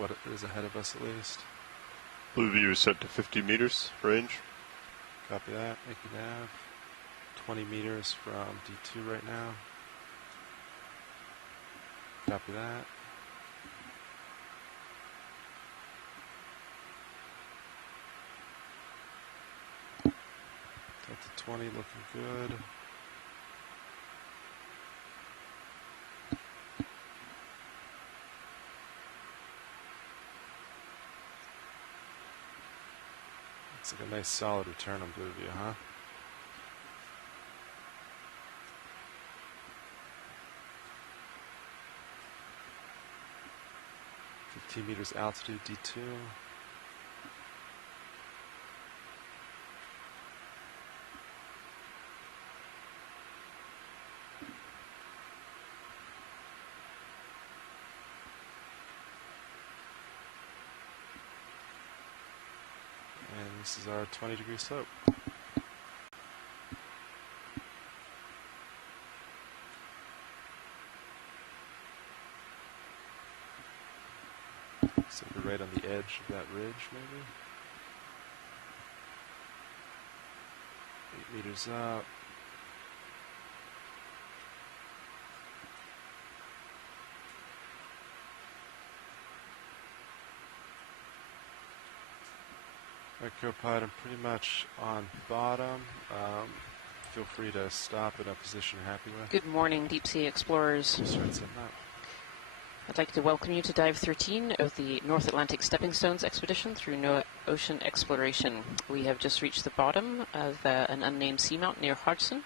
what it is ahead of us at least. Blue view is set to 50 meters range. Copy that. Make it nav. 20 meters from D2 right now. Copy that. Delta 20 looking good. Looks like a nice solid return on blue view, huh? Meters altitude D2. And this is our 20-degree slope. So we're right on the edge of that ridge, maybe. 8 meters up. Alright, co-pilot, I'm pretty much on bottom. Feel free to stop in a position you're happy with. Good morning, deep sea explorers. Just start setting up. I'd like to welcome you to Dive 13 of the North Atlantic Stepping Stones expedition through ocean exploration. We have just reached the bottom of an unnamed seamount near Hodgson,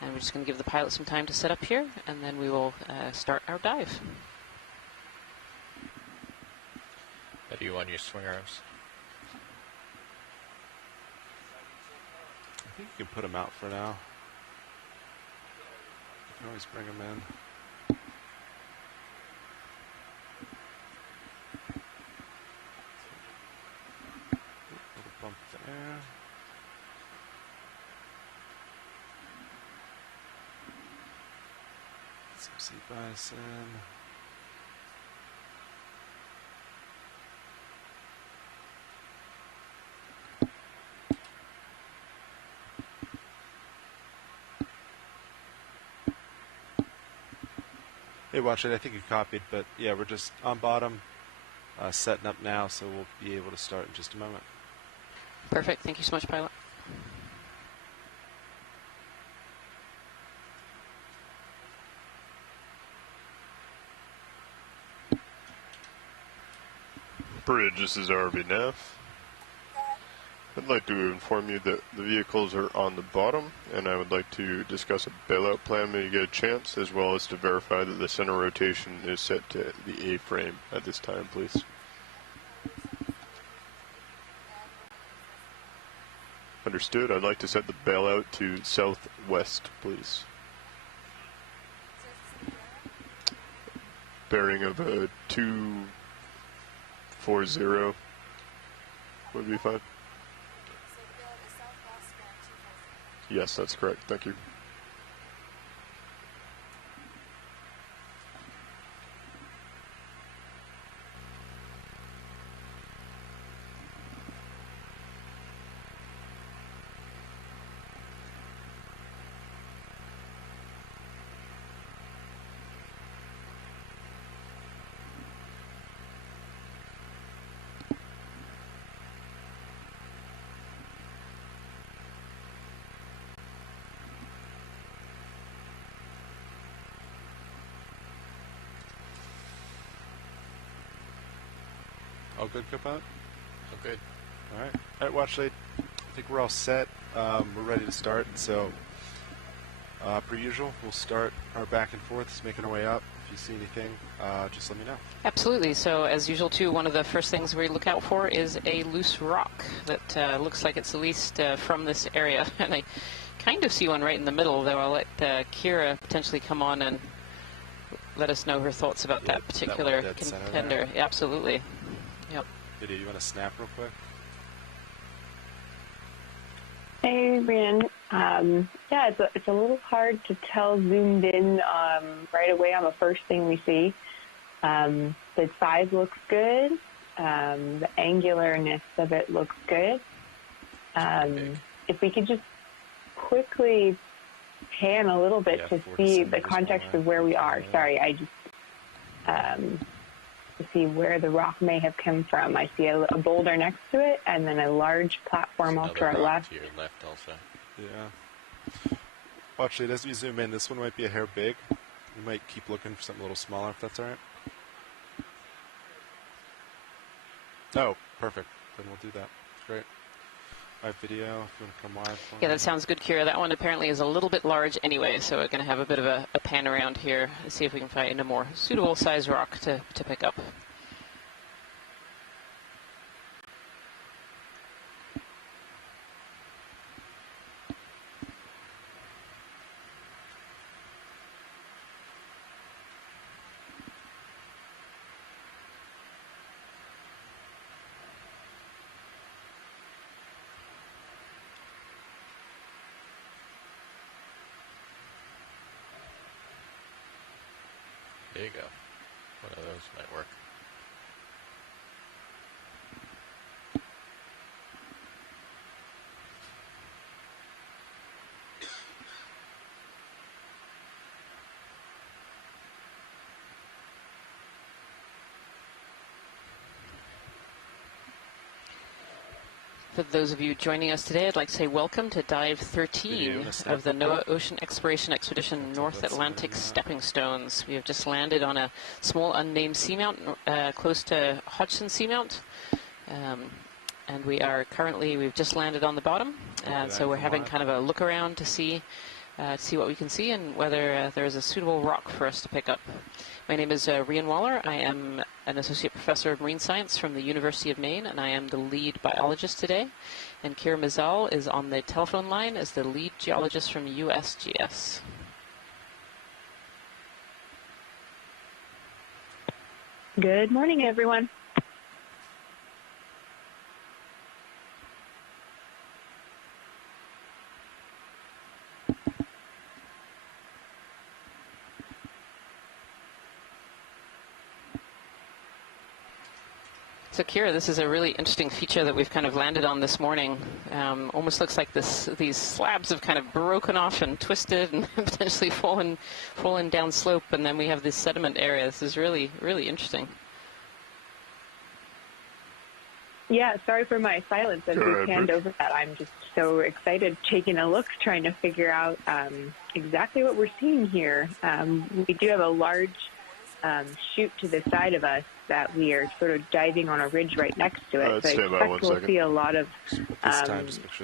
and we're just going to give the pilot some time to set up here, and then we will start our dive. How do you want your swing arms? I think you can put them out for now. You can always bring them in. Bump there. Some sea bison. Hey, watch it. I think you copied, but yeah, we're just on bottom, setting up now, so we'll be able to start in just a moment. Perfect. Thank you so much, pilot. Bridge, this is ROV nav. I'd like to inform you that the vehicles are on the bottom, and I would like to discuss a bailout plan when you get a chance, as well as to verify that the center rotation is set to the A-frame at this time, please. Understood. I'd like to set the bailout to southwest, please. Bearing of a 240 would be fine. Yes, that's correct. Thank you. All good, Copilot? Oh, good. All right. All right, Watchlate. I think we're all set. We're ready to start. So, per usual, we'll start our back and forths, making our way up. If you see anything, just let me know. Absolutely. So, as usual, too, one of the first things we look out for is a loose rock that looks like it's at least from this area. And I kind of see one right in the middle, though I'll let Kira potentially come on and let us know her thoughts about that particular contender. Absolutely. Yep. Lydia, you want to snap real quick? Hey, Brian. Yeah, it's a little hard to tell zoomed in right away on the first thing we see. the size looks good. The angularness of it looks good. If we could just quickly pan a little bit to 4 see the centimeters context wide. of where we are. Yeah. Sorry, I just to see where the rock may have come from. I see a boulder next to it, and then a large platform off to Another our rock left. to your left also. Yeah. Well, actually, as we zoom in, this one might be a hair big. We might keep looking for something a little smaller, if that's all right. Oh, perfect. Then we'll do that. Great. Live video, if you want to come live. For Yeah, me. that sounds good, Kira. That one apparently is a little bit large anyway, so we're going to have a bit of a pan around here and see if we can find a more suitable size rock to pick up. There you go. One of those might work. For those of you joining us today, I'd like to say welcome to Dive 13 of the NOAA Ocean Exploration Expedition North Atlantic Stepping Stones. We have just landed on a small unnamed seamount close to Hodgson Seamount. And we've just landed on the bottom. So we're having kind of a look around to see what we can see and whether there is a suitable rock for us to pick up. My name is Rian Waller. I am an associate professor of marine science from the University of Maine, and I am the lead biologist today. And Kira Mizal is on the telephone line as the lead geologist from USGS. Good morning, everyone. So Kira, this is a really interesting feature that we've kind of landed on this morning. Almost looks like these slabs have kind of broken off and twisted and potentially fallen down slope, and then we have this sediment area. This is really, really interesting. Yeah, sorry for my silence as we panned over that. I'm just so excited, taking a look, trying to figure out exactly what we're seeing here. We do have a large chute to the side of us that we are sort of diving on a ridge right next to it. So I expect we'll see a lot of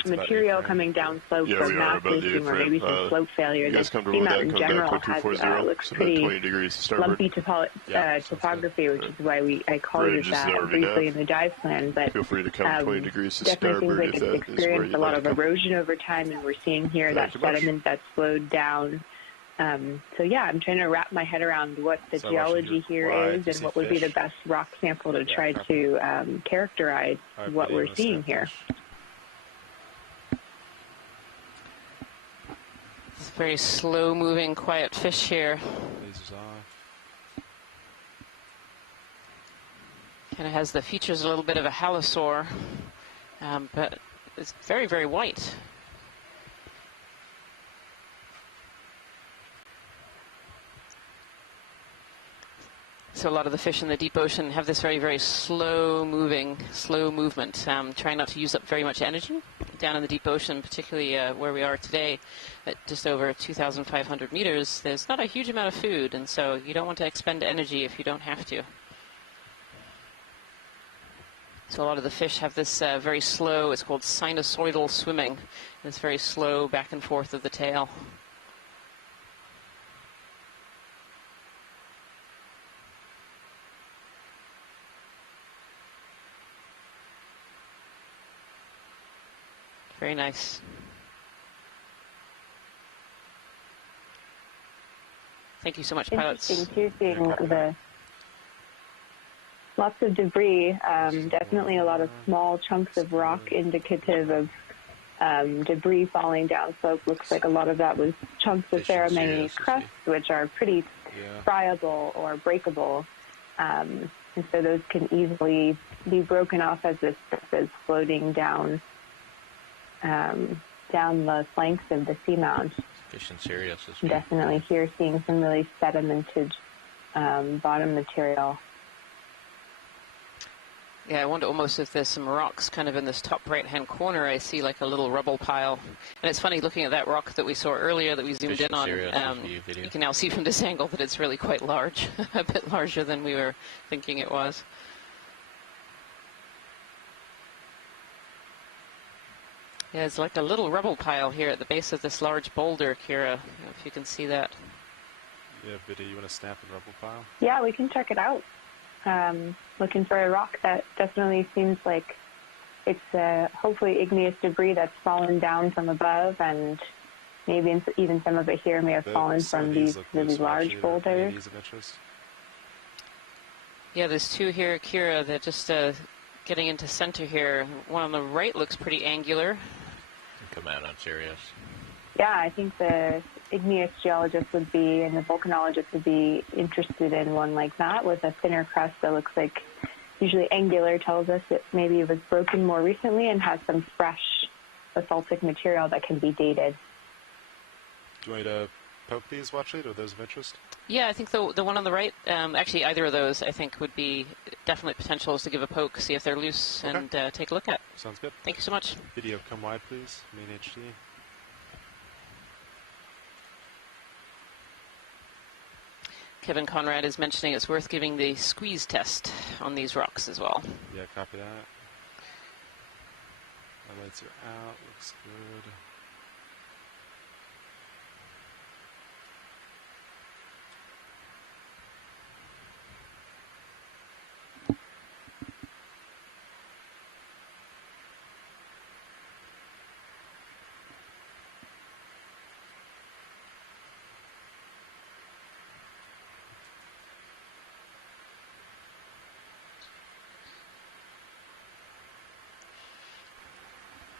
material coming down slope from mass leaking or maybe some slope failure. The Seamount in general looks pretty lumpy topography, which is why I called it that briefly in the dive plan. But feel free to come 20 degrees to definitely seems starboard like it's experienced a lot of erosion over time, and we're seeing here that sediment that's slowed down. So yeah, I'm trying to wrap my head around what the geology here is and what would be the best rock sample to try to characterize what we're seeing here. It's a very slow-moving, quiet fish here. Lasers off. Kind of has the features a little bit of a halosaur, but it's very, very white. So a lot of the fish in the deep ocean have this very, very slow movement, trying not to use up very much energy. Down in the deep ocean, particularly where we are today, at just over 2,500 meters, there's not a huge amount of food, and so you don't want to expend energy if you don't have to. So a lot of the fish have this very slow, it's called sinusoidal swimming, this very slow back and forth of the tail. Very nice. Thank you so much, pilots. Interesting too, seeing the lots of debris. Definitely a lot of small chunks of rock indicative of debris falling down slope. Looks like a lot of that was chunks of ferromanganese crust, which are pretty friable or breakable. And so those can easily be broken off as this stuff is floating down down the flanks of the seamount. Fish and Sirius is good. Definitely here seeing some really sedimented bottom material. Yeah, I wonder almost if there's some rocks kind of in this top right-hand corner. I see like a little rubble pile. And it's funny looking at that rock that we saw earlier that we zoomed Fish in and on. Sirius is video. You can now see from this angle that it's really quite large, a bit larger than we were thinking it was. Yeah, it's like a little rubble pile here at the base of this large boulder, Kira, if you can see that. Yeah, Biddy, you want to snap the rubble pile? Yeah, we can check it out. Looking for a rock that definitely seems like it's hopefully igneous debris that's fallen down from above, and maybe even some of it here may have fallen from these really large boulders. Yeah, there's two here, Kira, that just getting into center here. One on the right looks pretty angular. Come out on Sirius. Yeah, I think the igneous geologist would be, and the volcanologist would be interested in one like that with a thinner crust that looks like, usually angular tells us that maybe it was broken more recently and has some fresh basaltic material that can be dated. Do you want me to poke these, Watchlead? Are those of interest? Yeah, I think the one on the right, actually either of those, I think would be definite potentials to give a poke, see if they're loose, Okay. and take a look at. Sounds good. Thank you so much. Video, come wide, please. Main HD. Kevin Conrad is mentioning it's worth giving the squeeze test on these rocks as well. Yeah, copy that. My lights are out. Looks good.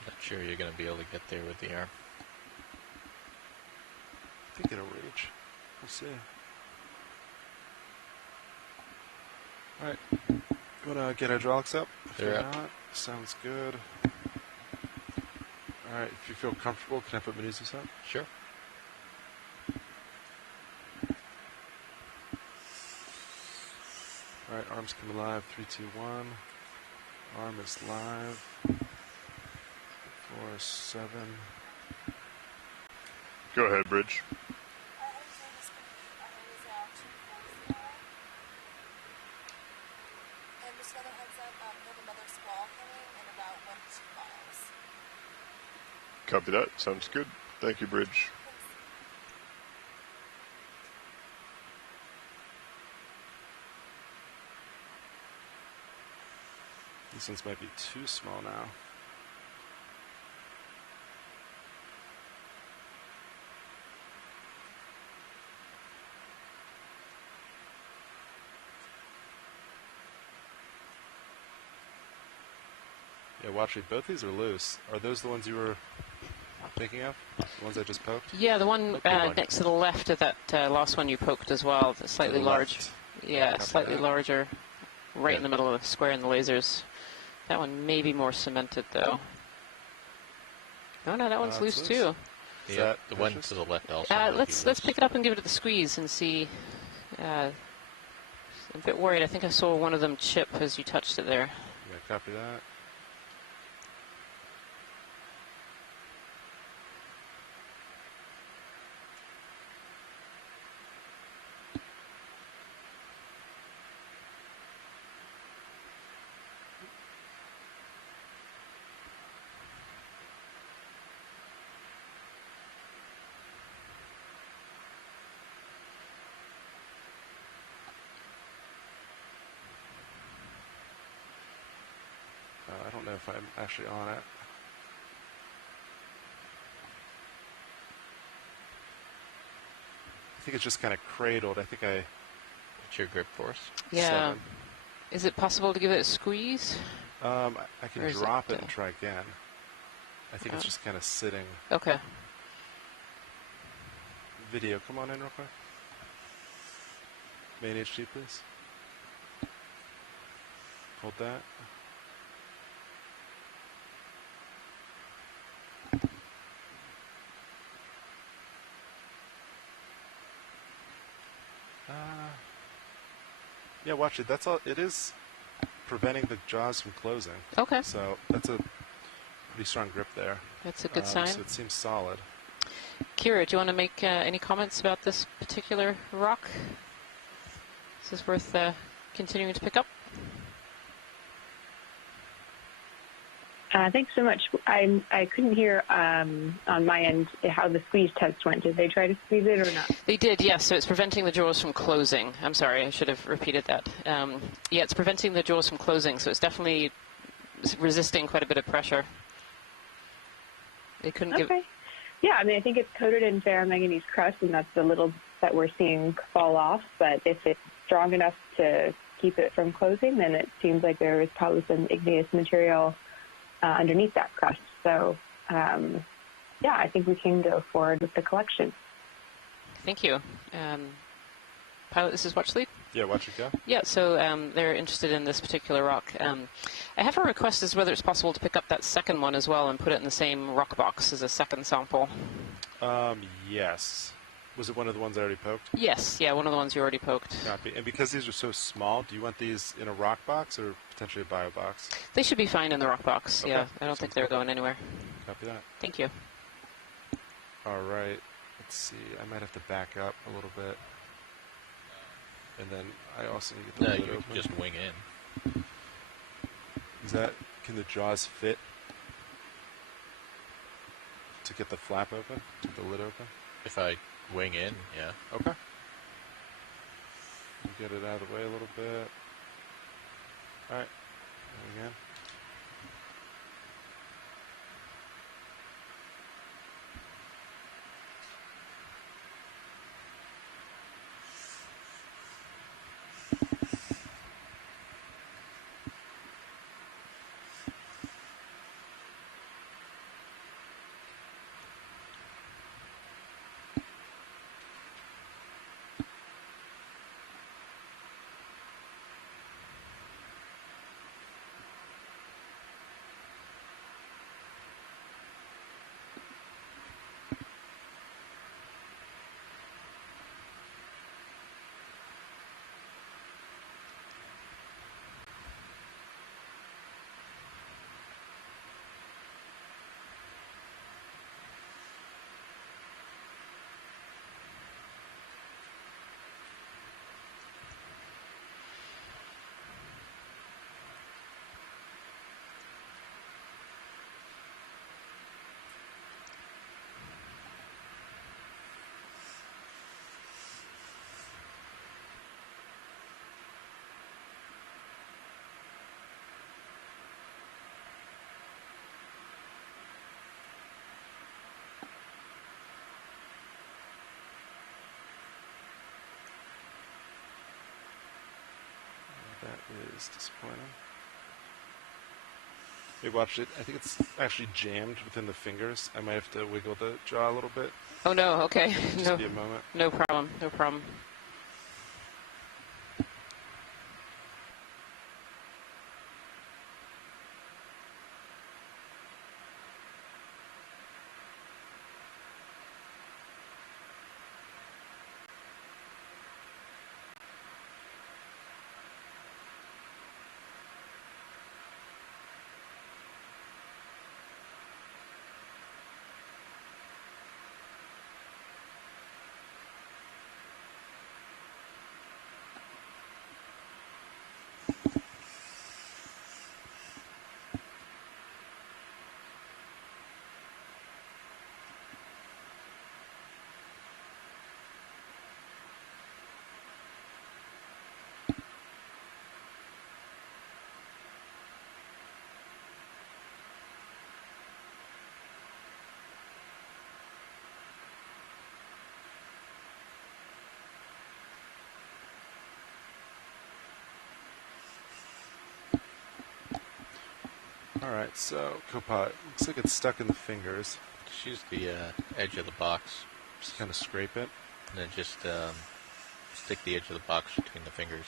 Not sure you're going to be able to get there with the arm. I think it'll reach. We'll see. Alright. You want to get hydraulics up? If They're you're up. not, sounds good. Alright, if you feel comfortable, can I put Medusa's up? Sure. Alright, arms coming live. 3, 2, 1. Arm is live. 4, 7. Go ahead, Bridge. And just another heads up, we have another squall coming in about 1 to 2 miles. Copy that. Sounds good. Thank you, Bridge. These ones might be too small now. Yeah, Watchley, both these are loose. Are those the ones you were thinking of? The ones I just poked? Yeah, the one next to the left of that last one you poked as well, the slightly the large. left. Yeah, Copy slightly that. larger, right Yeah. in the middle of the square in the lasers. That one may be more cemented though. Oh no, that one's it's loose loose. too. Is Yeah, that the one vicious? to the left also. Let's pick it up and give it a squeeze and see. I'm a bit worried. I think I saw one of them chip as you touched it there. Yeah, copy that. I don't know if I'm actually on it. I think it's just kind of cradled. I think I... What's your grip force? Yeah. 7. Is it possible to give it a squeeze? I Or can is drop it, it and try again. I think it's just kind of sitting. Okay. Video, come on in real quick. Main HD, please. Hold that. Yeah, watch it. That's all. It is preventing the jaws from closing. Okay. So that's a pretty strong grip there. That's a good sign. So it seems solid. Kira, do you want to make any comments about this particular rock? Is this worth continuing to pick up? Thanks so much. I couldn't hear on my end how the squeeze test went. Did they try to squeeze it or not? They did, yes. So it's preventing the jaws from closing. I'm sorry, I should have repeated that. Yeah, it's preventing the jaws from closing, so it's definitely resisting quite a bit of pressure. They couldn't give... Okay. Yeah, I mean, I think it's coated in ferromanganese crust, and that's the little that we're seeing fall off. But if it's strong enough to keep it from closing, then it seems like there is probably some igneous material underneath that crust. So, yeah, I think we can go forward with the collection. Thank you. Pilot, this is Watch Lead. Yeah, watch it go. Yeah, so they're interested in this particular rock. I have a request as whether it's possible to pick up that second one as well and put it in the same rock box as a second sample. Yes. Was it one of the ones I already poked? Yes, yeah, one of the ones you already poked. Copy. And because these are so small, do you want these in a rock box or potentially a bio box? They should be fine in the rock box, Okay. yeah. I don't think they're going anywhere. Copy that. Thank you. All right. Let's see. I might have to back up a little bit. And then I also need to get the No, lid you open. can just wing in. Is that, can the jaws fit to get the flap open, to get the lid open? If I wing in, yeah. Okay. Get it out of the way a little bit. All right. There again. That is disappointing. Hey, watch it. I think it's actually jammed within the fingers. I might have to wiggle the jaw a little bit. Oh, no, okay. Just No, be a moment. no problem, no problem. All right, so Copilot, looks like it's stuck in the fingers. Just use the edge of the box, Just kind of scrape it. and then just stick the edge of the box between the fingers.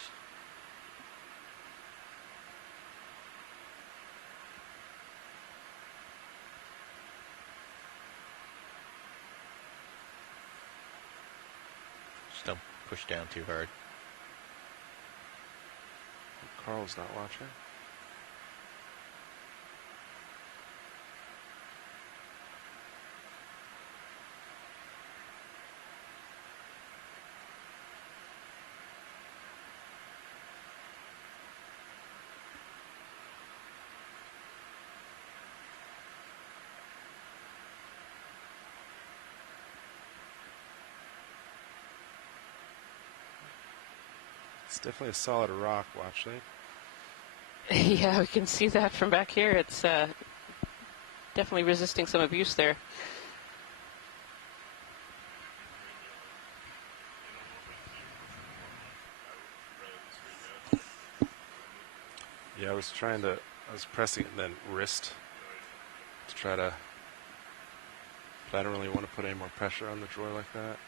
Just don't push down too hard. Carl's not watching. It's definitely a solid rock, Watchley. Yeah, we can see that from back here. It's definitely resisting some abuse there. Yeah, I was pressing it and then wrist to try to, but I don't really want to put any more pressure on the drawer like that.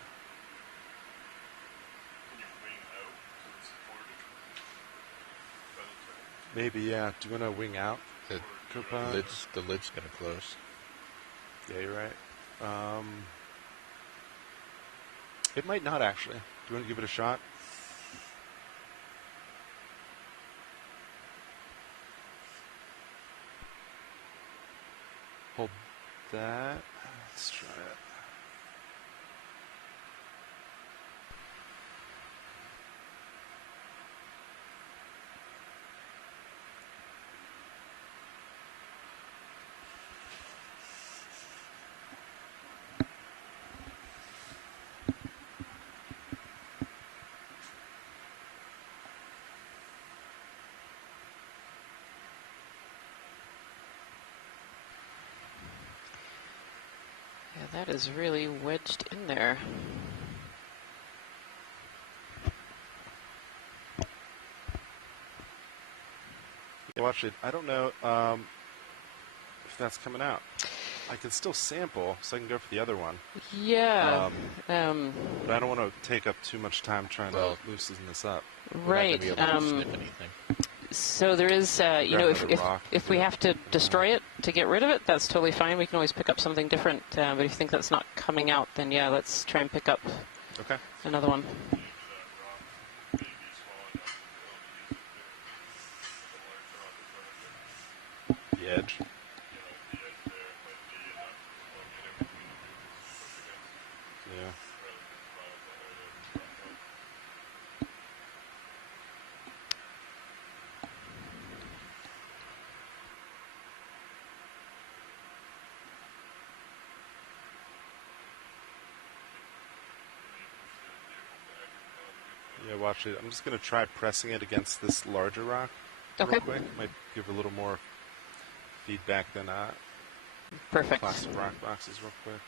Maybe, yeah. Do you want to wing out? The lid's going to close. Yeah, you're right. It might not, actually. Do you want to give it a shot? Hold that. Let's try it. Yeah, that is really wedged in there. Yeah, watch it. I don't know if that's coming out. I can still sample, so I can go for the other one. Yeah. But I don't want to take up too much time trying to loosen this up. Right. We're not gonna be able to snip anything. So there is, you know, if we have to destroy it to get rid of it, that's totally fine. We can always pick up something different. But if you think that's not coming out, then yeah, let's try and pick up another one. The edge. Yeah. Yeah, watch it. I'm just going to try pressing it against this larger rock real quick. Might give a little more feedback than Perfect. plastic rock boxes real quick.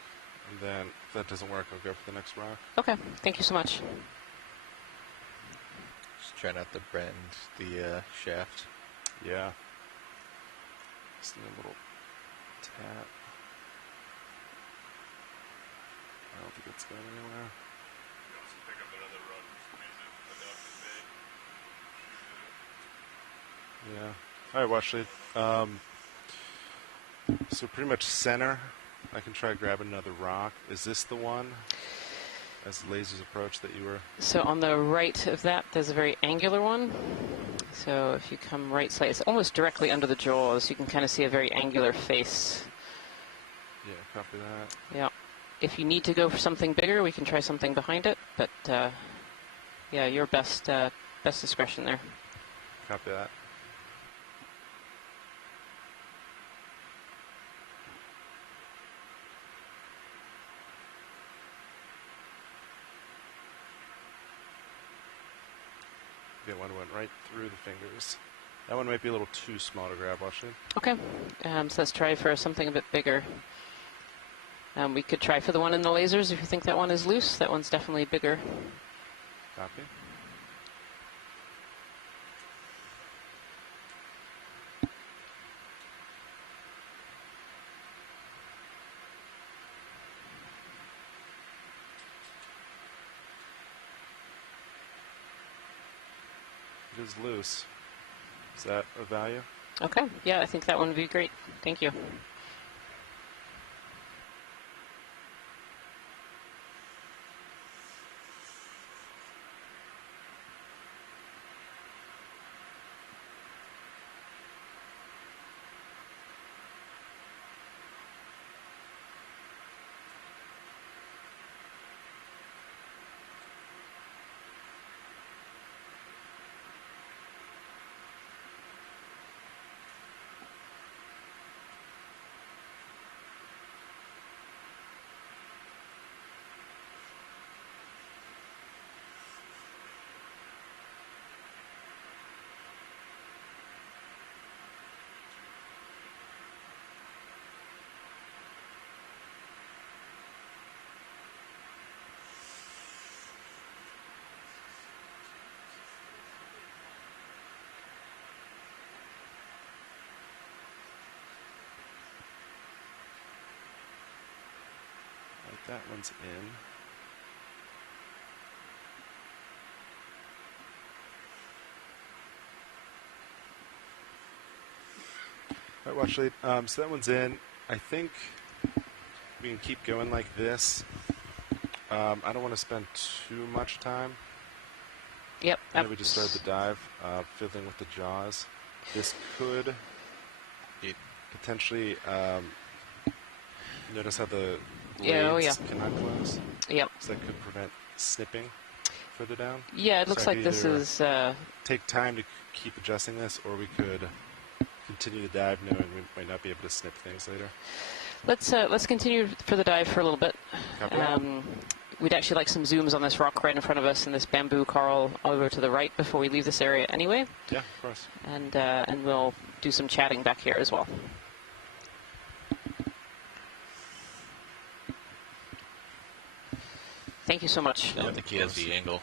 And then if that doesn't work, I'll go for the next rock. Okay, thank you so much. Just try not to bend the shaft. Yeah. Just need a little tap. I don't think it's going anywhere. Yeah. All right, Washley. So pretty much center. I can try to grab another rock. Is this the one, as the lasers approach, that you were? So on the right of that, there's a very angular one. So if you come right side, it's almost directly under the jaws. You can kind of see a very angular face. Yeah, copy that. Yeah. If you need to go for something bigger, we can try something behind it. But yeah, your best discretion there. Copy that. That one went right through the fingers. That one might be a little too small to grab, Watch it. Okay. So let's try for something a bit bigger. We could try for the one in the lasers if you think that one is loose. That one's definitely bigger. Copy. It is loose. Is that a value? Okay. Yeah, I think that one would be great. Thank you. that one's in. All right, watch lead. So that one's in. I think we can keep going like this. I don't want to spend too much time. Yep. I know we just started the dive, fiddling with the jaws. This could potentially notice how the blades cannot close. Yep. So that could prevent snipping further down. Yeah, it looks So I like could this either is... take time to keep adjusting this, or we could continue the dive knowing we might not be able to snip things later. Let's continue for the dive for a little bit. Copy. We'd actually like some zooms on this rock right in front of us and this bamboo coral over to the right before we leave this area anyway. Yeah, of course. And we'll do some chatting back here as well. Thank you so much. I don't think he has the angle.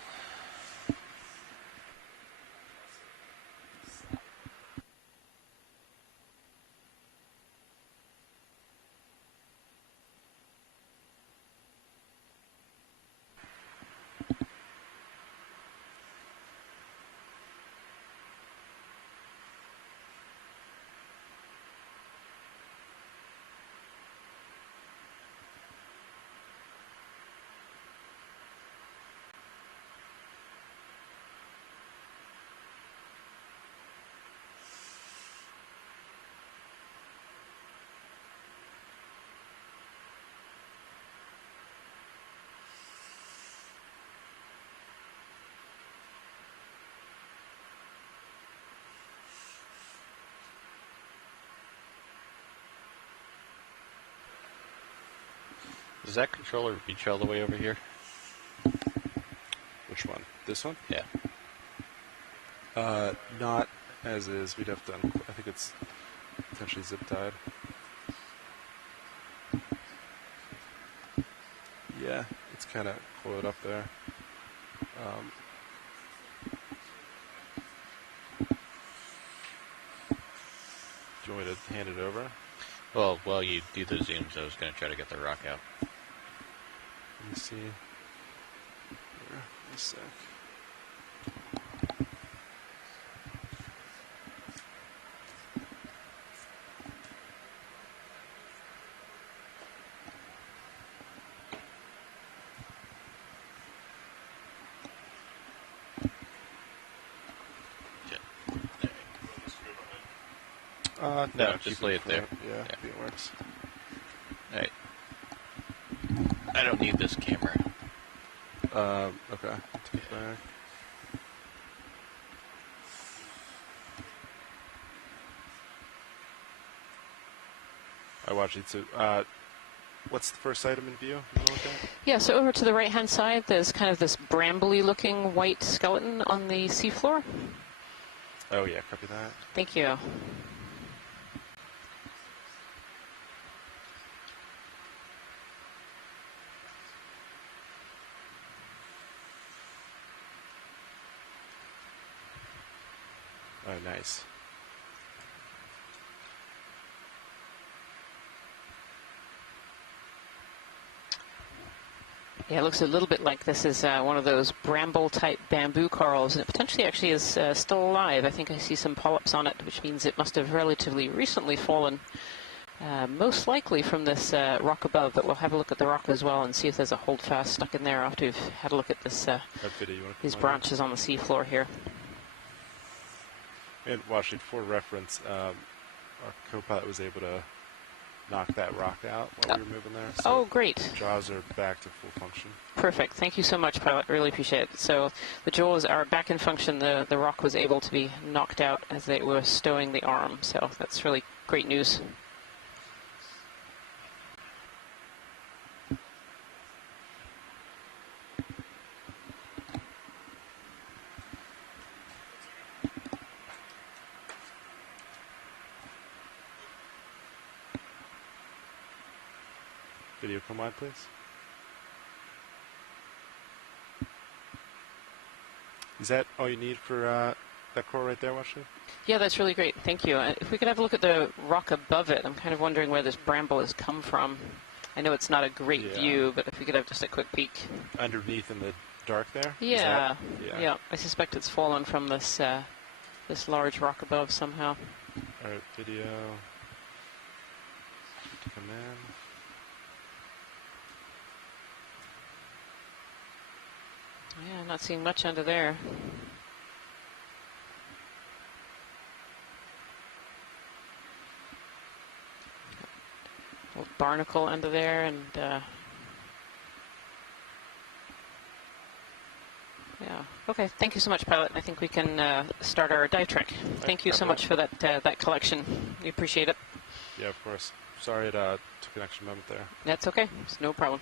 Does that controller reach all the way over here? Which one? This one? Yeah. Not as is. We'd have to. I think it's potentially zip tied. Yeah, it's kind of coiled up there. Do you want me to hand it over? Well, while you do the zooms, I was going to try to get the rock out. Let me see. Here, a sec. No, just lay it there. Yeah, I think it works. Alright. I don't need this camera. Okay. Take it back. I watch it. So, what's the first item in view you want to look at? Yeah, so over to the right-hand side, there's kind of this brambly-looking white skeleton on the seafloor. Oh, yeah, copy that. Thank you. Oh, nice. Yeah, it looks a little bit like this is one of those bramble-type bamboo corals, and it potentially actually is still alive. I think I see some polyps on it, which means it must have relatively recently fallen, most likely from this rock above, but we'll have a look at the rock as well and see if there's a holdfast stuck in there after we've had a look at this, these branches on the seafloor here. And watching for reference, our co-pilot was able to knock that rock out while we were moving there. So oh, great. Jaws are back to full function. Perfect. Thank you so much, pilot. Really appreciate it. So the jaws are back in function. The rock was able to be knocked out as they were stowing the arm. So that's really great news. Video come on, please. Is that all you need for that core right there, Washley? Yeah, that's really great. Thank you. If we could have a look at the rock above it, I'm kind of wondering where this bramble has come from. I know it's not a great Yeah. view, but if we could have just a quick peek. Underneath in the dark there? Is Yeah, that- yeah. I suspect it's fallen from this this large rock above somehow. Alright, video. To come in. Yeah, not seeing much under there. Little barnacle under there, and yeah. Okay. Thank you so much, pilot. I think we can start our dive trek. Thank you so much for that that collection. We appreciate it. Yeah, of course. Sorry it took an extra moment there. That's okay. It's no problem.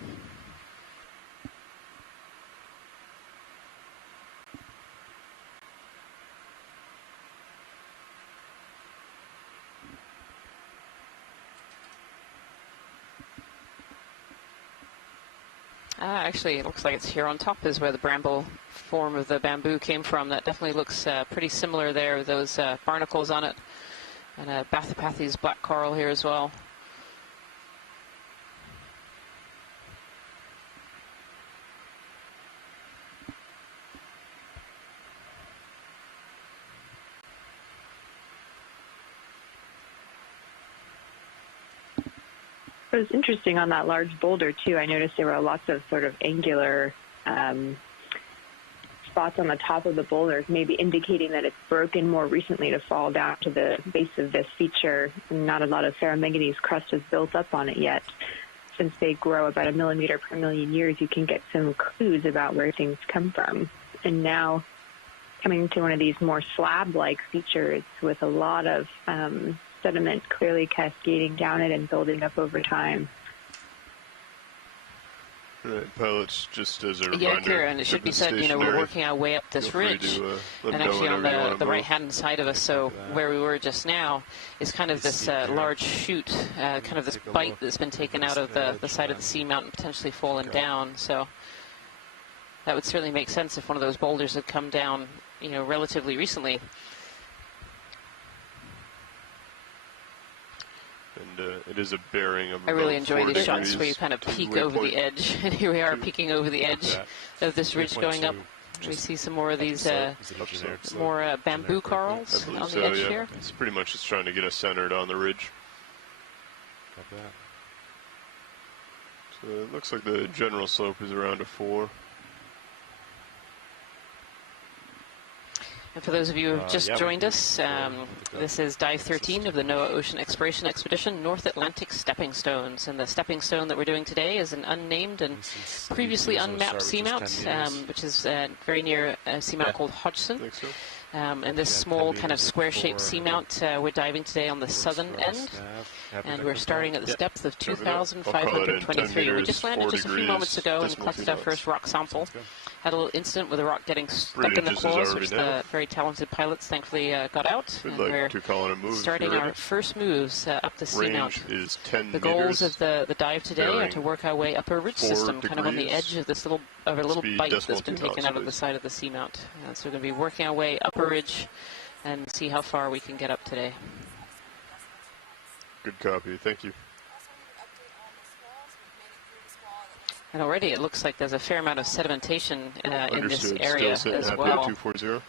Actually, it looks like it's here on top is where the bramble form of the bamboo came from. That definitely looks pretty similar there with those barnacles on it. And Bathypathes black coral here as well. It was interesting on that large boulder, too. I noticed there were lots of sort of angular spots on the top of the boulders, maybe indicating that it's broken more recently to fall down to the base of this feature. Not a lot of ferromanganese crust has built up on it yet. Since they grow about 1 millimeter per million years, you can get some clues about where things come from. And now coming to one of these more slab-like features with a lot of sediment clearly cascading down it and building up over time. Right, pilots, just as a reminder. Yeah, Kira, and it should be said, we're working our way up this ridge, and actually on the right-hand side of us, so where we were just now, is kind of this large chute, kind of this bite that's been taken out of the side of the seamount and potentially fallen down, so that would certainly make sense if one of those boulders had come down, relatively recently. And it is a bearing of I really about enjoy 4 these shots degrees where you kind of to peek the over the waypoint. edge, and here we are peeking over the edge of this ridge going up. We see some more of these more bamboo corals I believe on so, the edge yeah. here. It's pretty much just trying to get us centered on the ridge. Got that. So it looks like the general slope is around a 4. And for those of you who have just yeah, joined we us, can this is Dive 13 of the NOAA Ocean Exploration Expedition, North Atlantic Stepping Stones. And the stepping stone that we're doing today is an unnamed and previously unmapped seamount, which is very near a seamount called Hodgson. I think so. And this small kind of square-shaped seamount, we're diving today on the southern end, and we're starting at this depth of 2,523. We just landed just a few moments ago and collected our first rock sample. Had a little incident with a rock getting stuck in the claws, which the very talented pilots thankfully got out. We'd And like we're to call it a move. starting our first moves up the Range seamount. is 10 The goals meters. of the dive today are to work our way up a ridge 4 system, kind of on the degrees. edge of this little Speed bite decimal that's been 2 knots, taken out of the please. side of the seamount. So we're going to be working our way up a ridge and see how far we can get up today. Good copy. Thank you. And already it looks like there's a fair amount of sedimentation in this Understood. area Still sitting as at well. 240.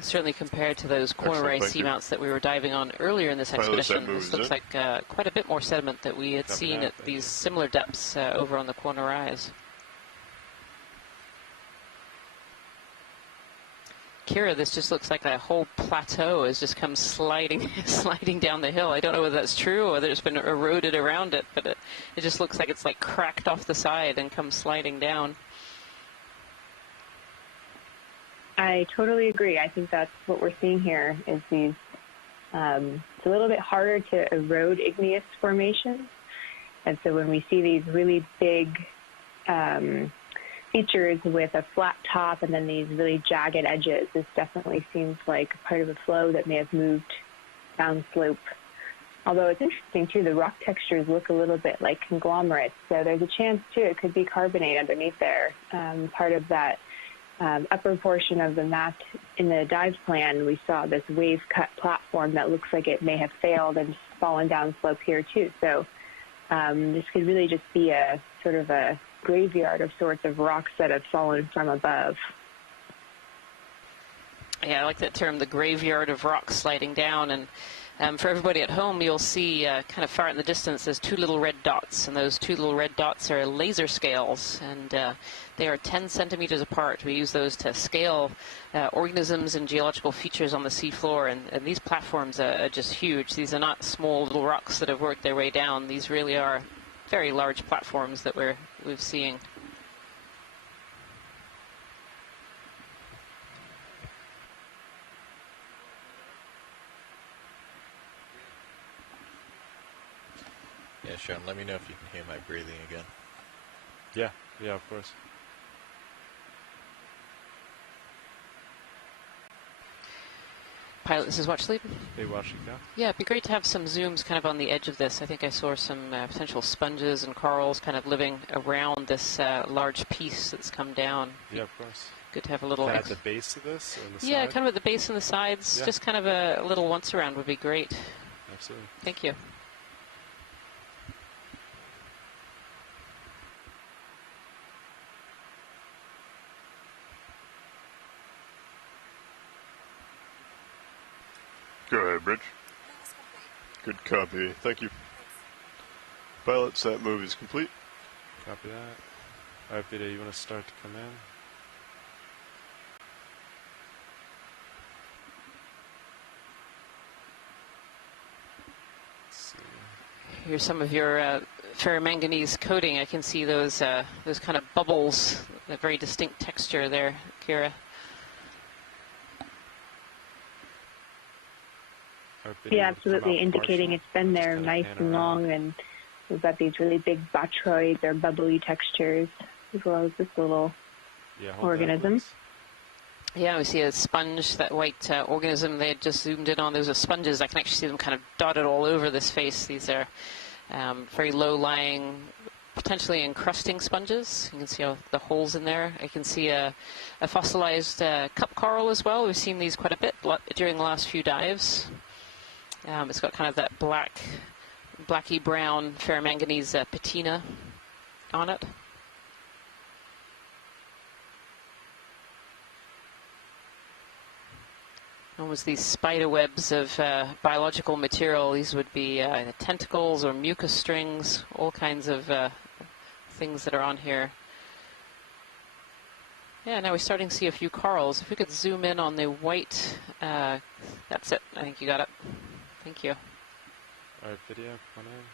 Certainly compared to those corner ray Excellent, thank you. seamounts that we were diving on earlier in this Pilot, that expedition. moves This looks it. like quite a bit more sediment that we had Copy seen that, at thank these you. similar depths over on the corner rise. Kira, this just looks like that whole plateau has just come sliding down the hill. I don't know whether that's true or whether it's been eroded around it, but it just looks like it's like cracked off the side and come sliding down. I totally agree. I think that's what we're seeing here is these, it's a little bit harder to erode igneous formations. And so when we see these really big features with a flat top and then these really jagged edges, this definitely seems like part of a flow that may have moved downslope. Although it's interesting, too, the rock textures look a little bit like conglomerates. So there's a chance, too, it could be carbonate underneath there. Part of that upper portion of the map in the dive plan, we saw this wave-cut platform that looks like it may have failed and fallen down slope here, too. So This could really just be a sort of a graveyard of sorts of rocks that have fallen from above. Yeah, I like that term, the graveyard of rocks sliding down. And for everybody at home, you'll see kind of far in the distance, there's two little red dots. And those two little red dots are laser scales. And they are 10 centimeters apart. We use those to scale organisms and geological features on the seafloor. And these platforms are just huge. These are not small little rocks that have worked their way down. These really are very large platforms that we're seeing. Yeah, Sean, let me know if you can hear my breathing again. Yeah, of course. Pilot, this is Watchlead. Hey, watching now. Yeah, it'd be great to have some zooms kind of on the edge of this. I think I saw some potential sponges and corals kind of living around this large piece that's come down. Yeah, of course. Good to have a little... At the base of this? Or the Yeah, side? kind of at the base and the sides. Yeah. Just kind of a little once around would be great. Absolutely. Thank you. Go ahead, Bridge. Move is complete. Good copy. Thank you. Pilots, that move is complete. Copy that. Alright, Peter, you want to start to come in? Let's see. Here's some of your ferromanganese coating. I can see those kind of bubbles, a very distinct texture there, Kira. Alright, Peter, Yeah, you wanna come absolutely, out indicating partial? it's been Just there kinda nice pan and around. long, and we've got these really big botroids or bubbly textures, as well as this little Yeah, hold that, organism. please. Yeah, we see a sponge, that white organism they had just zoomed in on. Those are sponges. I can actually see them kind of dotted all over this face. These are very low-lying, potentially encrusting sponges. You can see all the holes in there. I can see a fossilized cup coral as well. We've seen these quite a bit during the last few dives. It's got kind of that blacky brown ferromanganese patina on it. Almost these spider webs of biological material. These would be tentacles or mucus strings, all kinds of things that are on here. Yeah, now we're starting to see a few corals. If we could zoom in on the white, that's it. I think you got it. Thank you. Alright, video, come on in.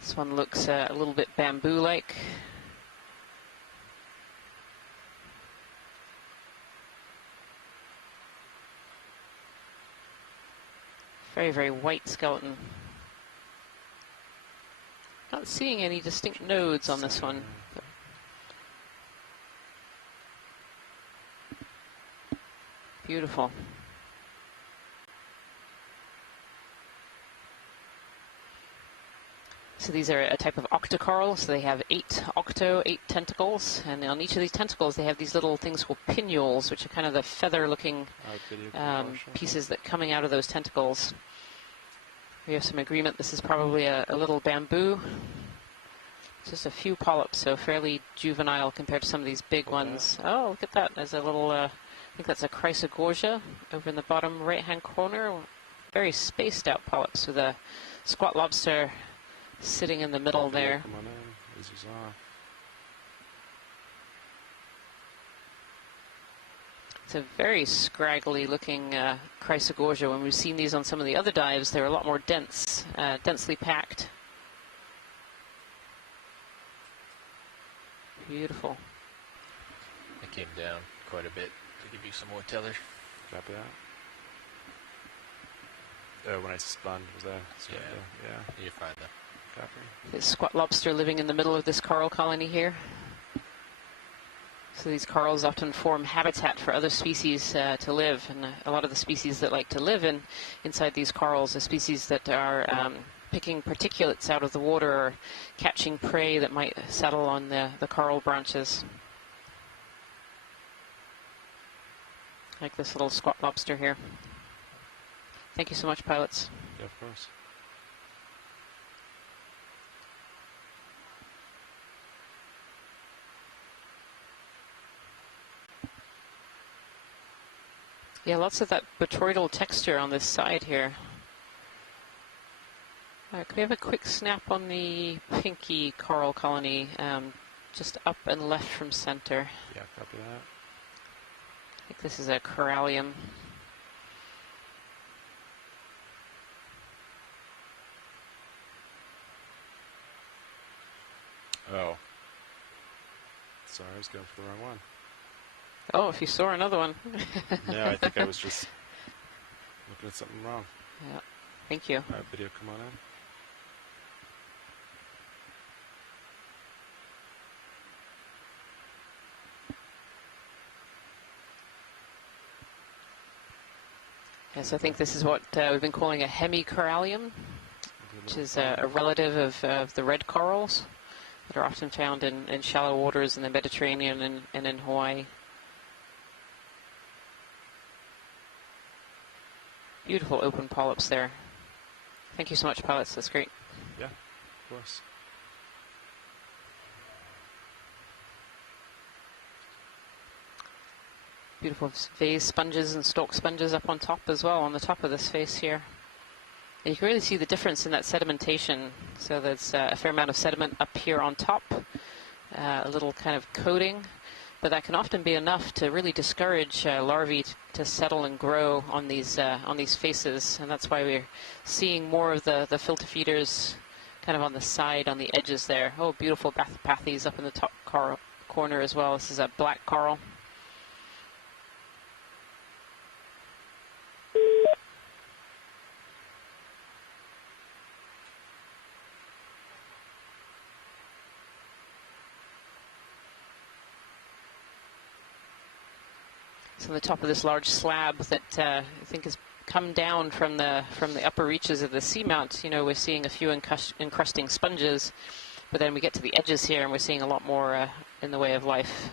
This one looks a little bit bamboo-like. Very, very white skeleton. Not seeing any distinct nodes on this one. But beautiful. So these are a type of octocoral, so they have 8 tentacles, and on each of these tentacles they have these little things called pinnules, which are kind of the feather-looking Alright, video, partial. pieces that coming out of those tentacles. We have some agreement this is probably a little bamboo. Just a few polyps, so fairly juvenile compared to some of these big Okay. ones. Oh, look at that. There's a little, I think that's a chrysogorgia over in the bottom right-hand corner. Very spaced out polyps with a squat lobster sitting in the middle Video, there. come on in. Lasers off. It's a very scraggly looking chrysogorgia. When we've seen these on some of the other dives, they're a lot more dense, densely packed. Beautiful. I came down quite a bit to give you some more tellers. Copy that. When I spun, was that? Yeah. Yeah. You're fine though. Copy. This squat lobster living in the middle of this coral colony here. So these corals often form habitat for other species to live, and a lot of the species that like to live inside these corals are species that are picking particulates out of the water or catching prey that might settle on the coral branches. Like this little squat lobster here. Thank you so much, pilots. Yeah, of course. Yeah, lots of that botryoidal texture on this side here. Could we have a quick snap on the pinky coral colony, just up and left from center? Yeah, copy that. I think this is a corallium. Oh. Sorry, I was going for the wrong one. Oh, if you saw another one. Yeah, I think I was just looking at something wrong. Yeah, thank you. All right, video, come on in. Yes, I think this is what we've been calling a hemicorallium, which is a relative of the red corals that are often found in shallow waters in the Mediterranean and in Hawaii. Beautiful open polyps there. Thank you so much, pilots. That's great. Yeah, of course. Beautiful vase sponges and stalk sponges up on top as well, on the top of this face here. And you can really see the difference in that sedimentation. So there's a fair amount of sediment up here on top, a little kind of coating, but that can often be enough to really discourage larvae to settle and grow on these faces, and that's why we're seeing more of the filter feeders kind of on the side, on the edges there. Oh, beautiful bathypathes up in the top corner as well. This is a black coral. So on the top of this large slab that I think has come down from the upper reaches of the seamount, you know, we're seeing a few encrusting sponges, but then we get to the edges here and we're seeing a lot more in the way of life.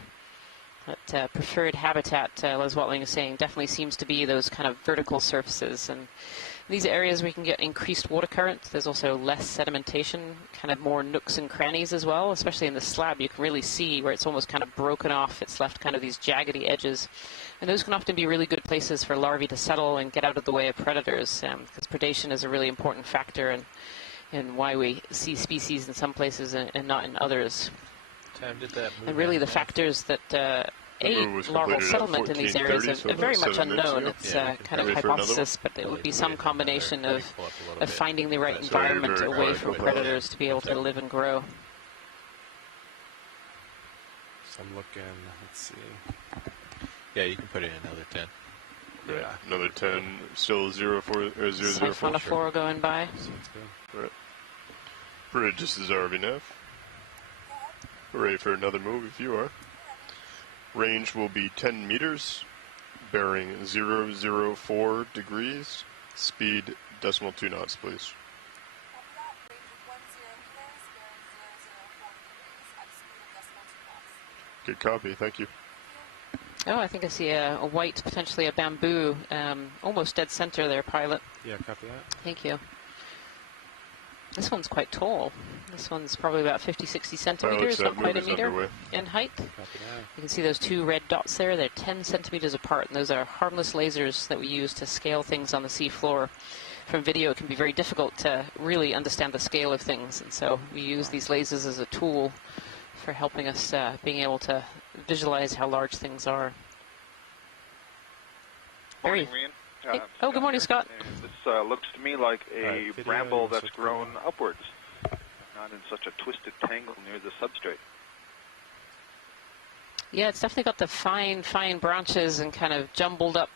That preferred habitat, Les Watling is saying, definitely seems to be those kind of vertical surfaces. And these areas where you can get increased water current, there's also less sedimentation, kind of more nooks and crannies as well, especially in the slab. You can really see where it's almost kind of broken off. It's left kind of these jaggedy edges. And those can often be really good places for larvae to settle and get out of the way of predators, because predation is a really important factor in why we see species in some places and not in others. Time did that move And really the down factors that move was larval completed at settlement in these areas 14:30, so are very about much 7 minutes unknown. ago. It's Yeah, kind of ready for another hypothesis, but it would be some combination of pull up a little bit. finding the right Sorry, environment very away quiet from about predators to be able to live and grow. So I'm looking, let's see. Yeah, you can put in another 10. Right. Yeah. Another 10, still 0-4, 0-0-4. Siphonophore going by. Sounds good. Right. Bridge, this is ROV Nav. We're ready for another move if you are. Range will be 10 meters, bearing 004 degrees, speed 0.2 knots, please. Good copy, thank you. Oh, I think I see a white, potentially a bamboo, almost dead center there, pilot. Yeah, copy that. Thank you. This one's quite tall. This one's probably about 50, 60 centimeters, not that quite a move is meter underway. in height. Copy that. You can see those two red dots there. They're 10 centimeters apart, and those are harmless lasers that we use to scale things on the sea floor. From video, it can be very difficult to really understand the scale of things, and so we use these lasers as a tool for helping us being able to visualize how large things are. Morning, Reen. Hey. Oh, good morning, Scott. And this looks to me like a Alright, video, bramble that's switch grown over. upwards, not in such a twisted tangle near the substrate. Yeah, it's definitely got the fine branches and kind of jumbled up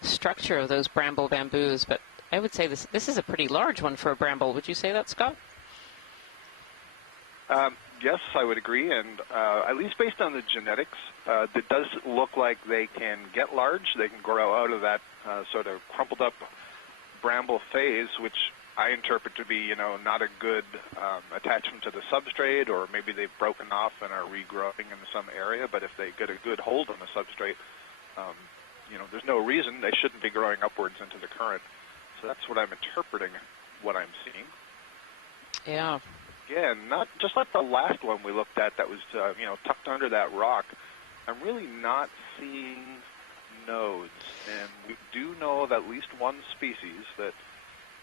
structure of those bramble bamboos, but I would say this is a pretty large one for a bramble. Would you say that, Scott? Yes, I would agree, and at least based on the genetics, it does look like they can get large. They can grow out of that sort of crumpled up bramble phase, which I interpret to be, you know, not a good attachment to the substrate, or maybe they've broken off and are regrowing in some area. But if they get a good hold on the substrate, you know, there's no reason they shouldn't be growing upwards into the current. So that's what I'm interpreting, what I'm seeing. Yeah. Again, not just like the last one we looked at that was, you know, tucked under that rock. I'm really not seeing nodes, and we do know of at least one species that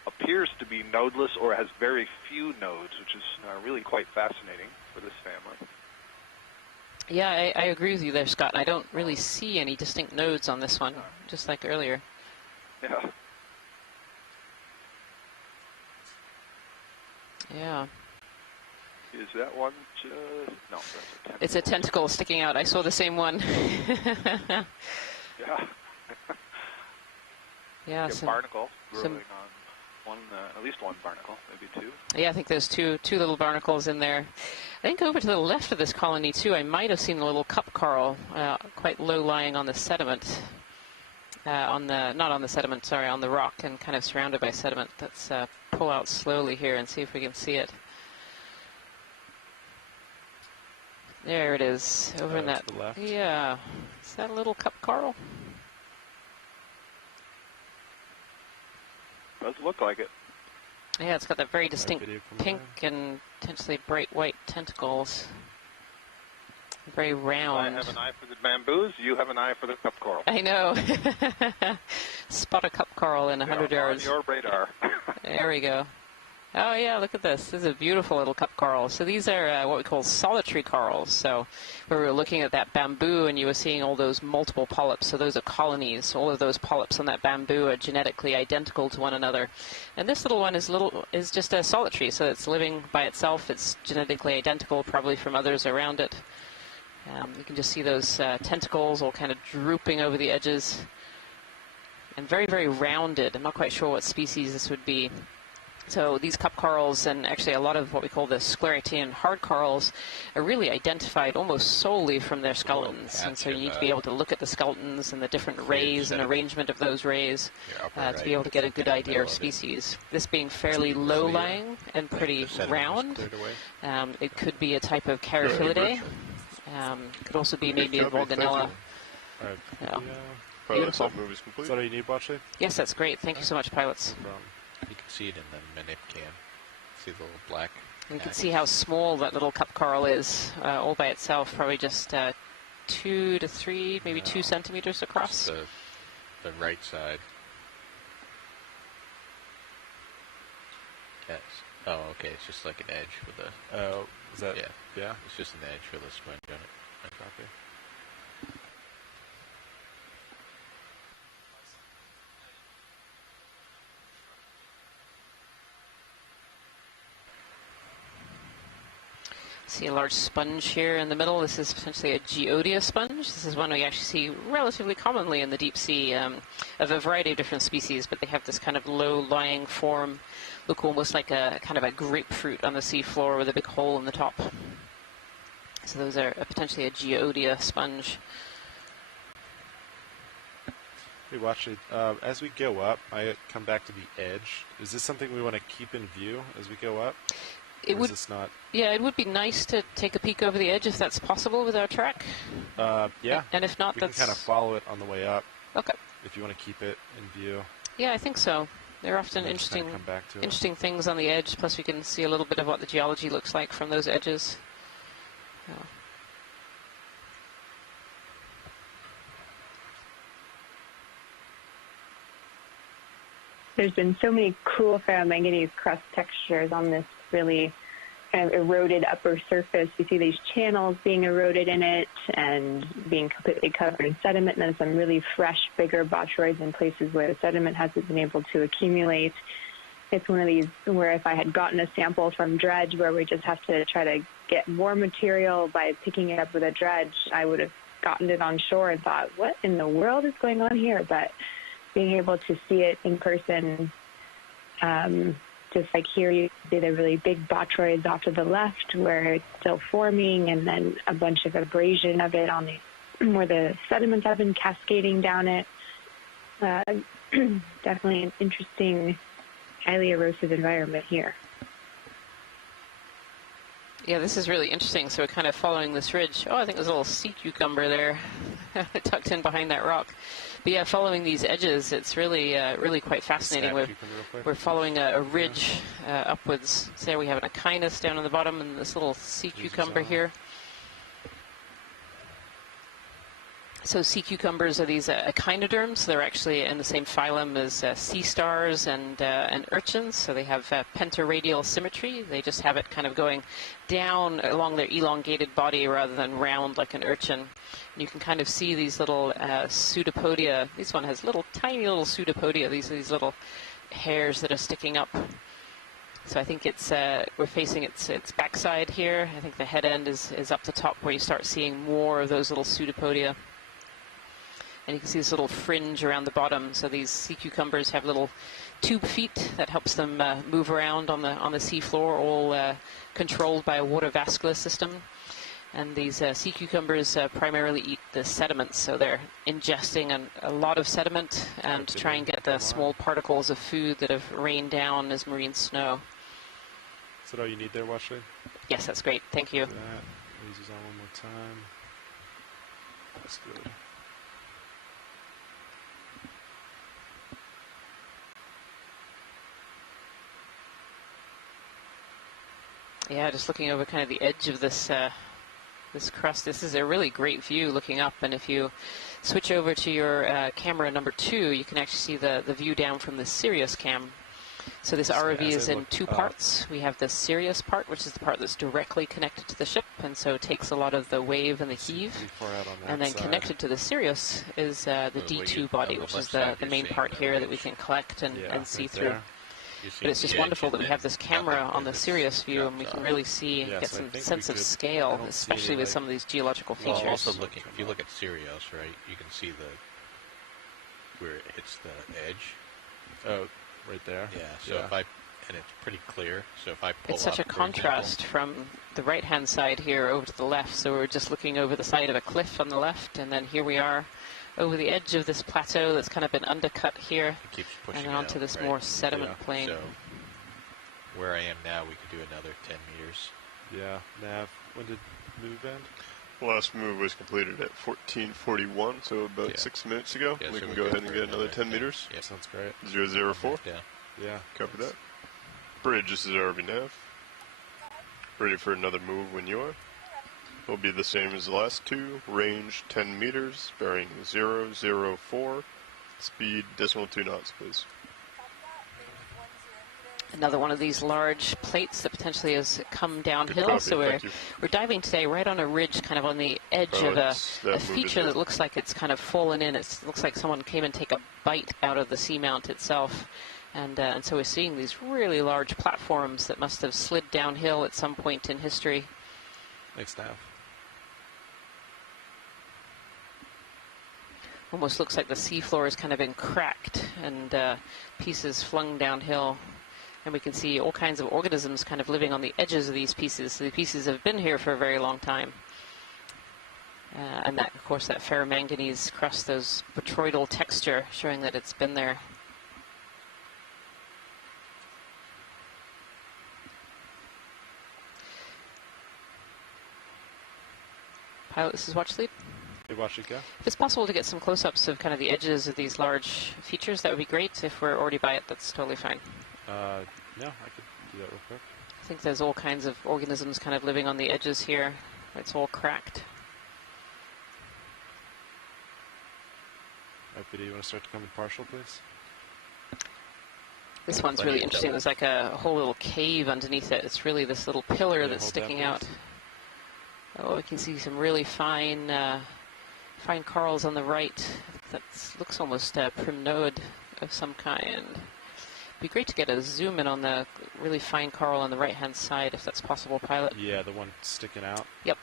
appears to be nodeless or has very few nodes, which is really quite fascinating for this family. Yeah, I agree with you there, Scott. I don't really see any distinct nodes on this one, just like earlier. Yeah. Yeah. Is that one just... No, that's a tentacle. It's a tentacle sticking out. I saw the same one. Yeah. Yeah, A barnacle growing on one, at least one barnacle, maybe two. Yeah, I think there's two little barnacles in there. I think over to the left of this colony too, I might have seen a little cup coral, quite low lying on the sediment, on the rock, and kind of surrounded by sediment. Let's pull out slowly here and see if we can see it. There it is, over in that. To the left. Yeah, is that a little cup coral? Does look like it. Yeah, it's got that very distinct video from pink and potentially bright white tentacles. Very round. I have an eye for the bamboos. You have an eye for the cup coral. I know. Spot a cup coral in 100 yards. On your radar. There we go. Oh yeah, look at this. This is a beautiful little cup coral. So these are what we call solitary corals. So where we were looking at that bamboo and you were seeing all those multiple polyps. So those are colonies. All of those polyps on that bamboo are genetically identical to one another. And this little one is just a solitary. So it's living by itself. It's genetically identical, probably from others around it. You can just see those tentacles all kind of drooping over the edges. And very, very rounded. I'm not quite sure what species this would be. So these cup corals, and actually a lot of what we call the sclerotian hard corals, are really identified almost solely from their skeletons. And so you need to be able to look at the skeletons and the different rays and arrangement of those rays to be able to get a good idea of species. This being fairly low-lying and pretty round, it could be a type of Caryophyllae. Could also be maybe a Volganella. Yeah. Beautiful. Move is complete. Is that all you need, Botchley? Yes, that's great. Thank you so much, pilots. You can see it in the minute cam. See the little black. You can see how small that little cup coral is, all by itself, probably just 2 to 3, maybe 2 centimeters across. The right side. Yes. Oh, okay. It's just like an edge with a. Oh, is that? Yeah. Yeah. It's just an edge with a sponge on it. Copy. See a large sponge here in the middle. This is potentially a Geodia sponge. This is one we actually see relatively commonly in the deep sea of a variety of different species, but they have this kind of low-lying form, look almost like a kind of a grapefruit on the seafloor with a big hole in the top. So those are potentially a Geodia sponge. Hey, watch it. As we go up, I come back to the edge. Is this something we want to keep in view as we go up? It would, is this not? Yeah, it would be nice to take a peek over the edge if that's possible with our track. Yeah. And if not, we that's... can kind of follow it on the way up. Okay. If you want to keep it in view. Yeah, I think so. There are often interesting things on the edge, plus we can see a little bit of what the geology looks like from those edges. Yeah. There's been so many cool ferromanganese crust textures on this really kind of eroded upper surface. You see these channels being eroded in it and being completely covered in sediment, and then some really fresh, bigger botryoids in places where the sediment hasn't been able to accumulate. It's one of these where if I had gotten a sample from dredge where we just have to try to get more material by picking it up with a dredge, I would have gotten it on shore and thought, what in the world is going on here? But being able to see it in person, just like here you see the really big botryoids off to the left where it's still forming, and then a bunch of abrasion of it on the where the sediments have been cascading down it. Definitely an interesting, highly erosive environment here. Yeah, this is really interesting. So we're kind of following this ridge. Oh, I think there's a little sea cucumber there tucked in behind that rock. But yeah, following these edges, it's really really quite fascinating. We're following a ridge upwards. So there we have an Okeanos down on the bottom and this little sea cucumber here. So sea cucumbers are these echinoderms. They're actually in the same phylum as sea stars and urchins. So they have pentaradial symmetry. They just have it kind of going down along their elongated body rather than round like an urchin. And you can kind of see these little pseudopodia. This one has little tiny little pseudopodia. These are these little hairs that are sticking up. So I think it's we're facing its backside here. I think the head end is up the top where you start seeing more of those little pseudopodia. And you can see this little fringe around the bottom. So these sea cucumbers have little tube feet that helps them move around on the sea floor, all controlled by a water vascular system. And these sea cucumbers primarily eat the sediments, so they're ingesting a lot of sediment and try and get the small particles of food that have rained down as marine snow. Is that all you need there, Watchley? Yes, that's great. Thank you. Lasers on one more time. That's good. Yeah, just looking over kind of the edge of this this crust. This is a really great view looking up, and if you switch over to your camera number 2, you can actually see the view down from the Sirius cam. So this ROV is in 2 parts. We have the Sirius part, which is the part that's directly connected to the ship, and so it takes a lot of the wave and the heave. And then connected to the Sirius is the D2 body, which is the main part here that we can collect and see through. But it's just wonderful that we have this camera on the Sirius view, and we can really see, get some sense of scale, especially with some of these geological features. Well, also looking, if you look at Sirius, right, you can see where it hits the edge. Oh, right there. Yeah. So if and it's pretty clear. So if I pull it's such up, a contrast from the right-hand side here over to the left. So we're just looking over the side of a cliff on the left, and then here we are over the edge of this plateau that's kind of been undercut here, it keeps pushing and onto this more sediment plane. So where I am now, we could do another 10 meters. Yeah. Nav, when did move end? Last move was completed at 14:41, so about 6 minutes ago. Yeah, we so can go ahead and get another 10 meters. Yeah, sounds great. 004. Yeah. Copy that. Bridge, this is ROV nav. Ready for another move when you are. Will be the same as the last 2. Range 10 meters, bearing 004. Speed 2 knots, please. Another one of these large plates that potentially has come downhill. Copy, So we're diving today right on a ridge, kind of on the edge of a feature that looks like it's kind of fallen in. It looks like someone came and take a bite out of the seamount itself. And so we're seeing these really large platforms that must have slid downhill at some point in history. Thanks, Nav. Almost looks like the seafloor has kind of been cracked and pieces flung downhill. And we can see all kinds of organisms kind of living on the edges of these pieces. So the pieces have been here for a very long time. And that, of course, that ferromanganese crust, those botryoidal texture, showing that it's been there. Pilot, this is Watch Lead. Hey, watch it go. If it's possible to get some close-ups of kind of the edges of these large features, that would be great. If we're already by it, that's totally fine. No, I could do that real quick. I think there's all kinds of organisms kind of living on the edges here. It's all cracked. Video, you want to start to come in partial, please? This one's really interesting. There's like a whole little cave underneath it. It's really this little pillar that's sticking out. Oh, we can see some really fine fine corals on the right. That looks almost a primnode of some kind. Be great to get a zoom in on the really fine coral on the right-hand side, if that's possible, Pilot. Yeah, the one sticking out. Yep.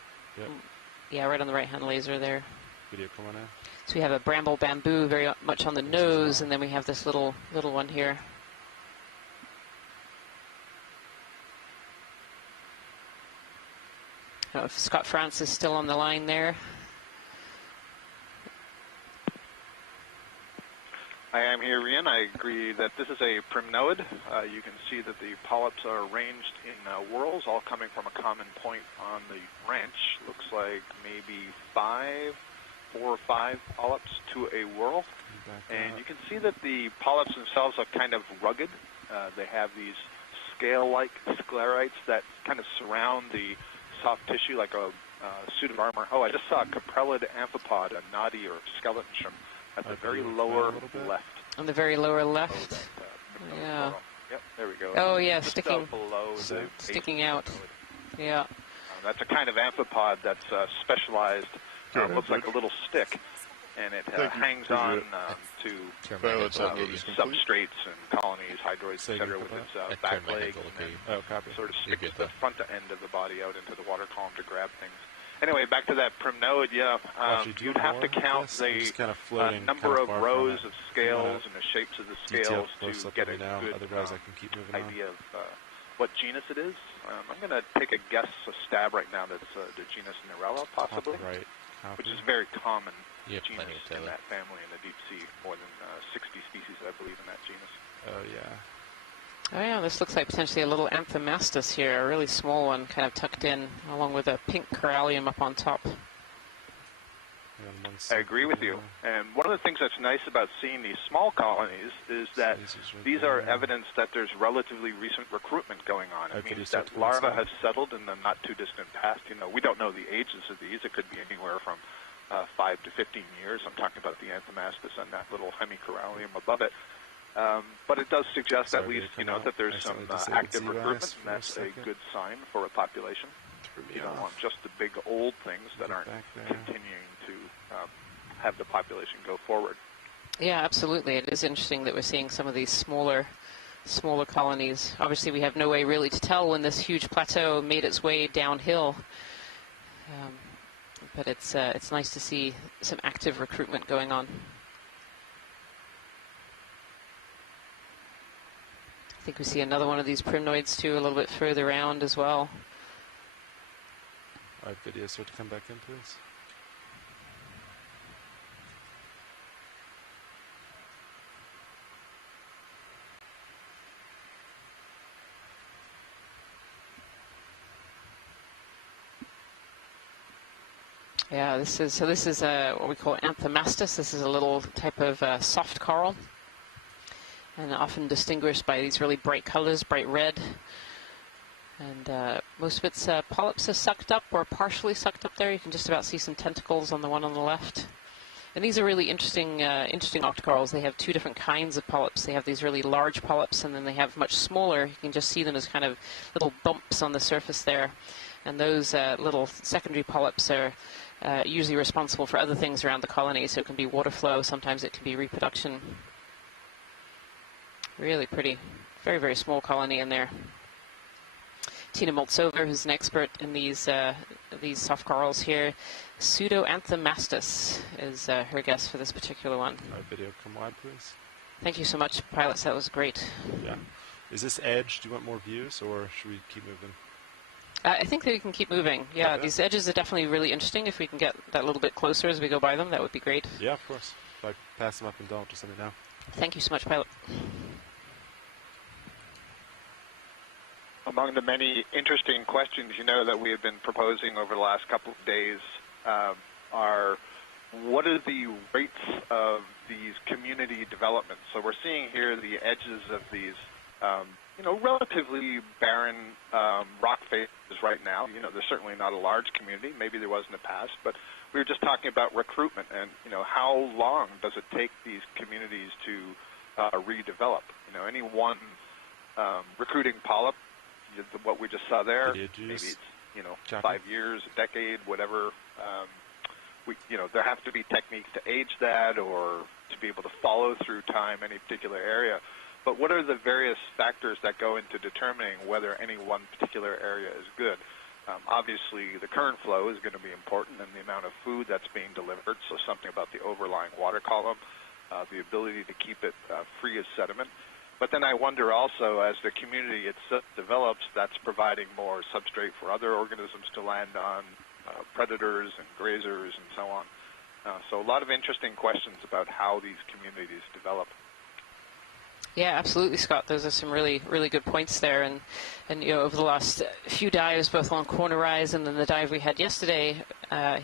Yeah, right on the right-hand laser there. Video coming in. So we have a bramble bamboo very much on the nose, and then we have this little one here. I don't know if Scott France is still on the line there. I am here, Ian. I agree that this is a primnode. You can see that the polyps are arranged in whorls, all coming from a common point on the branch. Looks like maybe 4 or 5 polyps to a whorl. And you can see that the polyps themselves are kind of rugged. They have these scale-like sclerites that kind of surround the soft tissue like a suit of armor. Oh, I just saw a caprellid amphipod, a noddy or skeleton shrimp, at the very lower left. On the very lower Oh, left. that, Yeah. coral. Yep, there we go. Oh, yeah, Just sticking below the sticking base out. of the node. Yeah. That's a kind of amphipod that's specialized. Go ahead, Looks like a Rich. little stick, and it Thank you. hangs Appreciate on it. to Pilots, that load is complete. substrates and colonies, hydroids, Say etc., again with for its I back turned my head legs, to and look then at you. Oh, copy. sort of You're sticks good, the front end of the body out into the water column to grab things. Anyway, back to that primnode, yeah. Actually, do you You'd have to want more count of this? I'm just kind of floating number kind of of far from rows it. of scales If you want and the shapes of the detailed scales close to up get of a me now, good otherwise I can keep moving on. idea of what genus it is. I'm going to take a guess, a stab right now that's the genus Nerella, possibly, Top right. Copy. which is a very common You have genus plenty of in Taylor. that family in the deep sea. More than 60 species, I believe, in that genus. Oh, yeah. Oh yeah, this looks like potentially a little Amphimastus here, a really small one, kind of tucked in, along with a pink corallium up on top. I agree with you. And one of the things that's nice about seeing these small colonies is that these are evidence that there's relatively recent recruitment going on. It means that larvae have settled in the not-too-distant past. You know, we don't know the ages of these. It could be anywhere from 5 to 15 years. I'm talking about the Amphimastus and that little hemicorallium above it. But it does suggest at least, you know, that there's some active recruitment, and that's a good sign for a population. You don't want just the big old things that aren't continuing to have the population go forward. Yeah, absolutely. It is interesting that we're seeing some of these smaller colonies. Obviously, we have no way really to tell when this huge plateau made its way downhill. But it's nice to see some active recruitment going on. I think we see another one of these primnoids too, a little bit further around as well. All right, video start to come back in, please. Yeah, this is what we call Amphimastus. This is a little type of soft coral, and often distinguished by these really bright colors, bright red. And most of its polyps are sucked up or partially sucked up there. You can just about see some tentacles on the one on the left. And these are really interesting octocorals. They have two different kinds of polyps. They have these really large polyps, and then they have much smaller. You can just see them as kind of little bumps on the surface there. And those little secondary polyps are usually responsible for other things around the colony. So it can be water flow. Sometimes it can be reproduction. Really pretty. Very, very small colony in there. Tina Moltsova, who's an expert in these soft corals here. Pseudo-Amphimastus is her guess for this particular one. All right, video come wide, please. Thank you so much, pilots. That was great. Yeah. Is this edge? Do you want more views, or should we keep moving? I think that we can keep moving. Yeah, Okay. These edges are definitely really interesting. If we can get that little bit closer as we go by them, that would be great. Yeah, of course. If I pass them up and don't, just let me know. Thank you so much, pilot. Among the many interesting questions, you know, that we have been proposing over the last couple of days are what are the rates of these community developments? So we're seeing here the edges of these, you know, relatively barren rock faces right now. You know, there's certainly not a large community. Maybe there was in the past, but we were just talking about recruitment and, you know, how long does it take these communities to redevelop? You know, any one recruiting polyp, what we just saw there, maybe it's, you know, 5 years, a decade, whatever. You know, there have to be techniques to age that or to be able to follow through time any particular area. But what are the various factors that go into determining whether any one particular area is good? Obviously, the current flow is going to be important and the amount of food that's being delivered, so something about the overlying water column, the ability to keep it free of sediment. But then I wonder also, as the community itself develops, that's providing more substrate for other organisms to land on, predators and grazers and so on. So a lot of interesting questions about how these communities develop. Yeah, absolutely, Scott. Those are some really, really good points there. And you know, over the last few dives, both on Corner Rise and then the dive we had yesterday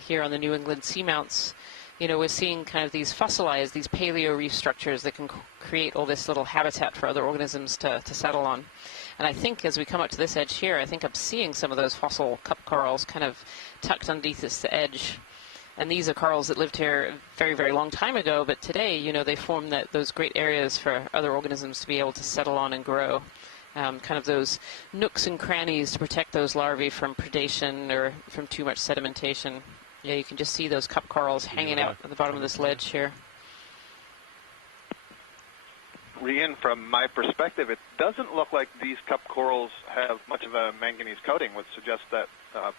here on the New England Seamounts, you know, we're seeing kind of these fossilized, these paleo reef structures that can create all this little habitat for other organisms to settle on. And I think as we come up to this edge here, I think I'm seeing some of those fossil cup corals kind of tucked underneath this edge. And these are corals that lived here a very, very long time ago, but today, you know, they form those great areas for other organisms to be able to settle on and grow. Kind of those nooks and crannies to protect those larvae from predation or from too much sedimentation. Yeah, you can just see those cup corals hanging out at the bottom of this ledge here. Rian, from my perspective, it doesn't look like these cup corals have much of a manganese coating, which suggests that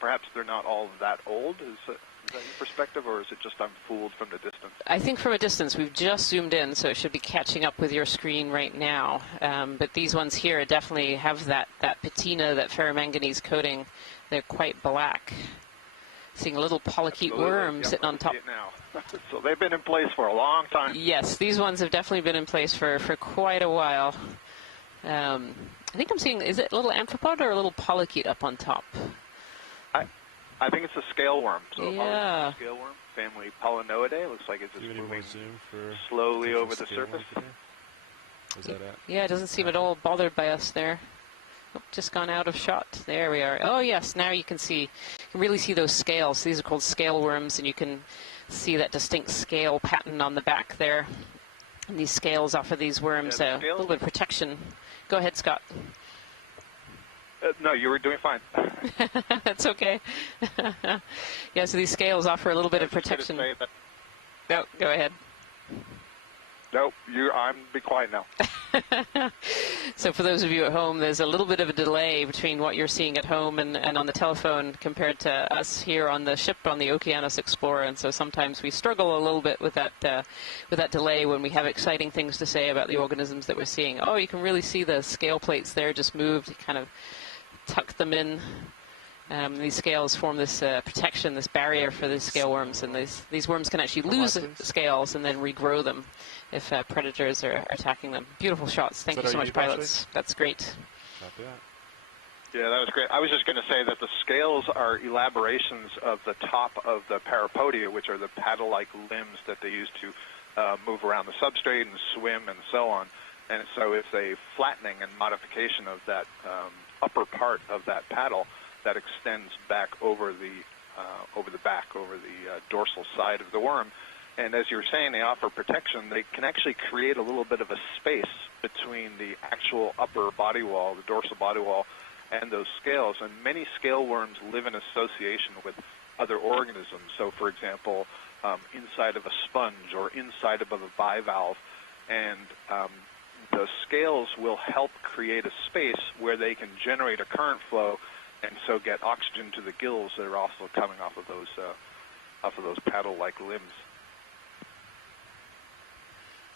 perhaps they're not all that old. Is that your perspective, or is it just I'm fooled from the distance? I think from a distance, we've just zoomed in, so it should be catching up with your screen right now. But these ones here definitely have that patina, that ferromanganese coating. They're quite black. Seeing a little polychaete worm sitting on top. Now. So they've been in place for a long time. Yes, these ones have definitely been in place for quite a while. I think I'm seeing, is it a little amphipod or a little polychaete up on top? I think it's a scale worm. So yeah. Scale worm, family Polynoidae. Looks like it's just moving slowly over the surface. Was that it? Yeah, it doesn't seem at all bothered by us there. Oh, just gone out of shot. There we are. Oh yes, now you can really see those scales. These are called scale worms, and you can see that distinct scale pattern on the back there. And these scales offer these worms a little bit of protection. Go ahead, Scott. No, you were doing fine. That's okay. Yeah, so these scales offer a little bit of protection. No, go ahead. Nope, I'm be quiet now. So for those of you at home, there's a little bit of a delay between what you're seeing at home and on the telephone compared to us here on the ship on the Okeanos Explorer, and so sometimes we struggle a little bit with that delay when we have exciting things to say about the organisms that we're seeing. Oh, you can really see the scale plates there just moved, kind of tuck them in. These scales form this protection, this barrier for these scale worms, and these worms can actually lose scales and then regrow them if predators are attacking them. Beautiful shots. Thank you so much, pilots. That's great. Yeah, that was great. I was just going to say that the scales are elaborations of the top of the parapodia, which are the paddle-like limbs that they use to move around the substrate and swim and so on. And so it's a flattening and modification of that upper part of that paddle that extends back over the dorsal side of the worm. And as you were saying, they offer protection. They can actually create a little bit of a space between the actual upper body wall, the dorsal body wall, and those scales. And many scale worms live in association with other organisms. So, for example, inside of a sponge or inside of a bivalve. And the scales will help create a space where they can generate a current flow and so get oxygen to the gills that are also coming off of those paddle-like limbs.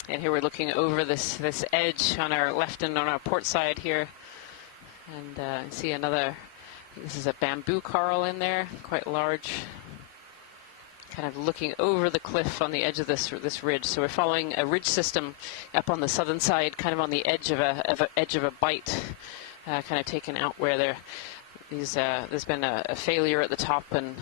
And here we're looking over this edge on our left and on our port side here, and see another. This is a bamboo coral in there, quite large. Kind of looking over the cliff on the edge of this ridge. So we're following a ridge system up on the southern side, kind of on the edge of a bight, kind of taken out where there's been a failure at the top, and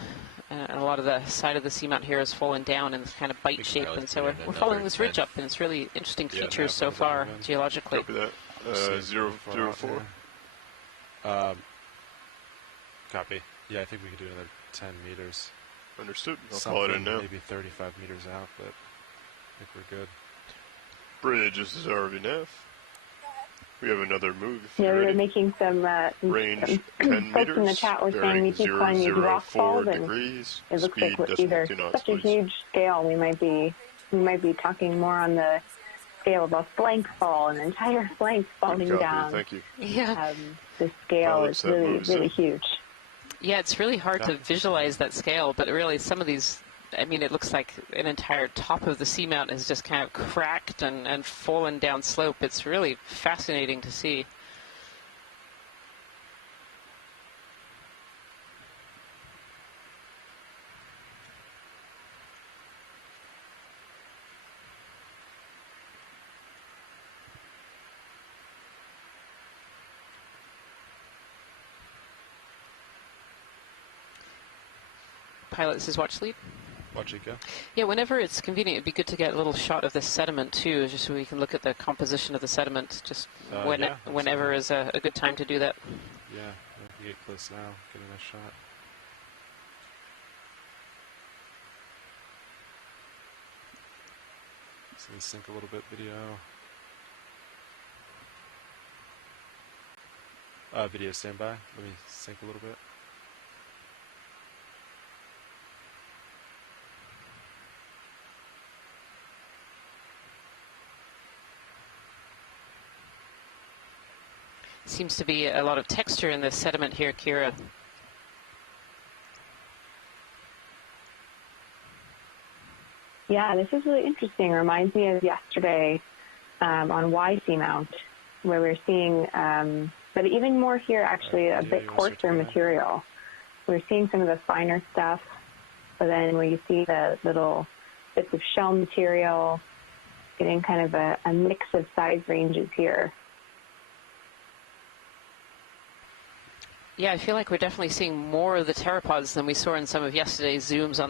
a lot of the side of the seamount here has fallen down in this kind of bite shape, and so we're following this ridge up, and it's really interesting features so far geologically. Copy that. 004. Copy. Yeah, I think we could do another 10 meters. Understood. I'll call it in now. Maybe 35 meters out, but I think we're good. Bridge, this is ROV. We have another move. Yeah, we were making some range some 10 folks in the meters. chat were saying we keep calling these rock falls, and degrees. it looks Speed, like these are such a huge scale. We might be talking more on the scale of a flank fall, an entire flank falling down. Thank you. Yeah. The scale is really huge. Yeah, it's really hard to visualize that scale, but really some of these, I mean, it looks like an entire top of the seamount is just kind of cracked and fallen down slope. It's really fascinating to see. Pilot, this is watch lead. Watch it go. Yeah, whenever it's convenient, it'd be good to get a little shot of this sediment too, just so we can look at the composition of the sediment. Just Yeah, whenever is a good time to do that. Yeah, I can get close now. Get a nice shot. So let me sync a little bit video. Video standby. Let me sync a little bit. Seems to be a lot of texture in the sediment here, Kira. Yeah, this is really interesting. It reminds me of yesterday on Seamount, where we're seeing, but even more here, actually, a bit coarser material. We're seeing some of the finer stuff, but then where you see the little bits of shell material, getting kind of a mix of size ranges here. Yeah, I feel like we're definitely seeing more of the pteropods than we saw in some of yesterday's zooms on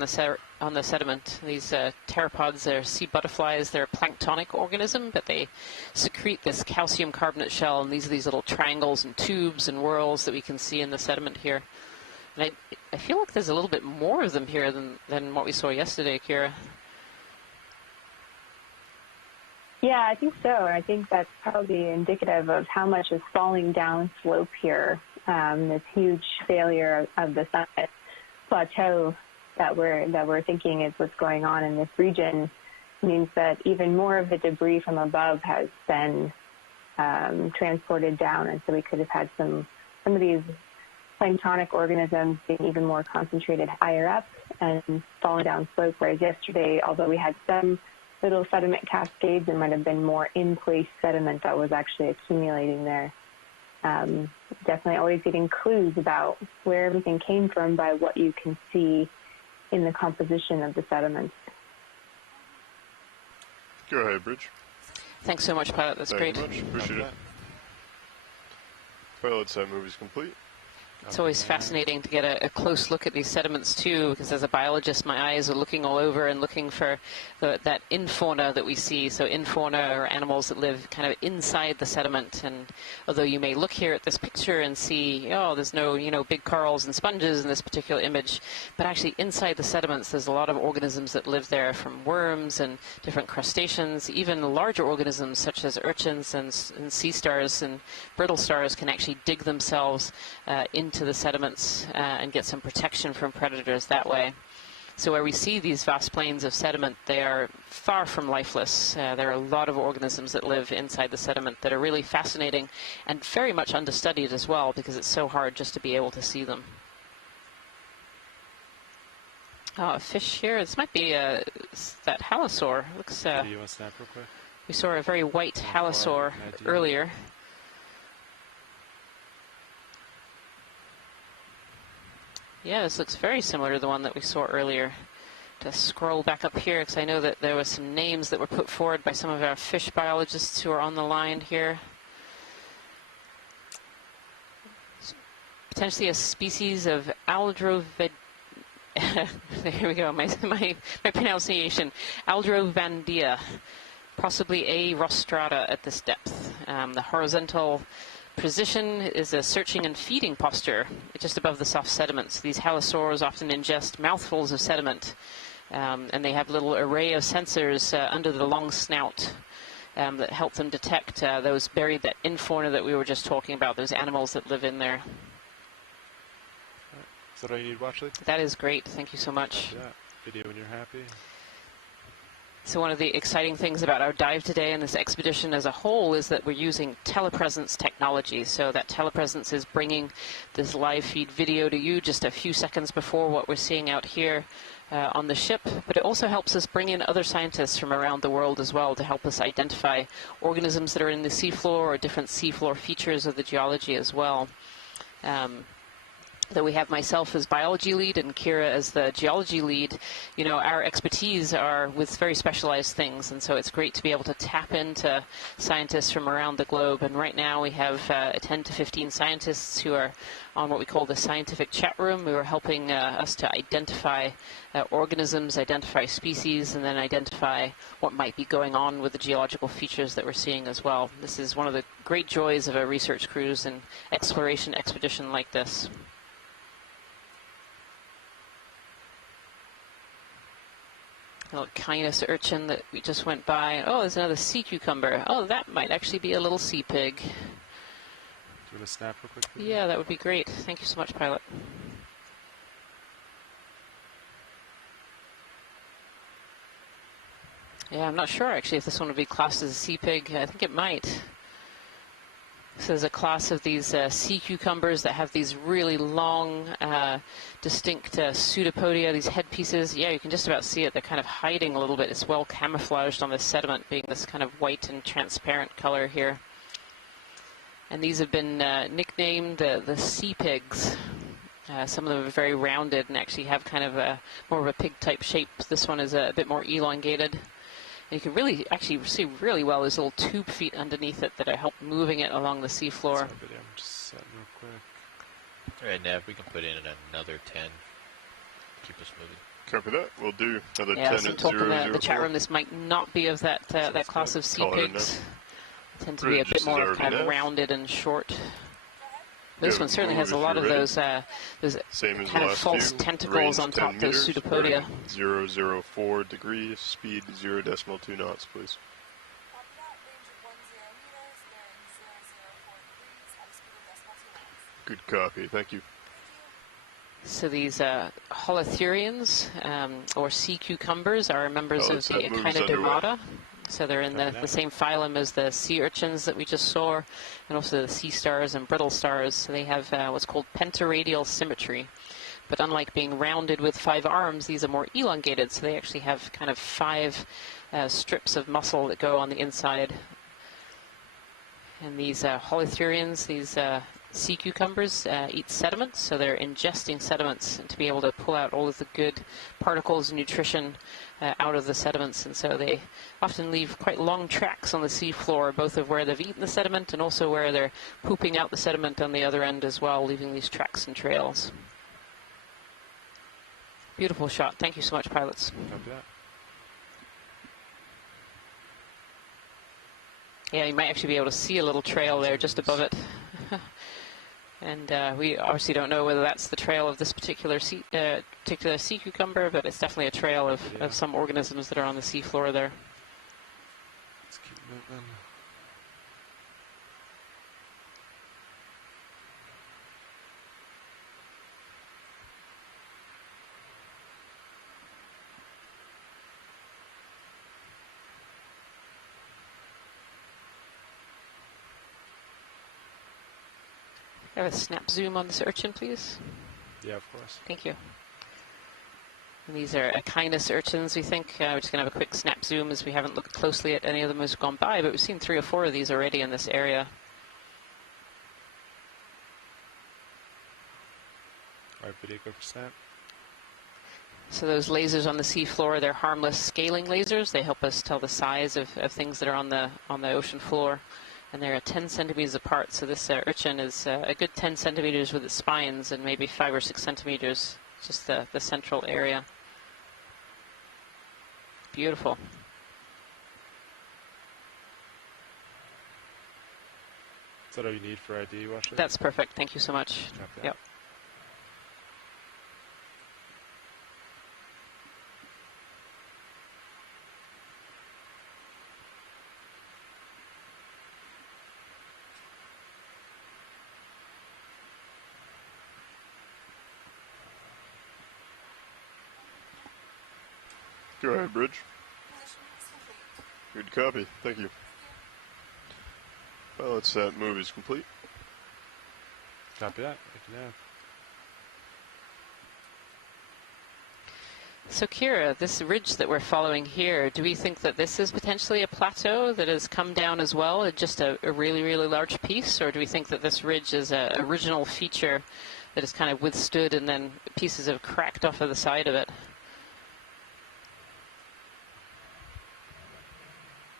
the sediment. These pteropods are sea butterflies. They're a planktonic organism, but they secrete this calcium carbonate shell, and these are these little triangles and tubes and whorls that we can see in the sediment here. And I feel like there's a little bit more of them here than what we saw yesterday, Kira. Yeah, I think so. I think that's probably indicative of how much is falling down slope here. This huge failure of the summit plateau that we're thinking is what's going on in this region means that even more of the debris from above has been transported down, and so we could have had some of these planktonic organisms being even more concentrated higher up and falling down slope, whereas yesterday, although we had some little sediment cascades, there might have been more in-place sediment that was actually accumulating there. Definitely always getting clues about where everything came from by what you can see in the composition of the sediments. Go ahead, Bridge. Thanks so much, Pilot. That's great. Thank you much. Appreciate it. Pilot's move is complete. It's always fascinating to get a close look at these sediments too, because as a biologist, my eyes are looking all over and looking for that infauna that we see. So infauna are animals that live kind of inside the sediment. And although you may look here at this picture and see, oh, there's no, big corals and sponges in this particular image, but actually inside the sediments, there's a lot of organisms that live there, from worms and different crustaceans, even larger organisms such as urchins and sea stars and brittle stars can actually dig themselves into the sediments and get some protection from predators that way. So where we see these vast plains of sediment, they are far from lifeless. There are a lot of organisms that live inside the sediment that are really fascinating and very much understudied as well, because it's so hard just to be able to see them. Oh, a fish here. This might be that halosaur. Looks. Do you want to snap real quick? We saw a very white halosaur earlier. Yeah, this looks very similar to the one that we saw earlier. To scroll back up here, because I know that there were some names that were put forward by some of our fish biologists who are on the line here. Potentially a species of Aldroved. There we go, my pronunciation. Aldrovandia, possibly a rostrata at this depth. The horizontal position is a searching and feeding posture just above the soft sediments. These halosaurs often ingest mouthfuls of sediment, and they have a little array of sensors under the long snout that help them detect those buried, that infauna that we were just talking about, those animals that live in there. Is that all you need, Watchley? That is great. Thank you so much. Yeah. Video when you're happy. So one of the exciting things about our dive today and this expedition as a whole is that we're using telepresence technology. So that telepresence is bringing this live feed video to you just a few seconds before what we're seeing out here on the ship. But it also helps us bring in other scientists from around the world as well to help us identify organisms that are in the seafloor or different seafloor features of the geology as well. Though we have myself as biology lead and Kira as the geology lead, you know, our expertise are with very specialized things, and so it's great to be able to tap into scientists from around the globe. And right now we have 10 to 15 scientists who are on what we call the scientific chat room, who are helping us to identify organisms, identify species, and then identify what might be going on with the geological features that we're seeing as well. This is one of the great joys of a research cruise and exploration expedition like this. A little Okeanos urchin that we just went by. Oh, there's another sea cucumber. Oh, that might actually be a little sea pig. Do you want to snap real quick? Yeah, that would be great. Thank you so much, Pilot. Yeah, I'm not sure actually if this one would be classed as a sea pig. I think it might. So there's a class of these sea cucumbers that have these really long, distinct pseudopodia, these headpieces. Yeah, you can just about see it. They're kind of hiding a little bit. It's well camouflaged on the sediment, being this kind of white and transparent color here. And these have been nicknamed the sea pigs. Some of them are very rounded and actually have kind of more of a pig-type shape. This one is a bit more elongated. And you can really actually see really well those little tube feet underneath it that are help moving it along the seafloor. Sorry, buddy, I'm just setting real quick. All right, Nav, we can put in another 10. Keep us moving. Copy that. We'll do another 10 some at talk in 004. the chat room. This might not be of that that class of sea Call it in pigs. now. Tend to be a bit more Just kind of RV. rounded and short. This Yeah, one certainly has a move if lot of you're those Same as kind of last false few. tentacles Range on 10 top, those meters, pseudopodia. running 004 degrees, speed 0.2 knots, please. Copy that. Range of 10 meters, bearing 004 degrees at a speed of 0.2 knots. Good copy. Thank you. So these Holothurians, or sea cucumbers, are members of the that moves Echinodermata. So they're in the same phylum as the sea urchins that we just saw, and also the sea stars and brittle stars. So they have what's called pentaradial symmetry. But unlike being rounded with 5 arms, these are more elongated, so they actually have kind of 5 strips of muscle that go on the inside. And these Holothurians, these sea cucumbers, eat sediments, so they're ingesting sediments to be able to pull out all of the good particles and nutrition out of the sediments. And so they often leave quite long tracks on the seafloor, both of where they've eaten the sediment and also where they're pooping out the sediment on the other end as well, leaving these tracks and trails. Beautiful shot. Thank you so much, pilots. Copy that. Yeah, you might actually be able to see a little trail there just above it. And we obviously don't know whether that's the trail of this particular sea cucumber, but it's definitely a trail of some organisms that are on the seafloor there. Let's keep moving. Have a snap zoom on this urchin, please. Yeah, of course. Thank you. And these are Okeanos urchins, we think. We're just going to have a quick snap zoom as we haven't looked closely at any of them as we've gone by, but we've seen 3 or 4 of these already in this area. Alright, video, go for snap. So those lasers on the seafloor, they're harmless scaling lasers. They help us tell the size of things that are on the ocean floor. And they're 10 centimeters apart, so this urchin is a good 10 centimeters with its spines and maybe 5 or 6 centimeters, just the central area. Beautiful. Is that all you need for ID, Washley? That's perfect. Thank you so much. Copy that. Yep. Go ahead, Bridge. Position is complete. Good copy. Thank you. Well, let's move is complete. Copy that. Thank you, Nav. So Kira, this ridge that we're following here, do we think that this is potentially a plateau that has come down as well, just a really, really large piece, or do we think that this ridge is an original feature that has kind of withstood, and then pieces have cracked off of the side of it.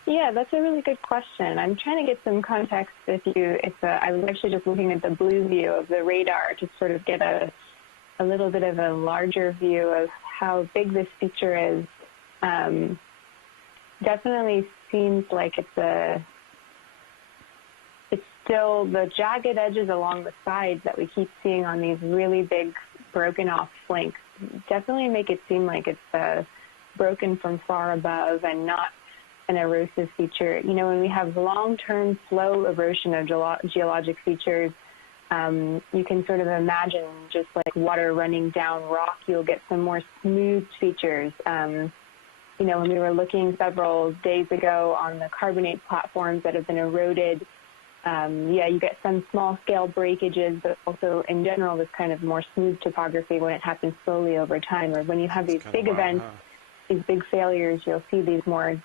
Yeah, that's a really good question. I'm trying to get some context with you. I was actually just looking at the blue view of the radar to sort of get a little bit of a larger view of how big this feature is. Definitely seems like it's still the jagged edges along the sides that we keep seeing on these really big broken off flanks definitely make it seem like it's broken from far above and not an erosive feature. You know, when we have long-term slow erosion of geologic features, you can sort of imagine just like water running down rock, you'll get some more smooth features. You know, when we were looking several days ago on the carbonate platforms that have been eroded, you get some small-scale breakages, but also in general this kind of more smooth topography when it happens slowly over time. Or when you have these big events, these big failures, you'll see these more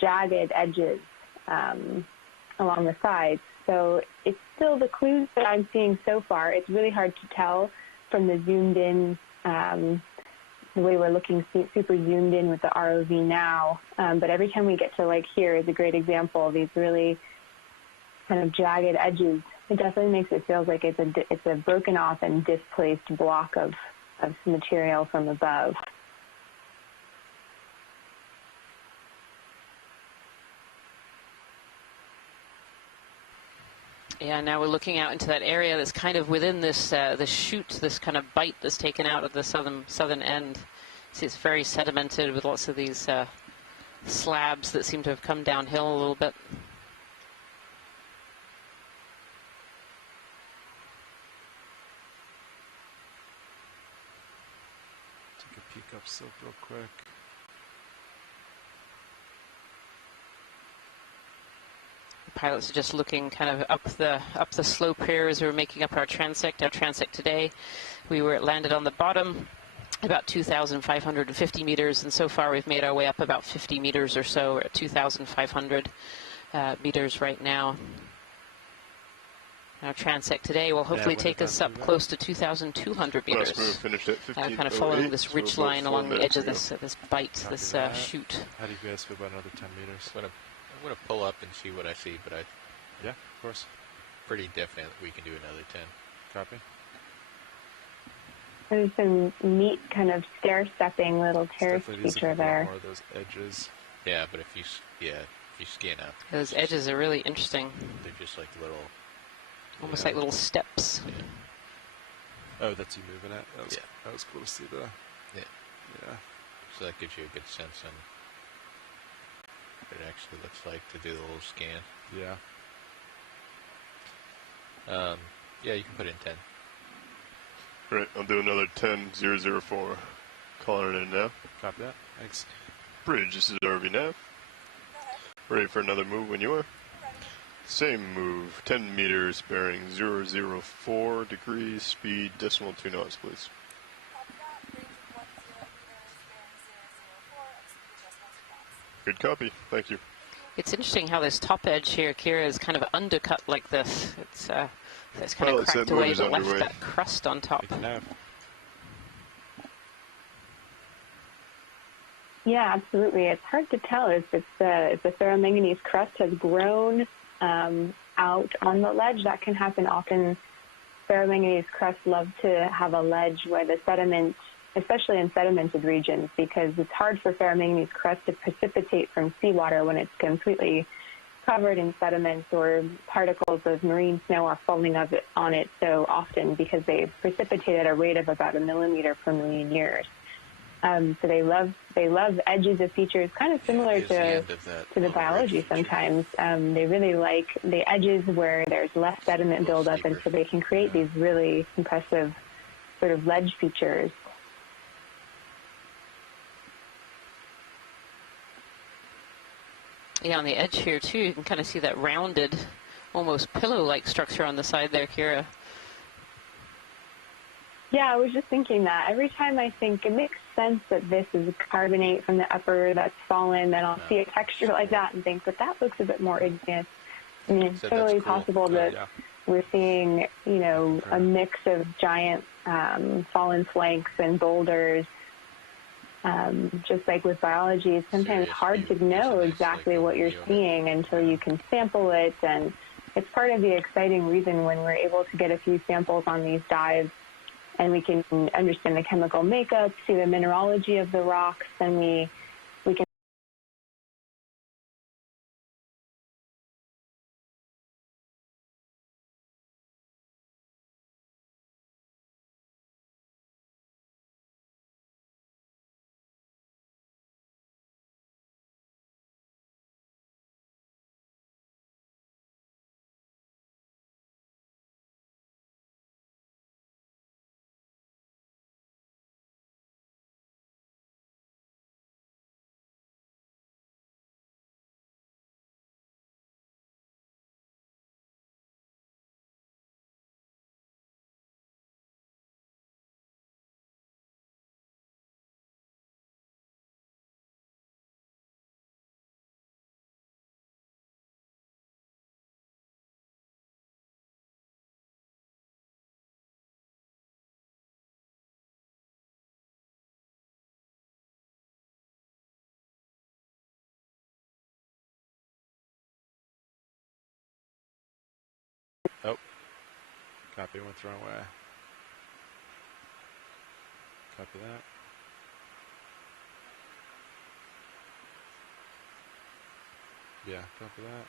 jagged edges along the sides. So it's still the clues that I'm seeing so far. It's really hard to tell from the zoomed in, the way we're looking super zoomed in with the ROV now. But every time we get to like here is a great example of these really kind of jagged edges. It definitely makes it feel like it's a broken off and displaced block of material from above. Yeah, now we're looking out into that area that's kind of within this this chute, this kind of bite that's taken out of the southern end. See, it's very sedimented with lots of these slabs that seem to have come downhill a little bit. Take a peek up slope real quick. Pilots are just looking kind of up the slope here as we're making up our transect. Our transect today, we were landed on the bottom about 2,550 meters, and so far we've made our way up about 50 meters or so. We're at 2,500 meters right now. Our transect today will hopefully take us up close to 2,200 meters. Last move finished at 15:08, kind of following this ridge so line along the edge of minutes this bite, this chute. How do you guys feel about another 10 meters? I'm going to pull up and see what I see, but Yeah, of course. pretty definite we can do another 10. Copy. There's some neat kind of stair-stepping little terrace Definitely feature needs a lot there. more of those edges. Yeah, but if you scan up, Those edges are really interesting, they're just like little. almost like little steps. Oh, that's you moving it? Yeah. That was cool to see the... Yeah. Yeah. So that gives you a good sense on what it actually looks like to do the little scan. Yeah. Yeah, you can put in 10. Right, I'll do another 10-004. Calling it in now. Copy that. Thanks. Bridge, this is RV nav. Ready for another move when you are. Same move, 10 meters, bearing 004 degrees, speed decimal 2 knots, please. Good copy, thank you. It's interesting how this top edge here, Kira, is kind of undercut like this. It's kind Well, of it's cracked that away, move is but left underway. that crust on top. Take a nav. Yeah, absolutely. It's hard to tell if the ferromanganese crust has grown out on the ledge. That can happen often. Ferromanganese crusts love to have a ledge where the sediment, especially in sedimented regions, because it's hard for ferromanganese crust to precipitate from seawater when it's completely covered in sediments or particles of marine snow are falling on it so often because they precipitate at a rate of about 1 millimeter per million years. So they love edges of features, kind of similar to the biology sometimes. They really like the edges where there's less sediment buildup, and so they can create these really impressive sort of ledge features. Yeah, on the edge here too, you can kind of see that rounded, almost pillow-like structure on the side there, Kira. Yeah, I was just thinking that. Every time I think it makes sense that this is carbonate from the upper that's fallen, then I'll see a texture like that and think, but that looks a bit more igneous. I mean, it's So totally that's cool. possible that we're seeing, know, a mix of giant fallen flanks and boulders. Just like with biology, it's sometimes hard to know exactly what you're seeing until you can sample it, and it's part of the exciting reason when we're able to get a few samples on these dives and we can understand the chemical makeup, see the mineralogy of the rocks, then we can. Oh, copy, went the wrong way. Copy that. Yeah, copy that.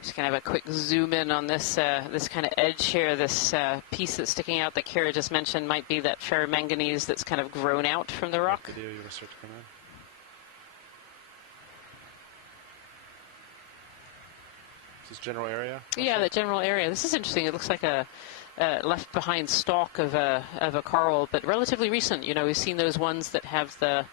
Just gonna have a quick zoom in on this this kind of edge here. This piece that's sticking out that Kira just mentioned might be that ferromanganese that's kind of grown out from the rock. Video, you want to start to come in? Is this general area? Yeah, the general area. This is interesting. It looks like a left behind stalk of a coral, but relatively recent. You know, we've seen those ones that have the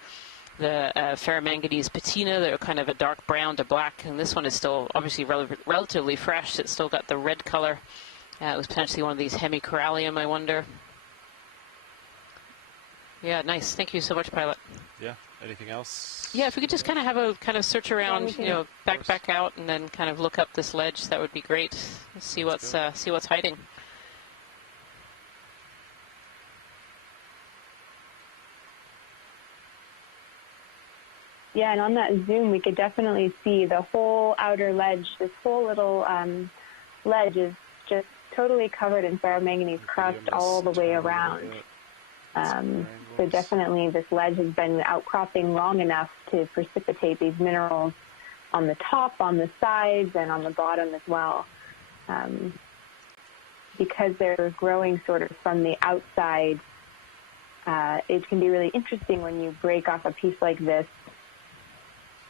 ferromanganese patina that are kind of a dark brown to black, and this one is still obviously relatively fresh. It's still got the red color. It was potentially one of these hemicorallium, I wonder. Yeah, nice. Thank you so much, Pilot. Yeah. Anything else? Yeah, if we could just kind of have a kind of search around, you know, back out, and then kind of look up this ledge, that would be great. See what's hiding. Yeah, and on that zoom, we could definitely see the whole outer ledge. This whole little ledge is just totally covered in ferromanganese crust all the way around. So definitely this ledge has been outcropping long enough to precipitate these minerals on the top, on the sides, and on the bottom as well. Because they're growing sort of from the outside, it can be really interesting when you break off a piece like this.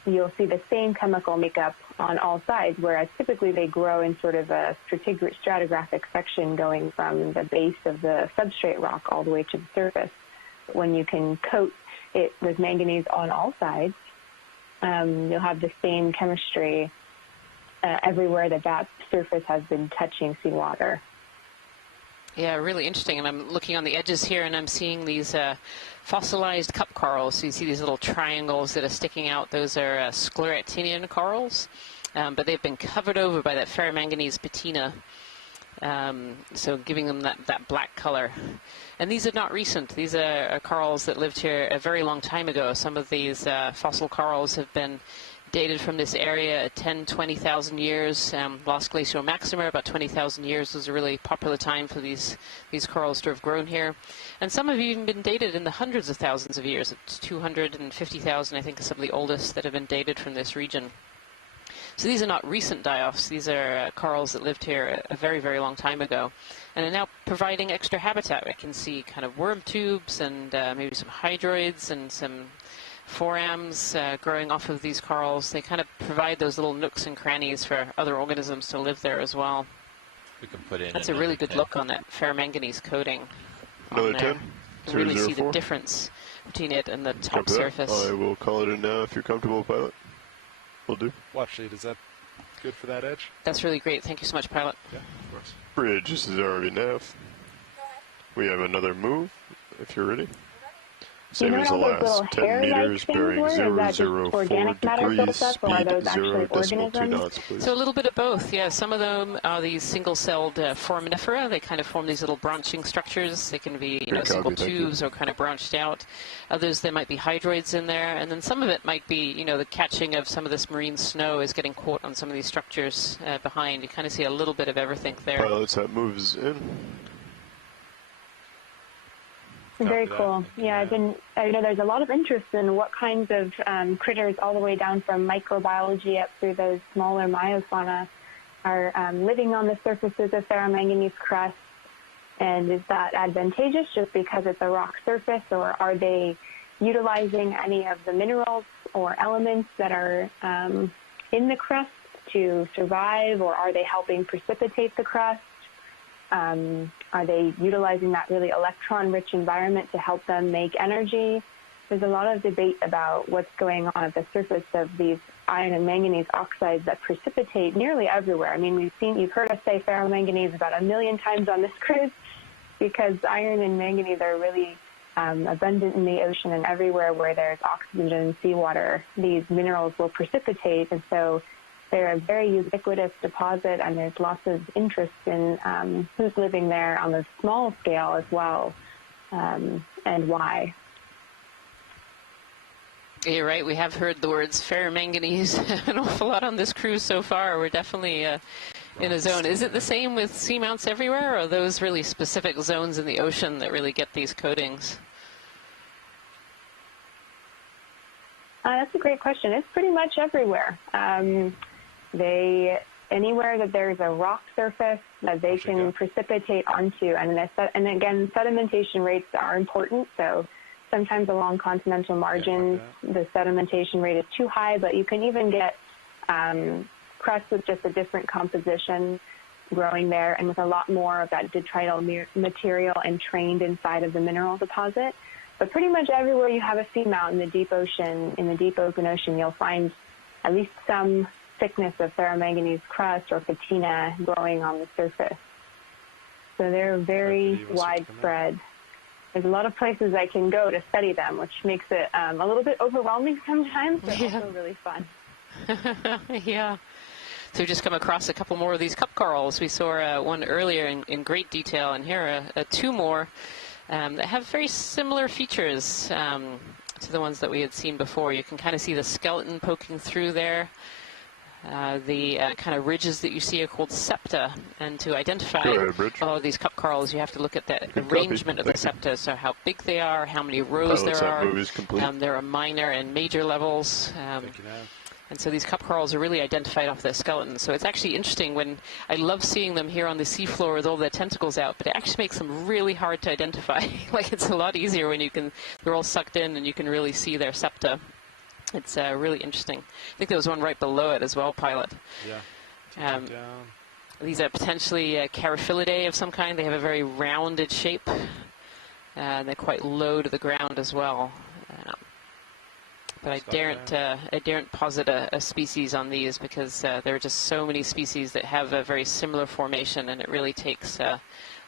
You'll see the same chemical makeup on all sides, whereas typically they grow in sort of a stratigraphic section going from the base of the substrate rock all the way to the surface. When you can coat it with manganese on all sides, you'll have the same chemistry everywhere that surface has been touching seawater. Yeah, really interesting. And I'm looking on the edges here, and I'm seeing these fossilized cup corals. So you see these little triangles that are sticking out. Those are scleractinian corals, but they've been covered over by that ferromanganese patina, so giving them that black color. And these are not recent. These are corals that lived here a very long time ago. Some of these fossil corals have been dated from this area at 10, 20,000 years. Last glacial maxima, about 20,000 years, was a really popular time for these corals to have grown here. And some have even been dated in the hundreds of thousands of years. It's 250,000, I think, is some of the oldest that have been dated from this region. So these are not recent die-offs. These are corals that lived here a very, very long time ago and are now providing extra habitat. I can see kind of worm tubes and maybe some hydroids and some forams growing off of these corals. They kind of provide those little nooks and crannies for other organisms to live there as well. We can put in. That's a really good 10. look on that ferromanganese coating. Another 10? You can really see the difference between it and the top surface. I will call it in now if you're comfortable, Pilot. Will do. Watch lead, is that good for that edge? That's really great. Thank you so much, Pilot. Yeah, of course. Bridge, this is ROV nav. Go ahead. We have another move, if you're ready. Do you Same know as the what all those little last. 10 hair-like meters, things bearing were? Is 0, that just 0, 4 organic matter built degrees, up, or are speed those 0 actually decimal 2 organisms? knots, please. So a little bit of both, yeah. Some of them are these single-celled foraminifera. They kind of form these little branching structures. They can be, Good single copy, thank you. tubes or kind of branched out. Others, there might be hydroids in there, and then some of it might be, the catching of some of this marine snow is getting caught on some of these structures behind. You kind of see a little bit of everything there. Pilots, that moves in. Very that. cool. Yeah, I know there's a lot of interest in what kinds of critters all the way down from microbiology up through those smaller myofauna are living on the surfaces of ferromanganese crust. And is that advantageous just because it's a rock surface, or are they utilizing any of the minerals or elements that are in the crust to survive, or are they helping precipitate the crust? Are they utilizing that really electron-rich environment to help them make energy? There's a lot of debate about what's going on at the surface of these iron and manganese oxides that precipitate nearly everywhere. I mean, you've heard us say ferromanganese about 1 million times on this cruise, because iron and manganese are really abundant in the ocean, and everywhere where there's oxygen and seawater, these minerals will precipitate, and so they're a very ubiquitous deposit, and there's lots of interest in who's living there on a small scale as well, and why. You're right. We have heard the words ferromanganese an awful lot on this cruise so far. We're definitely in a zone. Is it the same with seamounts everywhere, or are those really specific zones in the ocean that really get these coatings? That's a great question. It's pretty much everywhere. Anywhere that there's a rock surface that they can precipitate onto, and again, sedimentation rates are important. So sometimes along continental margins, the sedimentation rate is too high, but you can even get crust with just a different composition growing there, and with a lot more of that detrital material entrained inside of the mineral deposit. But pretty much everywhere you have a seamount in the deep ocean, in the deep open ocean, you'll find at least some thickness of ferromanganese crust or patina growing on the surface. So they're very widespread. There's a lot of places I can go to study them, which makes it a little bit overwhelming sometimes, but also really fun. Yeah. So we just come across a couple more of these cup corals. We saw one earlier in great detail, and here are two more that have very similar features to the ones that we had seen before. You can kind of see the skeleton poking through there. The kind of ridges that you see are called septa, and to identify all of these cup corals, you have to look at the arrangement of the septa, so how big they are, how many rows there are. There are minor and major levels. And so these cup corals are really identified off their skeleton. So it's actually interesting when I love seeing them here on the seafloor with all their tentacles out, but it actually makes them really hard to identify. Like, it's a lot easier when they're all sucked in and you can really see their septa. It's really interesting. I think there was one right below it as well, Pilot. Yeah. These are potentially Charaphilidae of some kind. They have a very rounded shape. They're quite low to the ground as well. But I daren't posit a species on these, because there are just so many species that have a very similar formation, and it really takes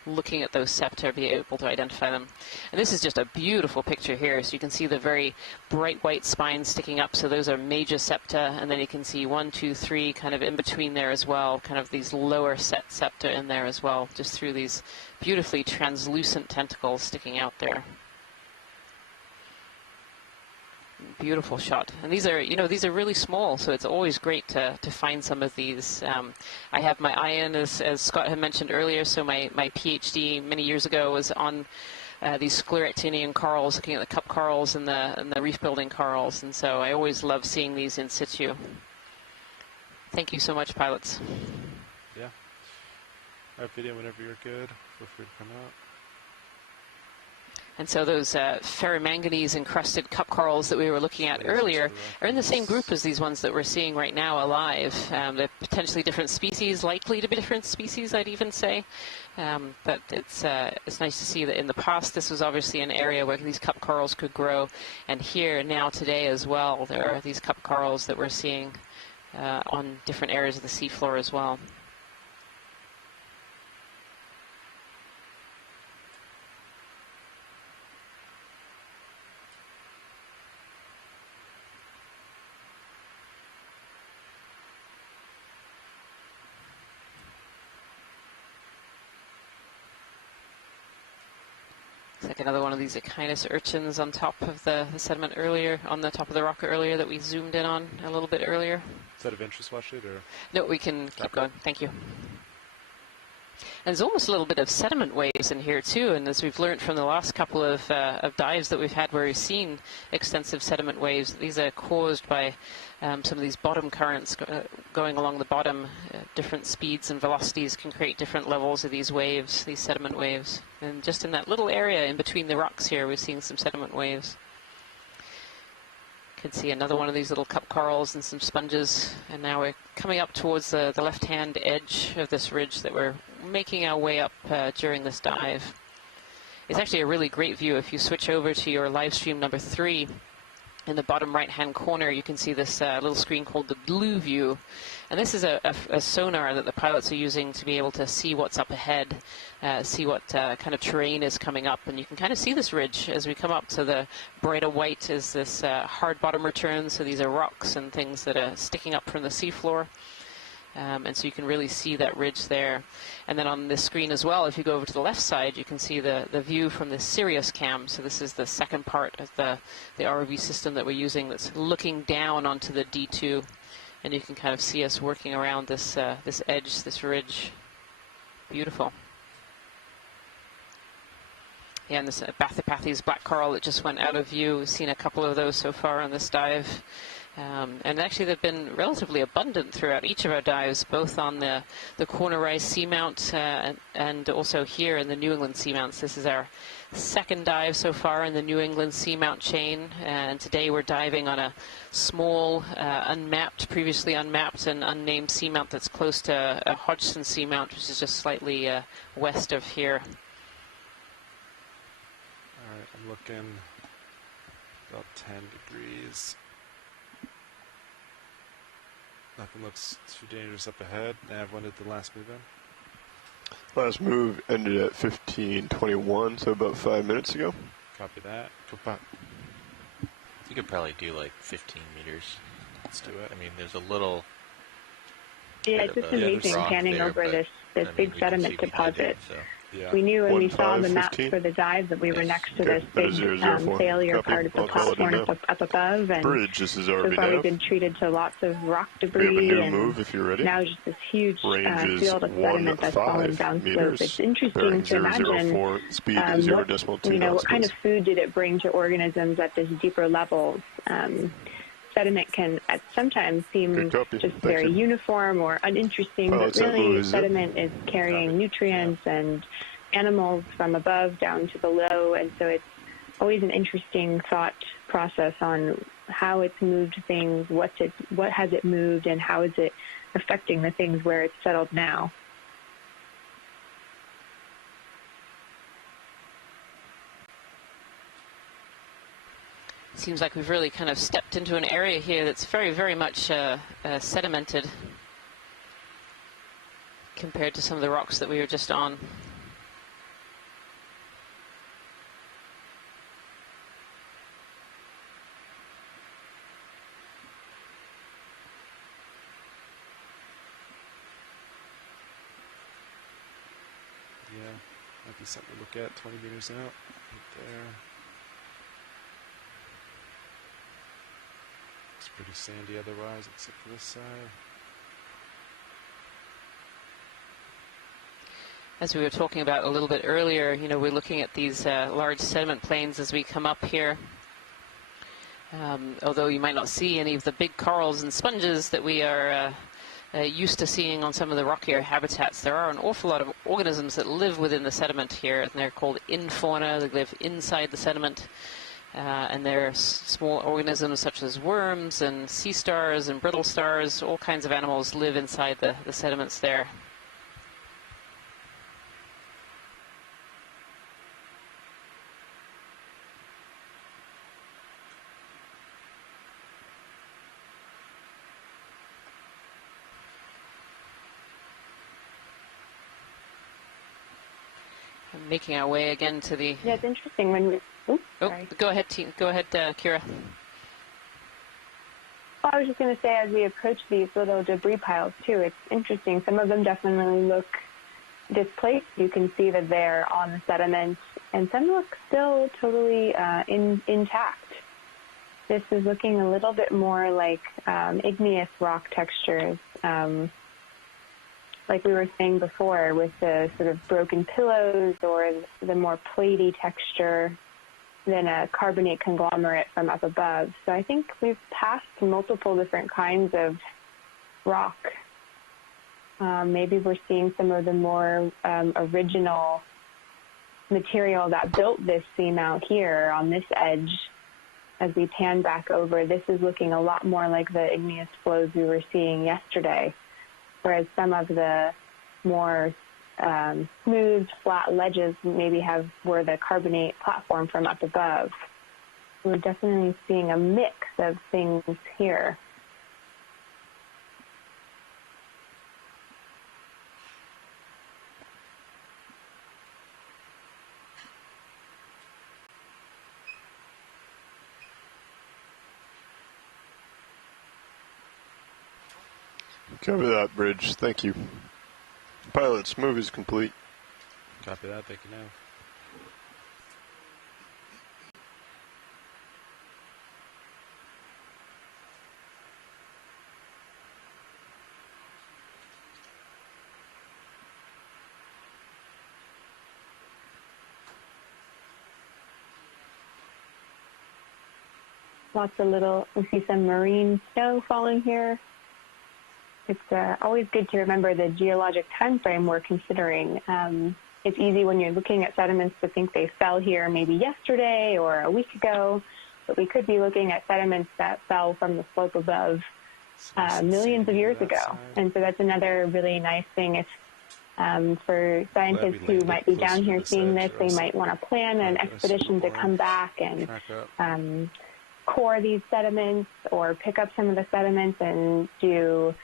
looking at those septa to be able to identify them. And this is just a beautiful picture here. So you can see the very bright white spines sticking up. So those are major septa, and then you can see 1, 2, 3 kind of in between there as well, kind of these lower set septa in there as well, just through these beautifully translucent tentacles sticking out there. Beautiful shot. And these are, these are really small, so it's always great to find some of these. I have my eye in, as Scott had mentioned earlier, so my PhD many years ago was on these scleractinian corals, looking at the cup corals and the reef-building corals, and so I always love seeing these in situ. Thank you so much, pilots. Yeah. Our video whenever you're good. Feel free to come out. And so those ferromanganese-encrusted cup corals that we were looking at earlier are in the same group as these ones that we're seeing right now alive. They're potentially different species, likely to be different species, I'd even say. But it's nice to see that in the past this was obviously an area where these cup corals could grow. And here, now, today as well, there are these cup corals that we're seeing on different areas of the seafloor as well. like another one of these Okeanos urchins on top of the sediment earlier, on the top of the rock earlier that we zoomed in on a little bit earlier. Is that of interest, Washlet, or? No, we can keep going. Thank you. And there's almost a little bit of sediment waves in here too, and as we've learned from the last couple of dives that we've had where we've seen extensive sediment waves, these are caused by some of these bottom currents going along the bottom. Different speeds and velocities can create different levels of these waves, these sediment waves. And just in that little area in between the rocks here, we're seeing some sediment waves. Could see another one of these little cup corals and some sponges, and now we're coming up towards the left-hand edge of this ridge that we're making our way up during this dive. It's actually a really great view. If you switch over to your live stream number 3, in the bottom right-hand corner, you can see this little screen called the blue view. And this is a sonar that the pilots are using to be able to see what's up ahead, see what kind of terrain is coming up. And you can kind of see this ridge as we come up. So the brighter white is this hard bottom return. So these are rocks and things that are sticking up from the seafloor. And so you can really see that ridge there. And then on this screen as well, if you go over to the left side, you can see the view from the Sirius cam. So this is the second part of the ROV system that we're using that's looking down onto the D2. And you can kind of see us working around this this edge, this ridge. Beautiful. Yeah, and this Bathypathes black coral that just went out of view. We've seen a couple of those so far on this dive. And actually they've been relatively abundant throughout each of our dives, both on the Corner Rise Seamount and also here in the New England Seamounts. This is our second dive so far in the New England Seamount chain, and today we're diving on a small, previously unmapped and unnamed seamount that's close to a Hodgson Seamount, which is just slightly west of here. All right, I'm looking about 10 degrees. Nothing looks too dangerous up ahead. Nav, when did the last move in? Last move ended at 15:21, so about 5 minutes ago. Copy that. Goodbye. You could probably do like 15 meters. Let's do it. I mean, there's a little. Yeah, it's just amazing panning over this big sediment deposit. Yeah. We knew when we saw the map 15. for the dive that we were next to Okay, this big 004. failure Copy. part of the I'll call it platform now. up above, and Bridge, this is so ROV far we've nav. been treated to lots of rock We have a debris new and move if you're ready. now just this huge Range is field of sediment that's falling 15 downslope. meters. It's interesting Bearing to imagine 004, speed 0.2 what kind knots. of food did it bring to organisms at this deeper levels. Sediment can sometimes seem Good copy. just Thank very you. uniform or uninteresting, Pilot but set really move is zip. sediment is carrying nutrients and animals from above down to below, and so it's always an interesting thought process on how it's moved things, what has it moved, and how is it affecting the things where it's settled now. Seems like we've really kind of stepped into an area here that's very, very much sedimented compared to some of the rocks that we were just on. Yeah, might be something to look at 20 meters out. Right there. It's pretty sandy otherwise, except for this side. As we were talking about a little bit earlier, you know, we're looking at these large sediment plains as we come up here. Although you might not see any of the big corals and sponges that we are used to seeing on some of the rockier habitats, there are an awful lot of organisms that live within the sediment here, and they're called infauna. They live inside the sediment. And there are small organisms such as worms and sea stars and brittle stars. All kinds of animals live inside the sediments there. And making our way again to the... Yeah, it's interesting when we... Sorry. Go ahead, Kira. Well, I was just going to say, as we approach these little debris piles, too, it's interesting. Some of them definitely look displaced, you can see that they're on the sediment, and some look still totally intact. This is looking a little bit more like igneous rock textures, like we were saying before, with the sort of broken pillows or the more platy texture than a carbonate conglomerate from up above. So I think we've passed multiple different kinds of rock. Maybe we're seeing some of the more original material that built this seamount here on this edge. As we pan back over, this is looking a lot more like the igneous flows we were seeing yesterday, whereas some of the more smooth, flat ledges maybe were the carbonate platform from up above. We're definitely seeing a mix of things here. Cover that, Bridge. Thank you. Pilot's move is complete. Copy that. Thank you now. Lots of we see some marine snow falling here. It's always good to remember the geologic time frame we're considering. It's easy when you're looking at sediments to think they fell here maybe yesterday or a week ago, but we could be looking at sediments that fell from the slope above millions of years ago. And so that's another really nice thing. If for scientists who might be down here seeing this, they might want to plan an expedition to come back and core these sediments or pick up some of the sediments and do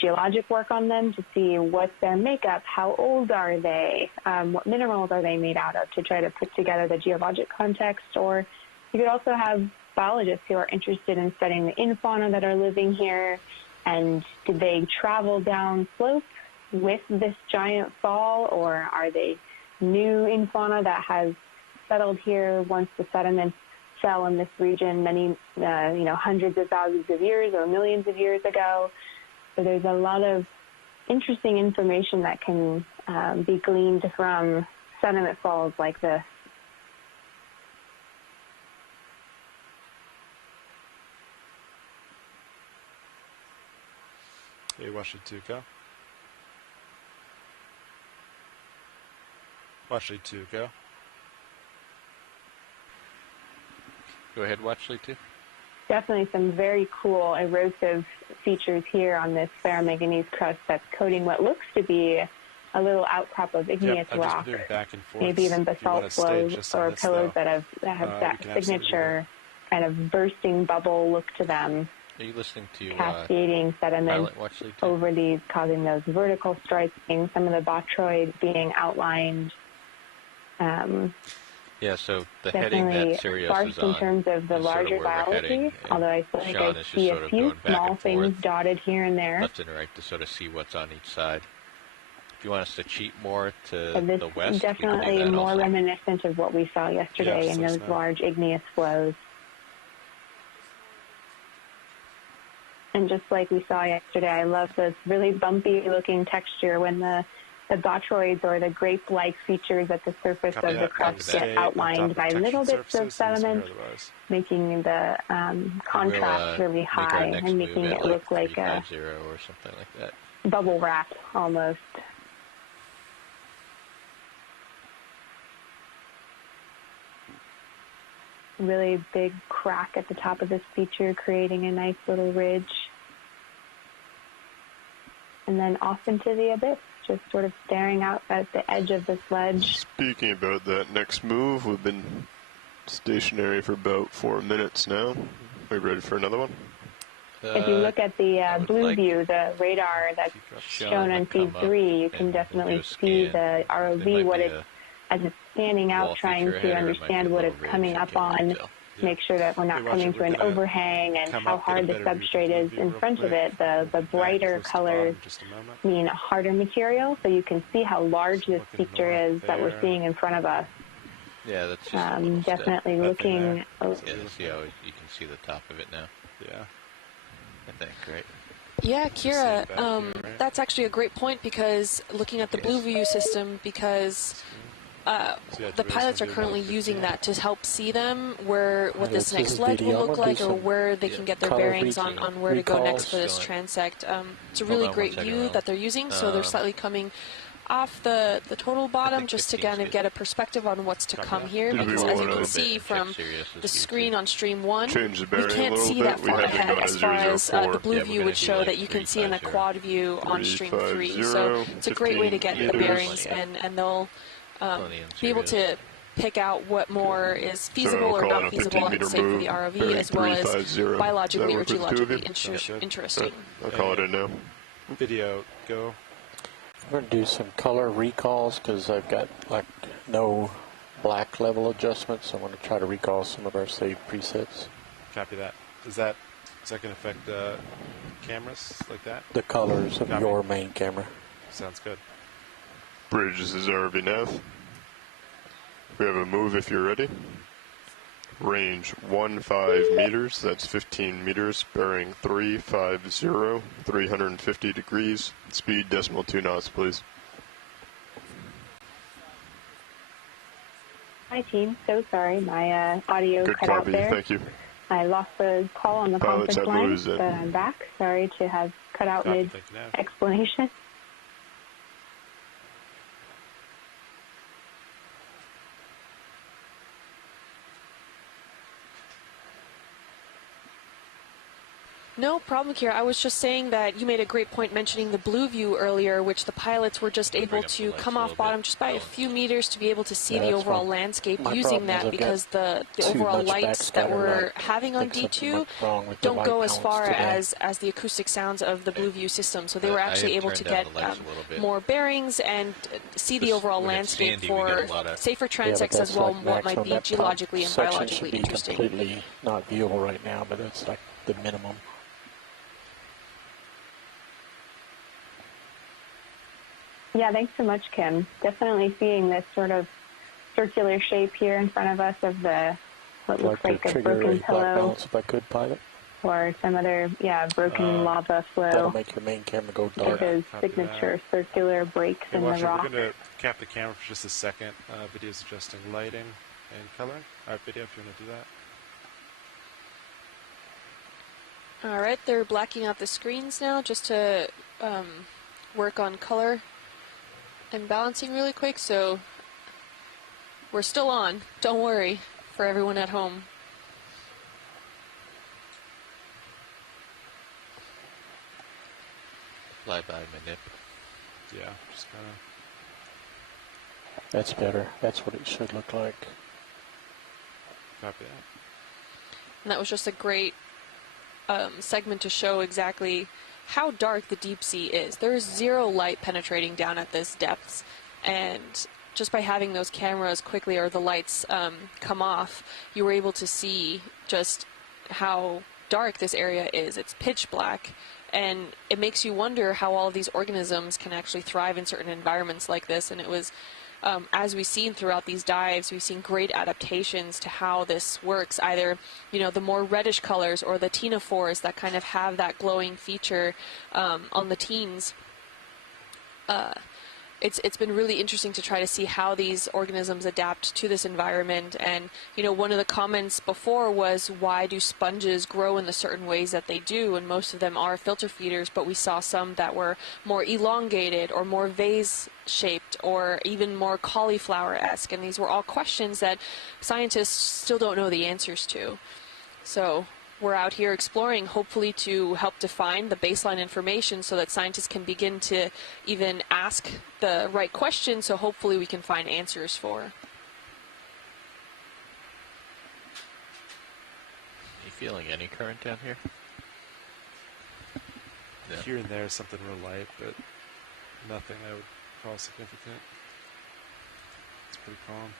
geologic work on them to see what's their makeup, how old are they, what minerals are they made out of, to try to put together the geologic context. Or you could also have biologists who are interested in studying the infauna that are living here, and did they travel down slope with this giant fall, or are they new infauna that has settled here once the sediments fell in this region many, hundreds of thousands of years or millions of years ago. So there's a lot of interesting information that can be gleaned from sediment falls like this. Hey, watch it 2, go. Watch it 2, go. Go ahead, Watchley 2. Definitely some very cool erosive features here on this ferromanganese crust that's coating what looks to be a little outcrop of igneous rock, back and forth. maybe even basalt flows or pillars that have that signature kind of bursting bubble look to them. Are you listening to cascading sediment over these, causing those vertical stripes, some of the botroid being outlined. Yeah, so the heading that Sirius is on in terms of the larger biology, although I feel like I see a few small things dotted here and there. Left and right to sort of see what's on each side. If you want us to cheat more to the west, this is definitely more reminiscent of what we saw yesterday in those large igneous flows. And just like we saw yesterday, I love this really bumpy-looking texture when the botroids or the grape-like features at the surface of the crust get outlined by little bits of sediment, making the contrast really high and making it look like a or something like that. Bubble wrap almost. Really big crack at the top of this feature, creating a nice little ridge. And then off into the abyss, just sort of staring out at the edge of the sledge. Speaking about that next move, we've been stationary for about 4 minutes now. Are we ready for another one? If you look at the blue view, the radar that's shown on feed 3, you can definitely see the ROV, as it's scanning out, trying to understand what it's coming up on. make sure that we're not Hey, watch coming it, to we're an gonna overhang and come how up, get a hard the better view of the substrate is blue in real front of quick. it. The Back brighter close to the bottom colors in just a moment. mean harder material, so you can see how large this Looking feature north is that we're there. seeing in front of us. Yeah, that's just a little step. Definitely That thing looking. there. Yeah, see how you can see the top of it now, Yeah. I think, right? Yeah, Just see Kira, it back here, right? that's actually a great point because looking at the Blue View system, because So yeah, the Drew, it's pilots are gonna do currently another using 15. that to help see them where what This this next is leg will video. I'm look gonna like do or some where they can get their color bearings on where to go next for this recalls. transect. It's a Hold really on great 1 second, view Ron. that they're using, so they're slightly coming off the total bottom think just to 15's kind of good. get a perspective on what's to Copy come that. here, Did we because go as a you little can bit see and from check Sirius's the view, screen too? on stream 1, Change the we bearing a can't little see bit. that We far have it ahead going as at far as the 004. Blue Yeah, we're View gonna would do show like that you can see in the 350. quad view on stream 3. So 350, it's a great way to get 15 the meters. bearings, and they'll Plenty in be able Sirius. to pick out what more is So feasible or call not it a feasible 15 and meter safe for move. the ROV, bearing as well as 350. Does biologically that or work with the two of you? geologically Sounds good. interesting. I'll call it in now. Video, go. I'm going to do some color recalls because I've got like no black level adjustments. I'm going to try to recall some of our saved presets. Copy that. Is that going to affect cameras like that? The colors of Copy. your main camera. Sounds good. Bridge, this is ROV nav. We have a move if you're ready. Range 15 meters, that's 15 meters, bearing 350, 350 degrees. Speed decimal 2 knots, please. Hi, team. So sorry, my audio Good cut out copy, there. thank you. I lost the call on the Pilots conference have line, Louis in. but I'm back. Sorry to have cut out Copy, thank you, Nav. mid-explanation. No problem, Kira. I was just saying that you made a great point mentioning the Blue View earlier, which the pilots were just Bring able up the to lights come a off little bottom bit. just by a few meters to be able to see Yeah, the that's overall fine. landscape My using problem is that, I've because the too overall much lights that backscatter we're light. having I on think something D2 went wrong with the don't light go as balance far today. as the acoustic sounds of the Blue View system. So they were I actually had able to turned down get the lights a little bit. more bearings and see the This- overall when it's landscape sandy, we get for a lot of- safer Yeah, but transects as that's well, like what might maximum. be That top geologically and section biologically should be interesting. completely not viewable right now, but that's like the minimum. Yeah, thanks so much, Kim. Definitely seeing this sort of circular shape here in front of us of what I'd looks like like to a trigger a broken black pillow balance if I could, pilot. or some other, broken lava That'll flow. make your main camera go Like dark. those Copy signature circular breaks Hey, in the watcher, rock. we're going to cap the camera for just a second. Video's adjusting lighting and coloring. All right, video, if you want to do that. All right, they're blacking out the screens now just to work on color and balancing really quick. So we're still on. Don't worry for everyone at home. Fly by my nip. Yeah, just kind of. That's better. That's what it should look like. Copy that. And that was just a great segment to show exactly how dark the deep sea is. There is zero light penetrating down at this depths, and just by having those cameras quickly or the lights come off, you were able to see just how dark this area is. It's pitch black, and it makes you wonder how all of these organisms can actually thrive in certain environments like this. And it was, as we've seen throughout these dives, we've seen great adaptations to how this works. Either, the more reddish colors or the ctenophores that kind of have that glowing feature on the teens. It's been really interesting to try to see how these organisms adapt to this environment. And, one of the comments before was, why do sponges grow in the certain ways that they do? And most of them are filter feeders, but we saw some that were more elongated or more vase-shaped or even more cauliflower-esque. And these were all questions that scientists still don't know the answers to. So we're out here exploring, hopefully to help define the baseline information so that scientists can begin to even ask the right questions, so hopefully we can find answers for. Are you feeling any current down here? No. Here and there, something real light, but nothing I would call significant. It's pretty calm.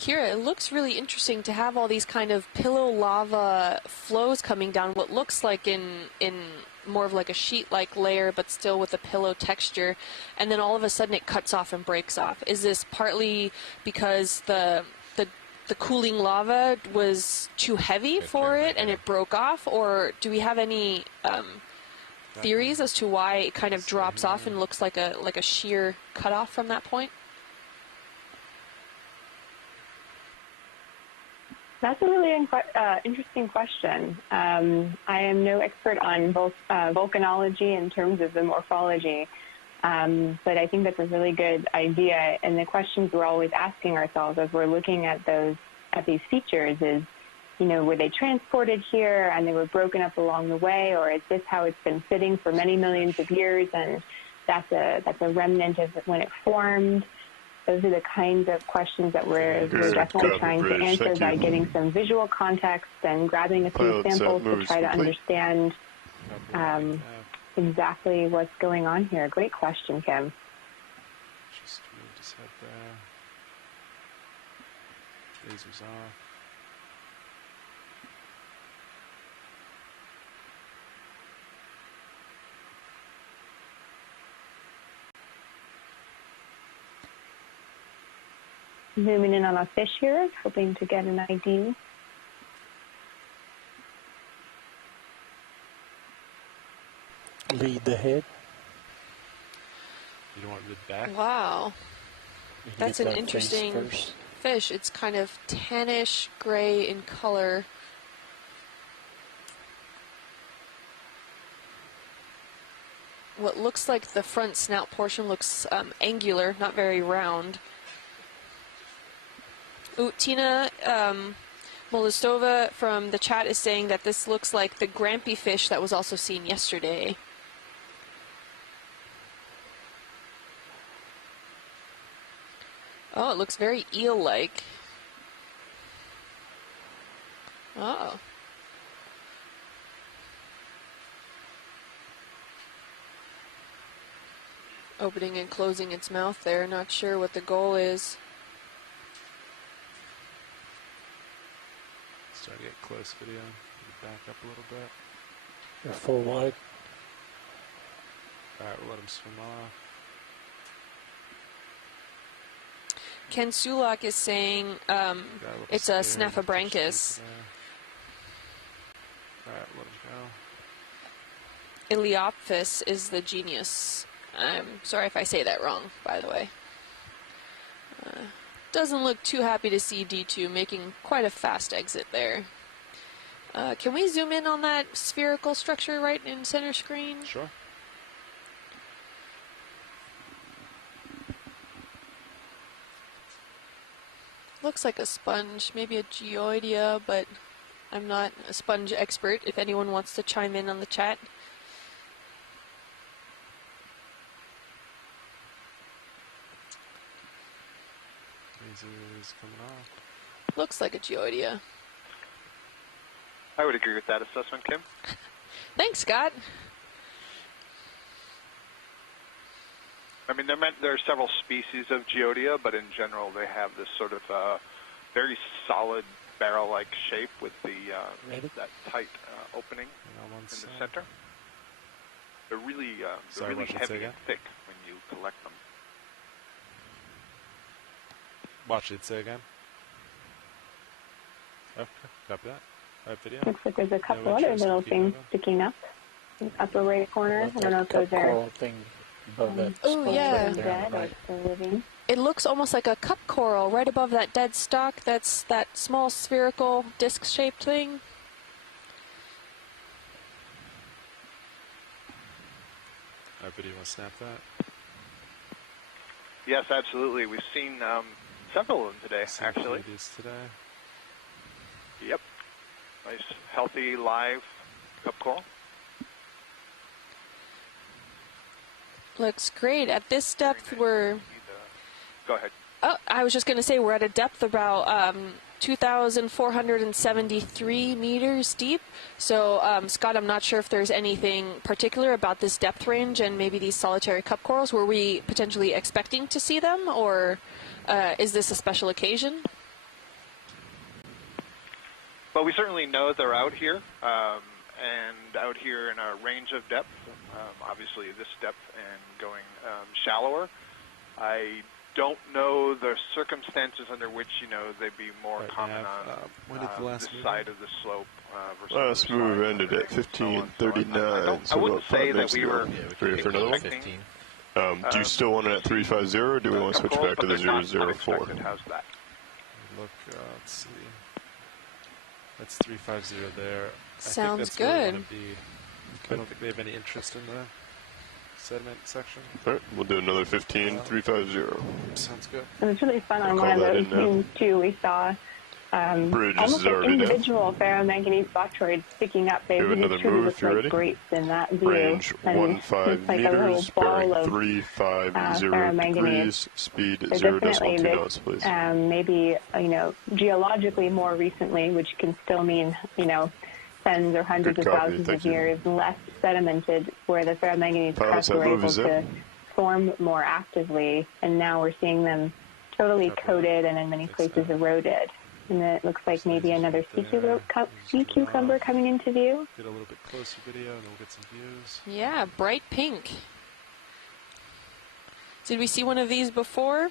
Kira, it looks really interesting to have all these kind of pillow lava flows coming down what looks like in more of like a sheet-like layer, but still with a pillow texture, and then all of a sudden it cuts off and breaks off. Is this partly because the cooling lava was too heavy for it and it broke off, or do we have any theories as to why it kind of drops off and looks like a sheer cutoff from that point? That's a really interesting question. I am no expert on volcanology in terms of the morphology, but I think that's a really good idea. And the questions we're always asking ourselves as we're looking at these features is, you know, were they transported here and they were broken up along the way, or is this how it's been sitting for many millions of years and that's a remnant of when it formed? Those are the kinds of questions that we're definitely trying to answer by getting some visual context and grabbing a few samples to try to understand exactly what's going on here. Great question, Kim. Just move his head there. Lasers off. Zooming in on a fish here, hoping to get an ID. Lead the head. You don't want mid back? Wow. You can That's get an that interesting face first. fish. It's kind of tannish gray in color. What looks like the front snout portion looks angular, not very round. Ooh, Tina Molistova from the chat is saying that this looks like the grampy fish that was also seen yesterday. Oh, it looks very eel-like. Oh. Opening and closing its mouth there. Not sure what the goal is. Start to get close video. Back up a little bit. They're full wide. Alright, we'll let him swim off. Ken Sulak is saying it's a Snaphobranchus. Alright, let him go. Iliopphis is the genius. I'm sorry if I say that wrong, by the way. Doesn't look too happy to see D2 making quite a fast exit there. Can we zoom in on that spherical structure right in center screen? Sure. Looks like a sponge, maybe a geoidea, but I'm not a sponge expert if anyone wants to chime in on the chat. Lasers coming off. Looks like a geoidea. I would agree with that assessment, Kim. Thanks, Scott. I mean, there are several species of geodia, but in general, they have this sort of very solid barrel-like shape with the that tight opening in the center. They're really heavy and thick when you collect them. Watch it say again. Okay, copy that. Alright, video. Looks like there's a couple other little things sticking up in the upper right corner. I don't know if those are oh yeah. dead or still living. It looks almost like a cup coral right above that dead stalk. That's that small spherical disc-shaped thing. Alright, video, want to snap that? Yes, absolutely. We've seen several of them today, actually. These today. Yep. Nice, healthy, live cup coral. Looks great. At this depth, we're... Go ahead. Oh, I was just going to say we're at a depth about 2,473 meters deep. So, Scott, I'm not sure if there's anything particular about this depth range and maybe these solitary cup corals. Were we potentially expecting to see them, or is this a special occasion? But we certainly know they're out here, and out here in a range of depth, obviously this depth and going shallower. I don't know the circumstances under which, they'd be more common on this side of the slope versus Last move ended at 15:39. I wouldn't say that we were ready for another one? 15. Do you still want it at 350, or do we want to switch back to the 004? How's that? Look, let's see. That's 350 there. Sounds I think that's where we good. wanna be. I don't think they have any interest in the sediment section. All right, we'll do another 15:350. Sounds good. It was really fun on Call one of that those in now. views, too. We saw Bridge almost is like already down. individual ferromanganese botryoids sticking up. They Do really another truly move look if you're like ready. grapes in that view. Range And 15 it's like a little meters, ball bearing of 350 ferromanganese. degrees, speed So 0 definitely decimal 2 this, knots, please. maybe, geologically more recently, which can still mean, tens or hundreds Good of copy, thousands thank of you. years less sedimented, where the ferromanganese Pilots, crusts that were move able is in. to form more actively, and now we're seeing them totally coated and in many places eroded. And it looks like maybe another sea cucumber coming into view. Get a little bit closer video, and then we'll get some views. Yeah, bright pink. Did we see one of these before?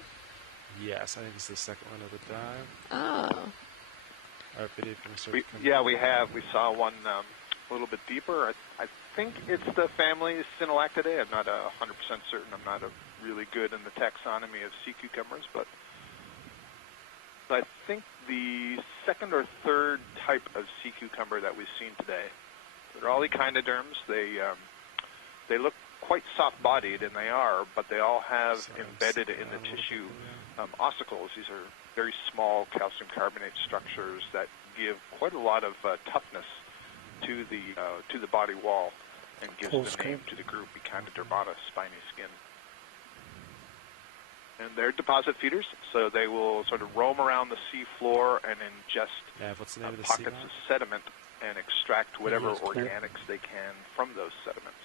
Yes, I think it's the second one of the dive. Oh. Our video can start to come Yeah, we have. We saw one a little bit deeper. I think it's the family Synallactidae. I'm not 100% certain. I'm not really good in the taxonomy of sea cucumbers, but I think the second or third type of sea cucumber that we've seen today. They're all echinoderms. They look quite soft-bodied, and they are, but they all have embedded in the tissue ossicles. These are very small calcium carbonate structures that give quite a lot of toughness to the body wall and gives the name to the group, Echinodermata, spiny skin. And they're deposit feeders, so they will sort of roam around the sea floor and ingest what's the name of the pockets seamount? of sediment and extract whatever it's clear. organics they can from those sediments.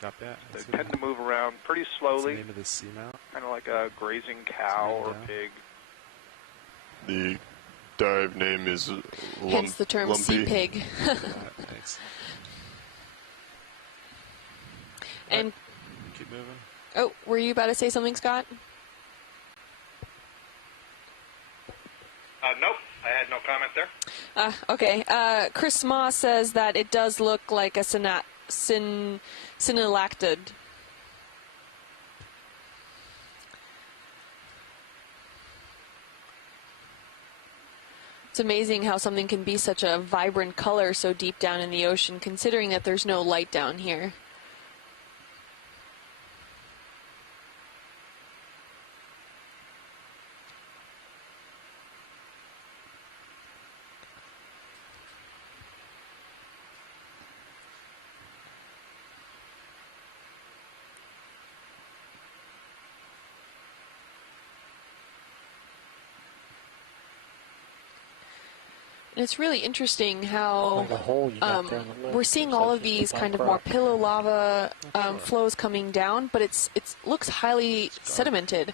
Got that? They That's tend to move around pretty What's the slowly, name of the seamount? kind of like a grazing cow or down. pig. The dive name is Hence the term sea Lumpy. pig. Thanks. And, Keep moving. oh, were you about to say something, Scott? Nope, I had no comment there. Okay. Chris Moss says that it does look like a synallactid. It's amazing how something can be such a vibrant color so deep down in the ocean, considering that there's no light down here. And it's really interesting how The hole you got there on the left, we're seeing looks all like of just a these black kind of more rock. pillow lava flows coming down, but it looks highly sedimented.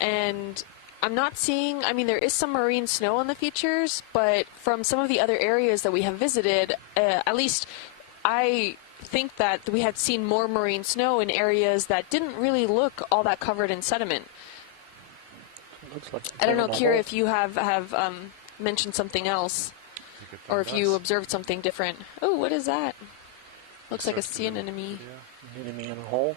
And I'm not seeing, I mean, there is some marine snow on the features, but from some of the other areas that we have visited, at least I think that we had seen more marine snow in areas that didn't really look all that covered in sediment. Looks like I don't know, it's Kira, hole. if you have mentioned something else, You could or find if you us. observed something different. Oh, what is that? Looks like a Starts to sea move. anemone. Yeah. Enemy in a hole.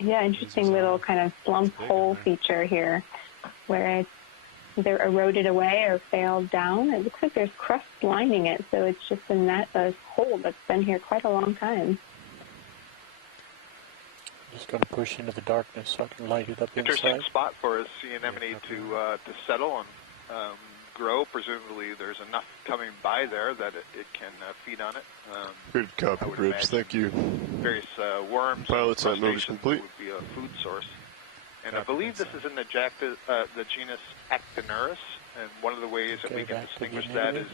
Yeah, interesting little kind of slump big in hole there. feature here, where it's either eroded away or failed down. It looks like there's crust lining it, so it's just a hole that's been here quite a long time. Just going to push into the darkness so I can light it up Interesting inside. spot for a sea anemone to settle and grow. Presumably, there's enough coming by there that it can feed on it. Good I copy, would Bridge. imagine Thank you. Various worms, Pilots, and that move is crustaceans complete. would be a food source. And I believe this is in the genus Actinurus, and one of the ways that we Okay, can back to distinguish the that enemy. is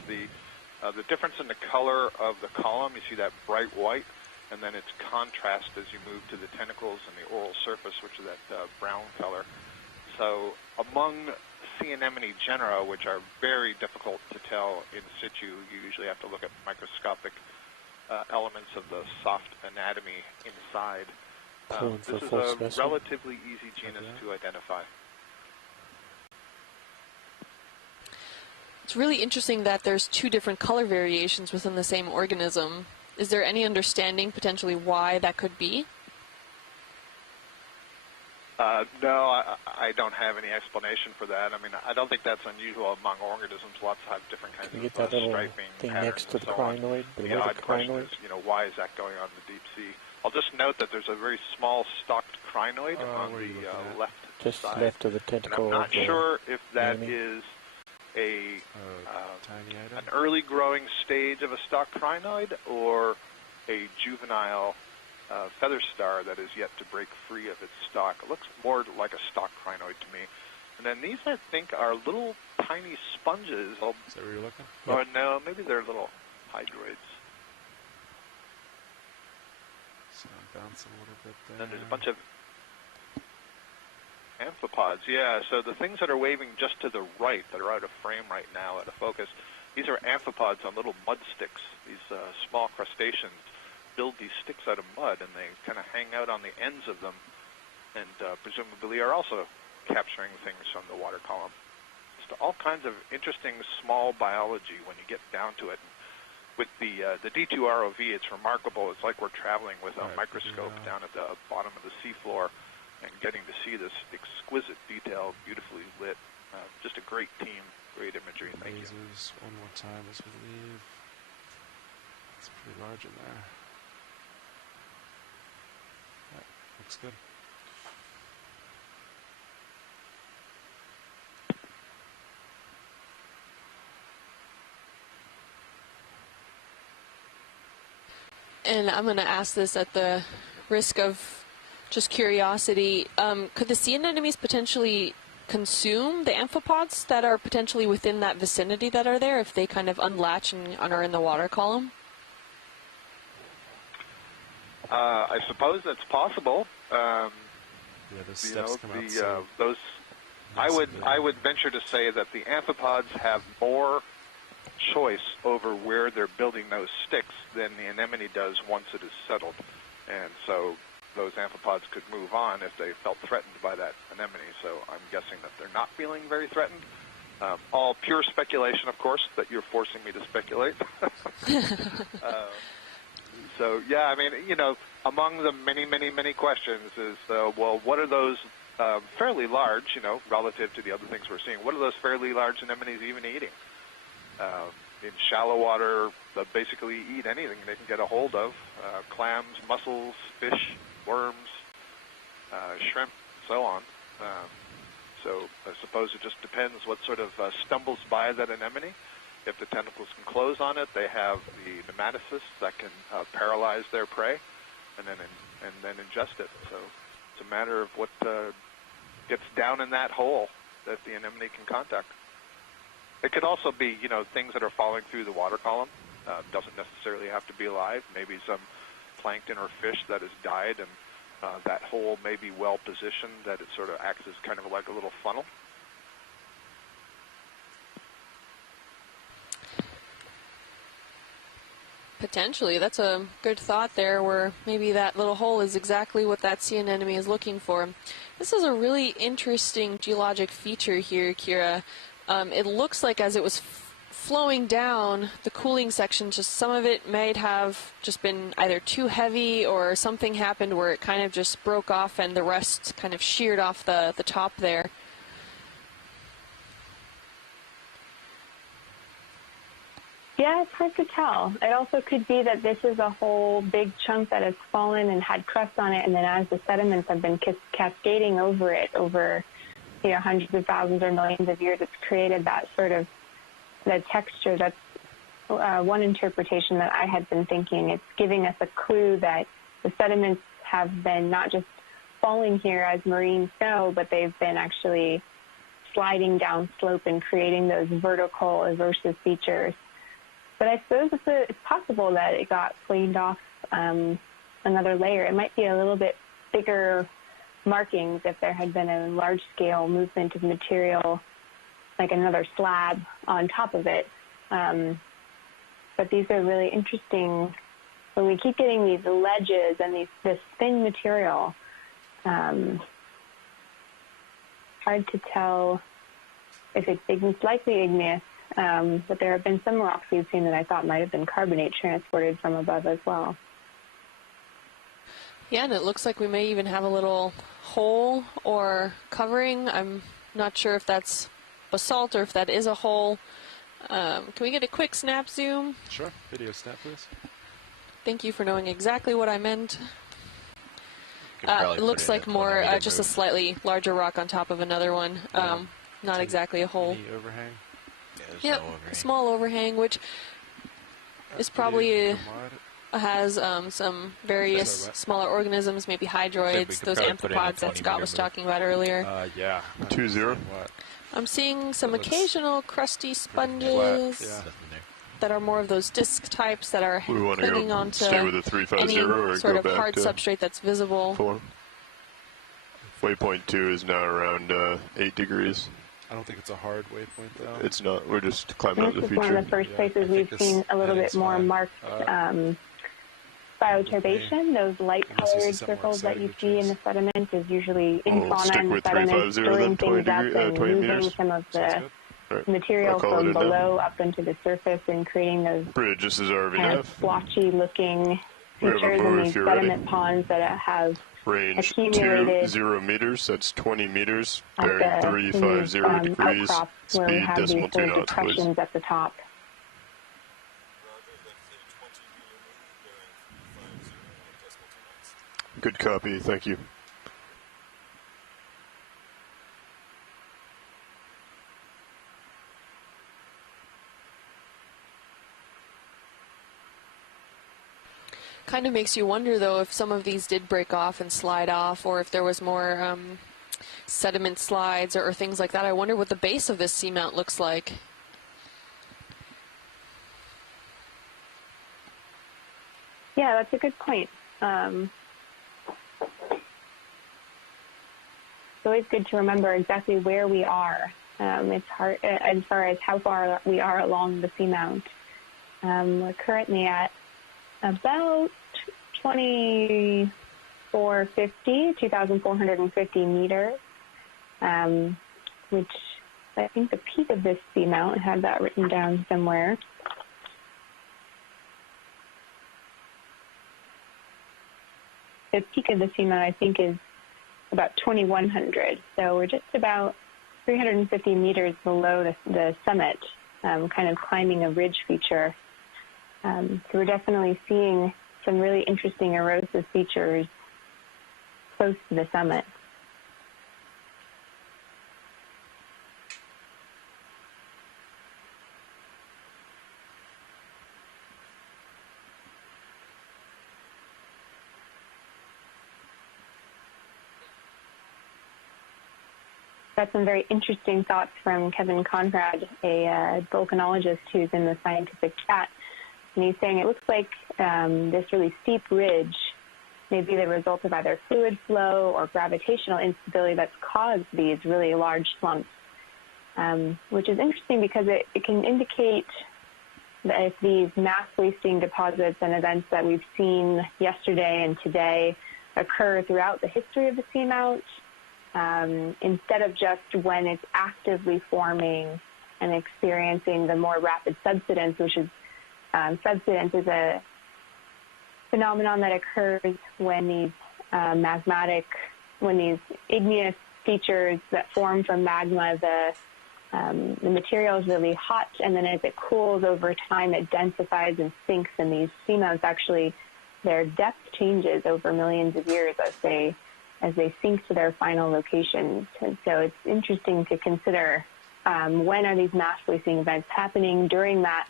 the difference in the color of the column. You see that bright white, and then its contrast as you move to the tentacles and the oral surface, which is that brown color. So among sea anemone genera, which are very difficult to tell in situ. You usually have to look at microscopic elements of the soft anatomy inside. This is a relatively easy genus to identify. It's really interesting that there's two different color variations within the same organism. Is there any understanding potentially why that could be? No, I don't have any explanation for that. I mean, I don't think that's unusual among organisms. Lots have different kinds Can you of get that little striping thing patterns next to and the so on. crinoid, The below the odd question crinoid? is, why is that going on in the deep sea? I'll just note that there's a very small stalked crinoid on the left Just side. left of the And tentacle. I'm not of the sure if that enemy. is a tiny item. an early growing stage of a stalked crinoid or a juvenile feather star that is yet to break free of its stalk. It looks more like a stalked crinoid to me. And then these, I think, are little tiny sponges. Is that where you're looking? Or no, maybe they're little hydroids. So I'm bouncing a little bit there. Then there's a bunch of amphipods. Yeah, so the things that are waving just to the right, that are out of frame right now, out of focus, these are amphipods on little mud sticks. These small crustaceans build these sticks out of mud, and they kind of hang out on the ends of them, and presumably are also capturing things from the water column. Just all kinds of interesting small biology when you get down to it. With the D2 ROV, it's remarkable. It's like we're traveling with a microscope down at the bottom of the seafloor and getting to see this exquisite detail, beautifully lit. Just a great team, great imagery. Thank you. Lasers one more time as we leave. It's pretty large in there. That looks good. And I'm going to ask this at the risk of just curiosity. Could the sea anemones potentially consume the amphipods that are potentially within that vicinity that are there if they kind of unlatch and are in the water column? I suppose that's possible. Yeah, those steps come out so those. I would venture to say that the amphipods have more choice over where they're building those sticks than the anemone does once it is settled, and so those amphipods could move on if they felt threatened by that anemone. So I'm guessing that they're not feeling very threatened. All pure speculation, of course, that you're forcing me to speculate. So yeah, I mean, among the many questions is, well, what are those fairly large, relative to the other things we're seeing? What are those fairly large anemones even eating? In shallow water, they basically eat anything they can get a hold of. Clams, mussels, fish, worms, shrimp, so on. So I suppose it just depends what sort of stumbles by that anemone. If the tentacles can close on it, they have the nematocysts that can paralyze their prey and then ingest it. So it's a matter of what gets down in that hole that the anemone can contact. It could also be, things that are falling through the water column. Doesn't necessarily have to be alive. Maybe some plankton or fish that has died, and that hole may be well positioned, that it sort of acts as kind of like a little funnel. Potentially. That's a good thought there, where maybe that little hole is exactly what that sea anemone is looking for. This is a really interesting geologic feature here, Kira. It looks like as it was flowing down the cooling section, just some of it might have just been either too heavy or something happened where it kind of just broke off and the rest kind of sheared off the top there. Yeah, it's hard to tell. It also could be that this is a whole big chunk that has fallen and had crust on it, and then as the sediments have been cascading over it over hundreds of thousands or millions of years, it's created that sort of the texture. That's one interpretation that I had been thinking. It's giving us a clue that the sediments have been not just falling here as marine snow, but they've been actually sliding down slope and creating those vertical erosive features. But I suppose it's possible that it got planed off another layer. It might be a little bit bigger markings if there had been a large-scale movement of material like another slab on top of it. But these are really interesting. When we keep getting these ledges and this thin material, hard to tell if it's likely igneous, but there have been some rocks we've seen that I thought might have been carbonate transported from above as well. Yeah, and it looks like we may even have a little hole or covering. I'm not sure if that's basalt or if that is a hole. Can we get a quick snap zoom? Sure. Video snap, please. Thank you for knowing exactly what I meant. It looks like more just a slightly larger rock on top of another one. Not exactly a hole. Any overhang? Yeah, Yep, no overhang. a small overhang, which is probably has some various smaller organisms, maybe hydroids, those amphipods that Scott was talking about earlier. Yeah. 2-0. I'm seeing some occasional crusty sponges Yeah. that are more of those disc types that are We want to clinging go onto stay with a 350 any or sort go of back hard to substrate that's visible. 4. Waypoint 2 is now around 8 degrees. I don't think it's a hard waypoint, though. It's not. We're just climbing up This the is one of feature. the first Yeah, places I think we've this seen a little bit heading's more fine. marked bioturbation. Those Unless you see light-colored something circles that you outside, see which in the sediment is usually in We'll fauna stick and the with sediment 350 stirring then, 20 things up degree- and 20 moving meters. some of Sounds the good. Right. material I'll call it from a no. below up into the surface and creating those Bridge, this is ROV kind of nav. splotchy-looking We have a features in move if these you're ready. sediment ponds that have Range accumulated 0 meters, that's 20 meters, at bearing the 350 degrees, outcrops where we speed have these decimal 2 little knots, please. depressions at the top. Good copy, thank you. Kind of makes you wonder, though, if some of these did break off and slide off, or if there was more sediment slides or things like that. I wonder what the base of this seamount looks like. Yeah, that's a good point. It's always good to remember exactly where we are. It's hard as far as how far we are along the seamount. We're currently at about 2,450 meters, which I think the peak of this seamount, I had that written down somewhere. The peak of the seamount, I think, is about 2,100. So we're just about 350 meters below the summit, kind of climbing a ridge feature. So we're definitely seeing some really interesting erosive features close to the summit. Got some very interesting thoughts from Kevin Conrad, a volcanologist who's in the scientific chat. And he's saying it looks like this really steep ridge may be the result of either fluid flow or gravitational instability that's caused these really large slumps, which is interesting because it can indicate that if these mass wasting deposits and events that we've seen yesterday and today occur throughout the history of the seamount, instead of just when it's actively forming and experiencing the more rapid subsidence, which is subsidence is a phenomenon that occurs when these when these igneous features that form from magma, the material is really hot, and then as it cools over time, it densifies and sinks, and these seamounts actually, their depth changes over millions of years as they sink to their final locations. And so it's interesting to consider when are these mass wasting events happening during that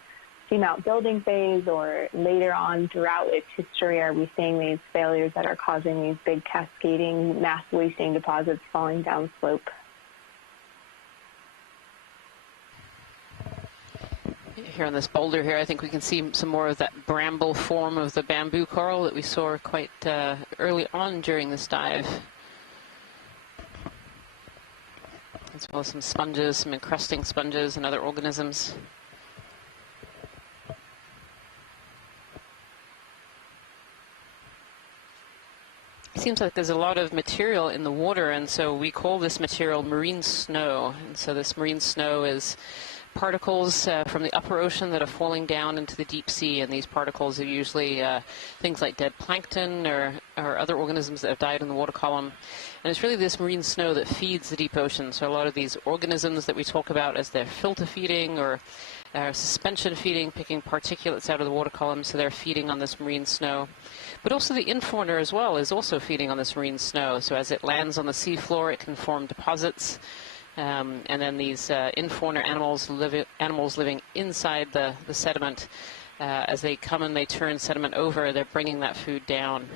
seamount building phase, or later on throughout its history are we seeing these failures that are causing these big cascading mass wasting deposits falling down slope. Here on this boulder here, I think we can see some more of that bramble form of the bamboo coral that we saw quite early on during this dive. as well as some sponges, some encrusting sponges and other organisms. It seems like there's a lot of material in the water, and so we call this material marine snow. And so this marine snow is particles from the upper ocean that are falling down into the deep sea, and these particles are usually things like dead plankton or other organisms that have died in the water column. And it's really this marine snow that feeds the deep ocean. So a lot of these organisms that we talk about as they're filter feeding or suspension feeding, picking particulates out of the water column, so they're feeding on this marine snow. But also the infauna as well is also feeding on this marine snow. So as it lands on the seafloor, it can form deposits. And then these infauna animals living inside the sediment, as they come and they turn sediment over, they're bringing that food down.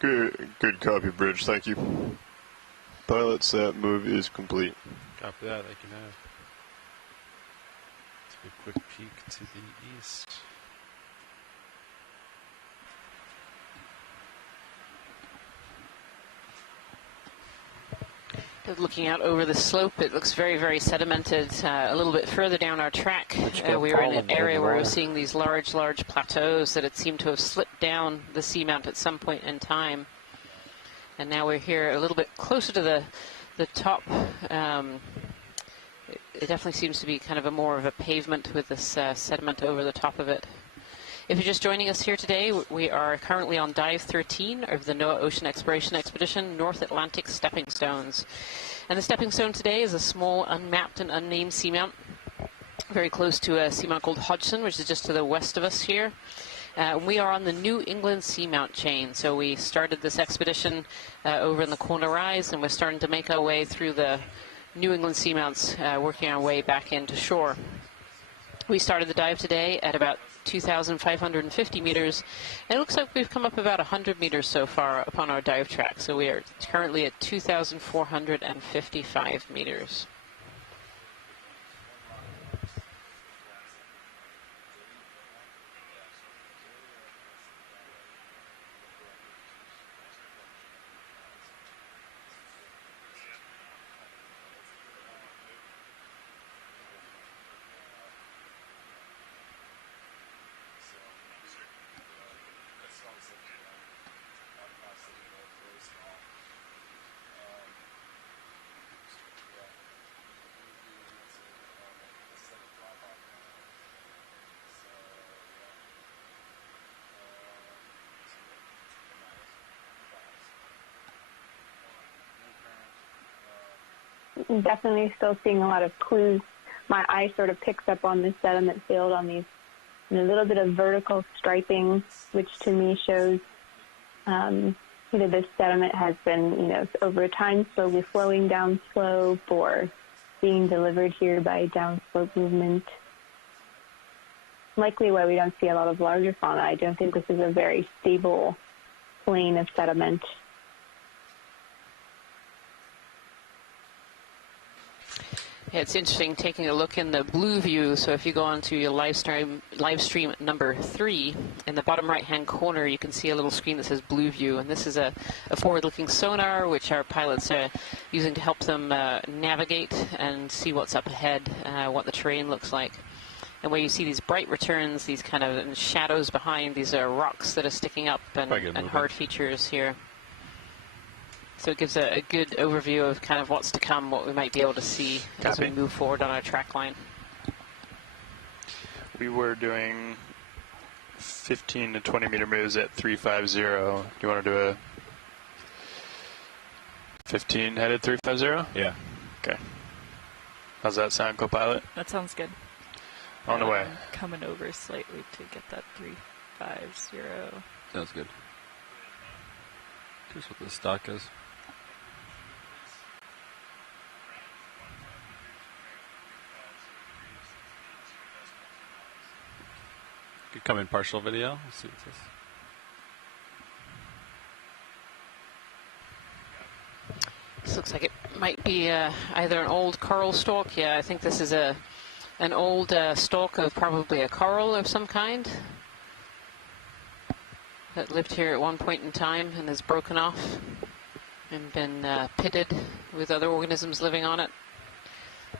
Good copy, Bridge. Thank you. Pilots, that move is complete. Copy that. Thank you, Nav. Take a quick peek to the east. Looking out over the slope, it looks very, very sedimented. A little bit further down our track, we were in an area where we were seeing these large plateaus that had seemed to have slipped down the seamount at some point in time. And now we're here a little bit closer to the top. It definitely seems to be kind of more of a pavement with this sediment over the top of it. If you're just joining us here today, we are currently on Dive 13 of the NOAA Ocean Exploration Expedition, North Atlantic Stepping Stones. And the stepping stone today is a small, unmapped and unnamed seamount, very close to a seamount called Hodgson, which is just to the west of us here. We are on the New England Seamount chain, so we started this expedition over in the Corner Rise, and we're starting to make our way through the New England Seamounts, working our way back into shore. We started the dive today at about 2,550 meters, and it looks like we've come up about 100 meters so far upon our dive track, so we are currently at 2,455 meters. Definitely still seeing a lot of clues. My eye sort of picks up on this sediment field on these, a little bit of vertical striping, which to me shows this sediment has been, over time slowly flowing down slope or being delivered here by downslope movement. Likely why we don't see a lot of larger fauna. I don't think this is a very stable plane of sediment. Yeah, it's interesting taking a look in the blue view. So if you go onto your live stream number 3, in the bottom right-hand corner, you can see a little screen that says blue view. And this is a forward-looking sonar, which our pilots are using to help them navigate and see what's up ahead, what the terrain looks like. And where you see these bright returns, these kind of shadows behind, these are rocks that are sticking up and hard features here. So it gives a good overview of kind of what's to come, what we might be able to see as we move forward on our track line. We were doing 15 to 20 meter moves at 350. Do you want to do a 15 headed 350? Yeah. Okay. How's that sound, co-pilot? That sounds good. On the way. Coming over slightly to get that 350. Sounds good. Here's what the stock is. Could come in partial video. Let's see what's this. This looks like it might be either an old coral stalk. Yeah, I think this is an old stalk of probably a coral of some kind that lived here at one point in time and has broken off and been pitted with other organisms living on it.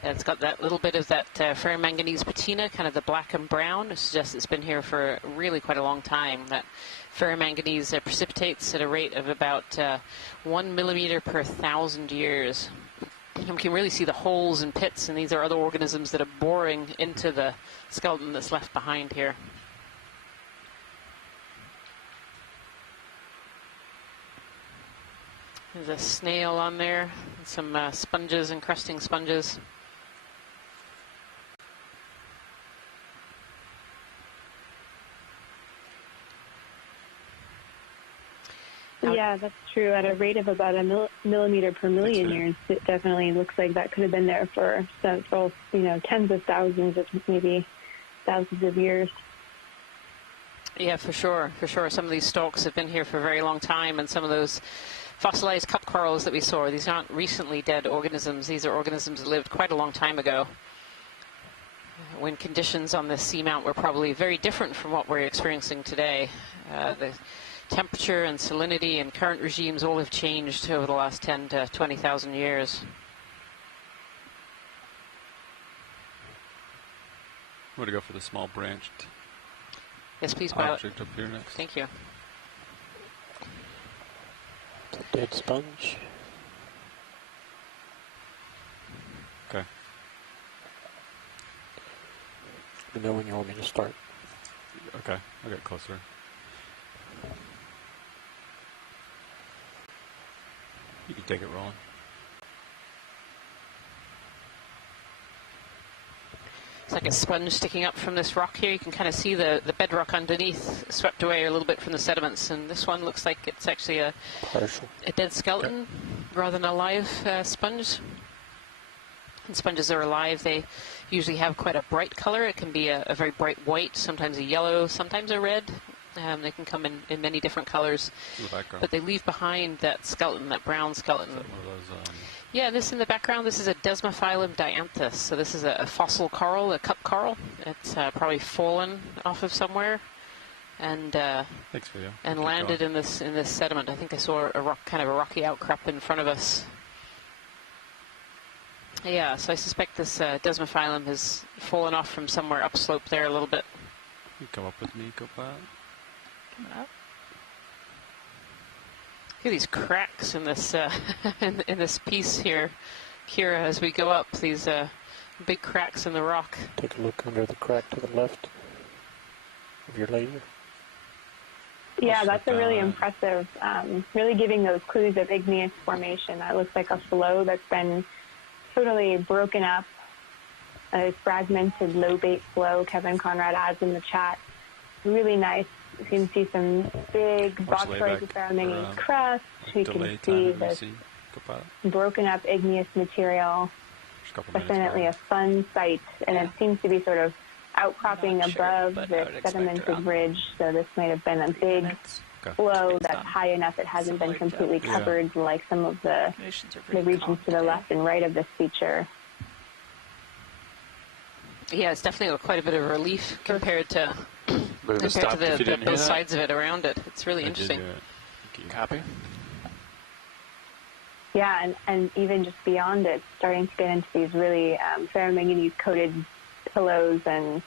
It's got that little bit of that ferromanganese patina, kind of the black and brown. It suggests it's been here for really quite a long time. That ferromanganese precipitates at a rate of about 1 millimeter per 1,000 years. And we can really see the holes and pits, and these are other organisms that are boring into the skeleton that's left behind here. There's a snail on there, and some sponges, encrusting sponges. Yeah, that's true. At a rate of about a millimeter per million years, it definitely looks like that could have been there for several, tens of thousands, if maybe thousands of years. Yeah, for sure, for sure. Some of these stalks have been here for a very long time, and some of those fossilized cup corals that we saw, these aren't recently dead organisms. These are organisms that lived quite a long time ago, when conditions on this seamount were probably very different from what we're experiencing today. The temperature and salinity and current regimes all have changed over the last 10 to 20,000 years. I'm going to go for the small branched Yes, please, pilot. object up here next. Thank you. The dead sponge. Okay. Let me know when you want me to start. Okay, I'll get closer. You can take it rolling. It's like a sponge sticking up from this rock here. You can kind of see the bedrock underneath swept away a little bit from the sediments, and this one looks like it's actually a dead skeleton rather than a live sponge. And sponges are alive. They usually have quite a bright color. It can be a very bright white, sometimes a yellow, sometimes a red. They can come in many different colors, but they leave behind that skeleton, that brown skeleton. Is that one of those, Yeah, this in the background, this is a Desmophylum Dianthus. So this is a fossil coral, a cup coral. It's probably fallen off of somewhere and Thanks, video. and Keep landed going. in this sediment. I think I saw a rock, kind of a rocky outcrop in front of us. Yeah, so I suspect this Desmophylum has fallen off from somewhere upslope there a little bit. You come up with me, co-pilot. Coming up. Look at these cracks in this in this piece here, Kira. As we go up, these big cracks in the rock. Take a look under the crack to the left of your laser. Yeah, that's a really impressive, really giving those clues of igneous formation. That looks like a flow that's been totally broken up, a fragmented low-bait flow Kevin Conrad adds in the chat. Really nice. You can see some big bauxite with ferromanganese crust. You can see this broken up igneous material. Definitely a fun sight, and it seems to be sort of outcropping above the sedimented ridge. So this might have been a big flow that's high enough it hasn't been completely covered, like some of the regions to the left and right of this feature. Yeah, it's definitely quite a bit of relief compared to both sides of it around it. It's really interesting. Copy. Yeah, and even just beyond it, starting to get into these really ferromanganese-coated pillows and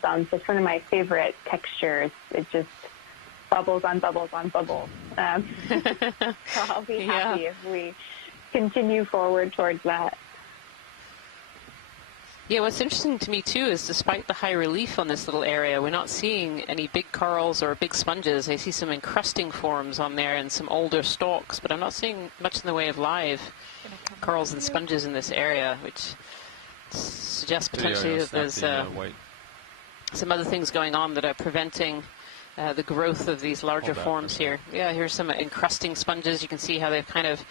bumps. It's one of my favorite textures. It just bubbles on bubbles on bubbles. So I'll be happy if we continue forward towards that. Yeah, what's interesting to me too is despite the high relief on this little area, we're not seeing any big corals or big sponges. I see some encrusting forms on there and some older stalks, but I'm not seeing much in the way of live corals and sponges in this area, which suggests potentially that there's some other things going on that are preventing the growth of these larger forms here. Yeah, here's some encrusting sponges. You can see how they've kind of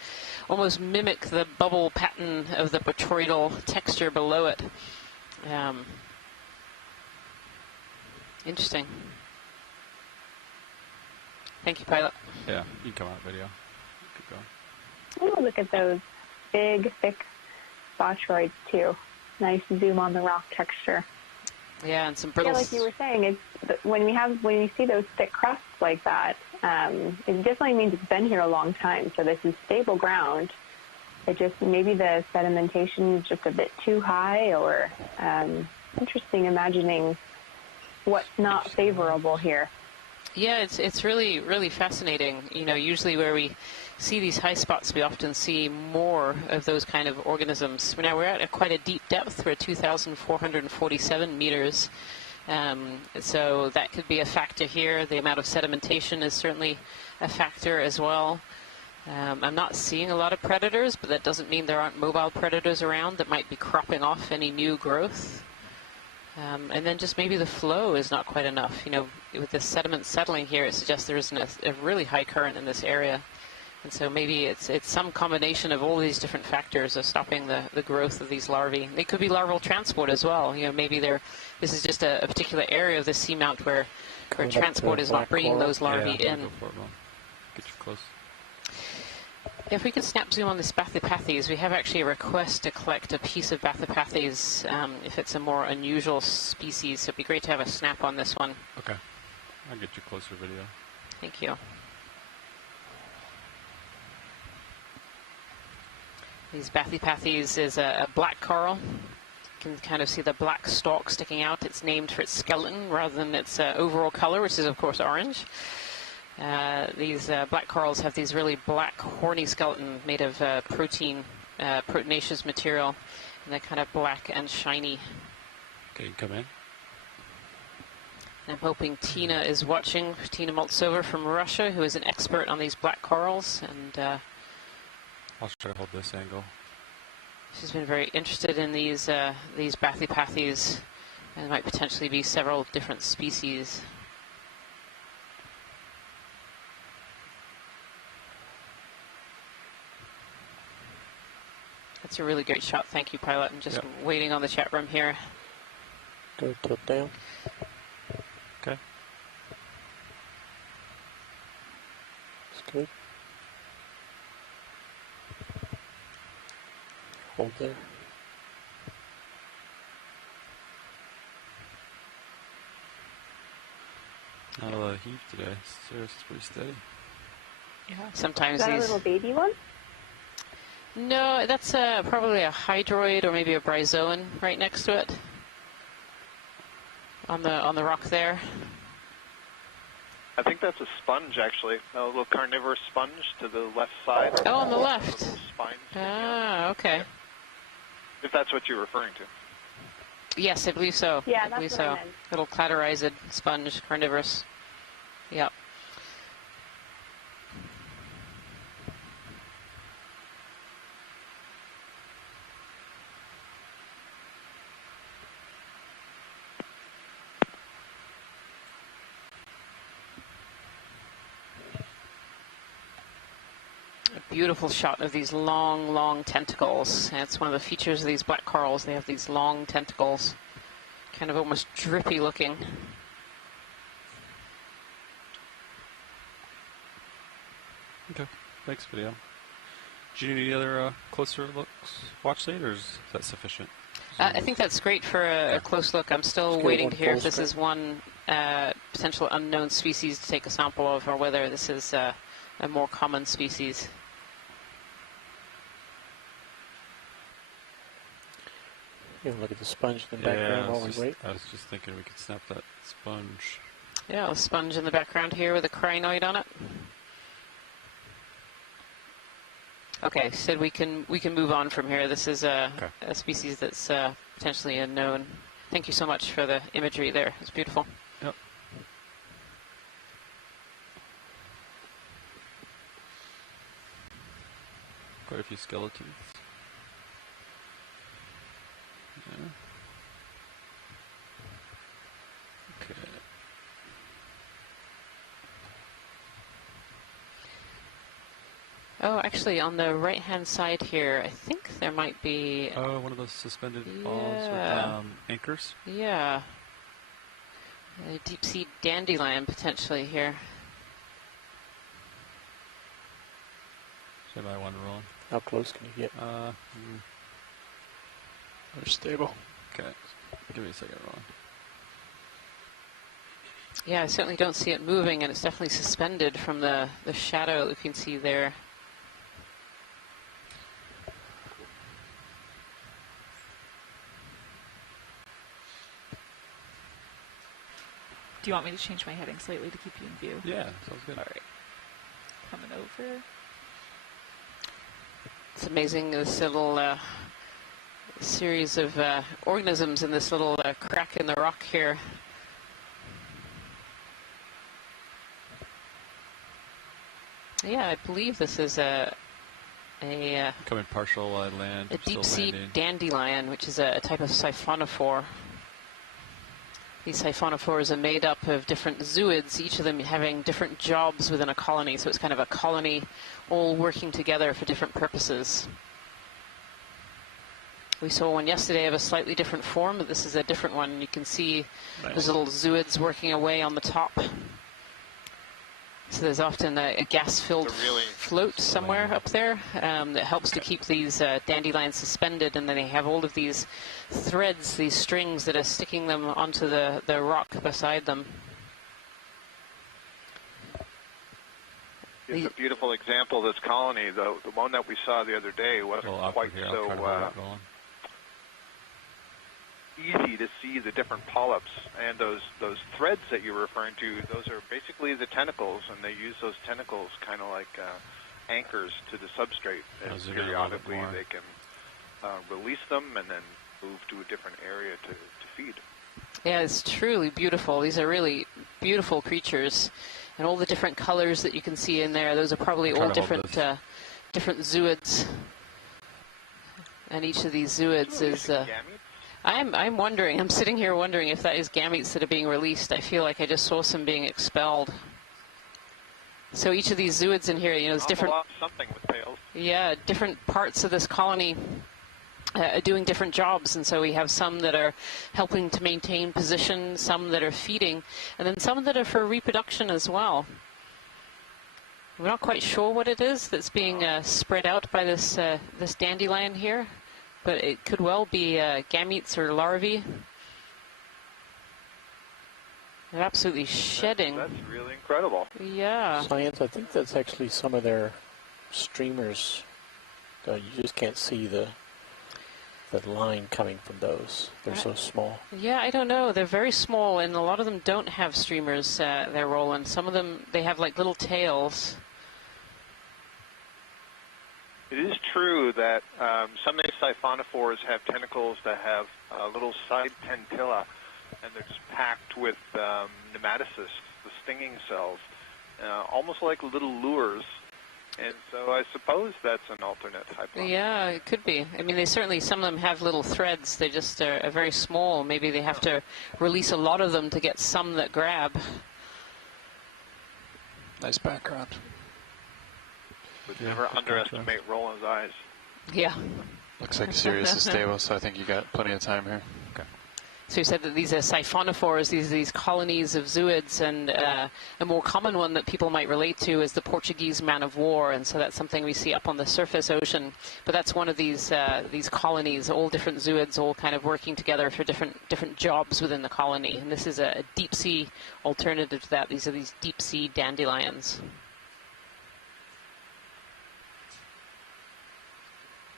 almost mimic the bubble pattern of the botryoidal texture below it. Interesting. Thank you, pilot. Yeah, you can come out video. Keep going. Oh, look at those big, thick botryoids too. Nice zoom on the rock texture. Yeah, and some brittle. Yeah, like you were saying, it's when we see those thick crusts like that, it definitely means it's been here a long time. So this is stable ground. It just maybe the sedimentation is just a bit too high, or interesting imagining what's not favorable here. Yeah, it's really, really fascinating. You know, usually where we see these high spots, we often see more of those kind of organisms. Now we're at quite a deep depth. We're at 2,447 meters. So that could be a factor here. The amount of sedimentation is certainly a factor as well. I'm not seeing a lot of predators, but that doesn't mean there aren't mobile predators around that might be cropping off any new growth. And then just maybe the flow is not quite enough. You know, with the sediment settling here, it suggests there isn't a really high current in this area. And so maybe it's some combination of all these different factors of stopping the growth of these larvae. They could be larval transport as well. You know, maybe this is just a particular area of the seamount where transport is not bringing those larvae in. Go for it, Mom. Get you close. If we could snap zoom on this Bathypathes, we have actually a request to collect a piece of Bathypathes if it's a more unusual species. So it'd be great to have a snap on this one. Okay. I'll get you closer video. Thank you. These Bathypathes is a black coral. You can kind of see the black stalk sticking out. It's named for its skeleton rather than its overall color, which is of course orange. These black corals have these really black horny skeleton made of proteinaceous material, and they're kind of black and shiny. Okay, you can come in. I'm hoping Tina is watching. Tina Maltsova from Russia, who is an expert on these black corals, and I'll try to hold this angle. she's been very interested in these Bathypathes, and there might potentially be several different species. That's a really great shot. Thank you, pilot. I'm just waiting on the chat room here. Go tilt down. Okay. That's good. Hold there. Not a lot of heave today. It's pretty steady. Yeah. Sometimes Is that these. a little baby one? No, that's probably a hydroid or maybe a bryozoan right next to it. On the rock there. I think that's a sponge, actually. A little carnivorous sponge to the left side. Oh, on the left. Little spines sticking out. Ah, okay. If that's what you're referring to. Yes, I believe so. Yeah, I believe that's what I so. meant. Little cladorized sponge, carnivorous. Yep. Beautiful shot of these long, long tentacles. And it's one of the features of these black corals. They have these long tentacles, kind of almost drippy looking. Okay. Thanks, video. Do you need any other closer looks, watch date, or is that sufficient? I think that's great for a close look. I'm still waiting to hear if this is one potential unknown species to take a sample of, or whether this is a more common species. You can look at the sponge in the background while we wait. I was just thinking we could snap that sponge. Yeah, a sponge in the background here with a crinoid on it. Okay, so we can move on from here. This is a species that's potentially unknown. Thank you so much for the imagery there. It's beautiful. Yep. Quite a few skeletons. Yeah. Okay. Oh, actually, on the right-hand side here, I think there might be... Oh, one of those suspended balls Yeah. with anchors? Yeah. A deep-sea dandelion, potentially, here. So I want to roll. How close can you get? They're stable. Okay. Give me a second, Ron. Yeah, I certainly don't see it moving, and it's definitely suspended from the shadow that you can see there. Do you want me to change my heading slightly to keep you in view? Yeah, sounds good. All right. Coming over. It's amazing, this little series of organisms in this little crack in the rock here. Yeah, I believe this is a Coming partial land. a still deep-sea landing. dandelion, which is a type of siphonophore. These siphonophores are made up of different zooids, each of them having different jobs within a colony, so it's kind of a colony all working together for different purposes. We saw one yesterday of a slightly different form, but this is a different one. You can see those little zooids working away on the top. So there's often a gas-filled float somewhere up there that helps to keep these dandelions suspended, and then they have all of these threads, these strings that are sticking them onto the rock beside them. It's a beautiful example of this colony. The one that we saw the other day wasn't quite so easy to see the different polyps, and those threads that you're referring to, those are basically the tentacles, and they use those tentacles kind of like anchors to the substrate, and periodically they can release them and then move to a different area to feed. Yeah, it's truly beautiful. These are really beautiful creatures, and all the different colors that you can see in there, those are probably all different different zooids, and each of these zooids is I'm wondering, I'm sitting here wondering if that is gametes that are being released. I feel like I just saw some being expelled. So each of these zooids in here, you know, there's different... something with tails. Yeah, different parts of this colony are doing different jobs, and so we have some that are helping to maintain position, some that are feeding, and then some that are for reproduction as well. We're not quite sure what it is that's being spread out by this this dandelion here, but it could well be gametes or larvae. They're absolutely shedding. That's really incredible. Yeah. Science, I think that's actually some of their streamers. You just can't see the line coming from those. They're so small. Yeah, I don't know. They're very small, and a lot of them don't have streamers they're rolling. Some of them, they have like little tails. It is true that some of these siphonophores have tentacles that have little side tentilla, and they're just packed with nematocysts, the stinging cells, almost like little lures. And so I suppose that's an alternate hypothesis. Yeah, it could be. I mean, they certainly, some of them have little threads. They just are very small. Maybe they have to release a lot of them to get some that grab. Nice background. But never underestimate Roland's eyes. Yeah. Looks like Sirius is stable, so I think you got plenty of time here. Okay. So you said that these are siphonophores, these colonies of zooids, and a more common one that people might relate to is the Portuguese man of war, and so that's something we see up on the surface ocean. But that's one of these colonies, all different zooids, all kind of working together for different jobs within the colony. And this is a deep sea alternative to that. These are these deep sea dandelions.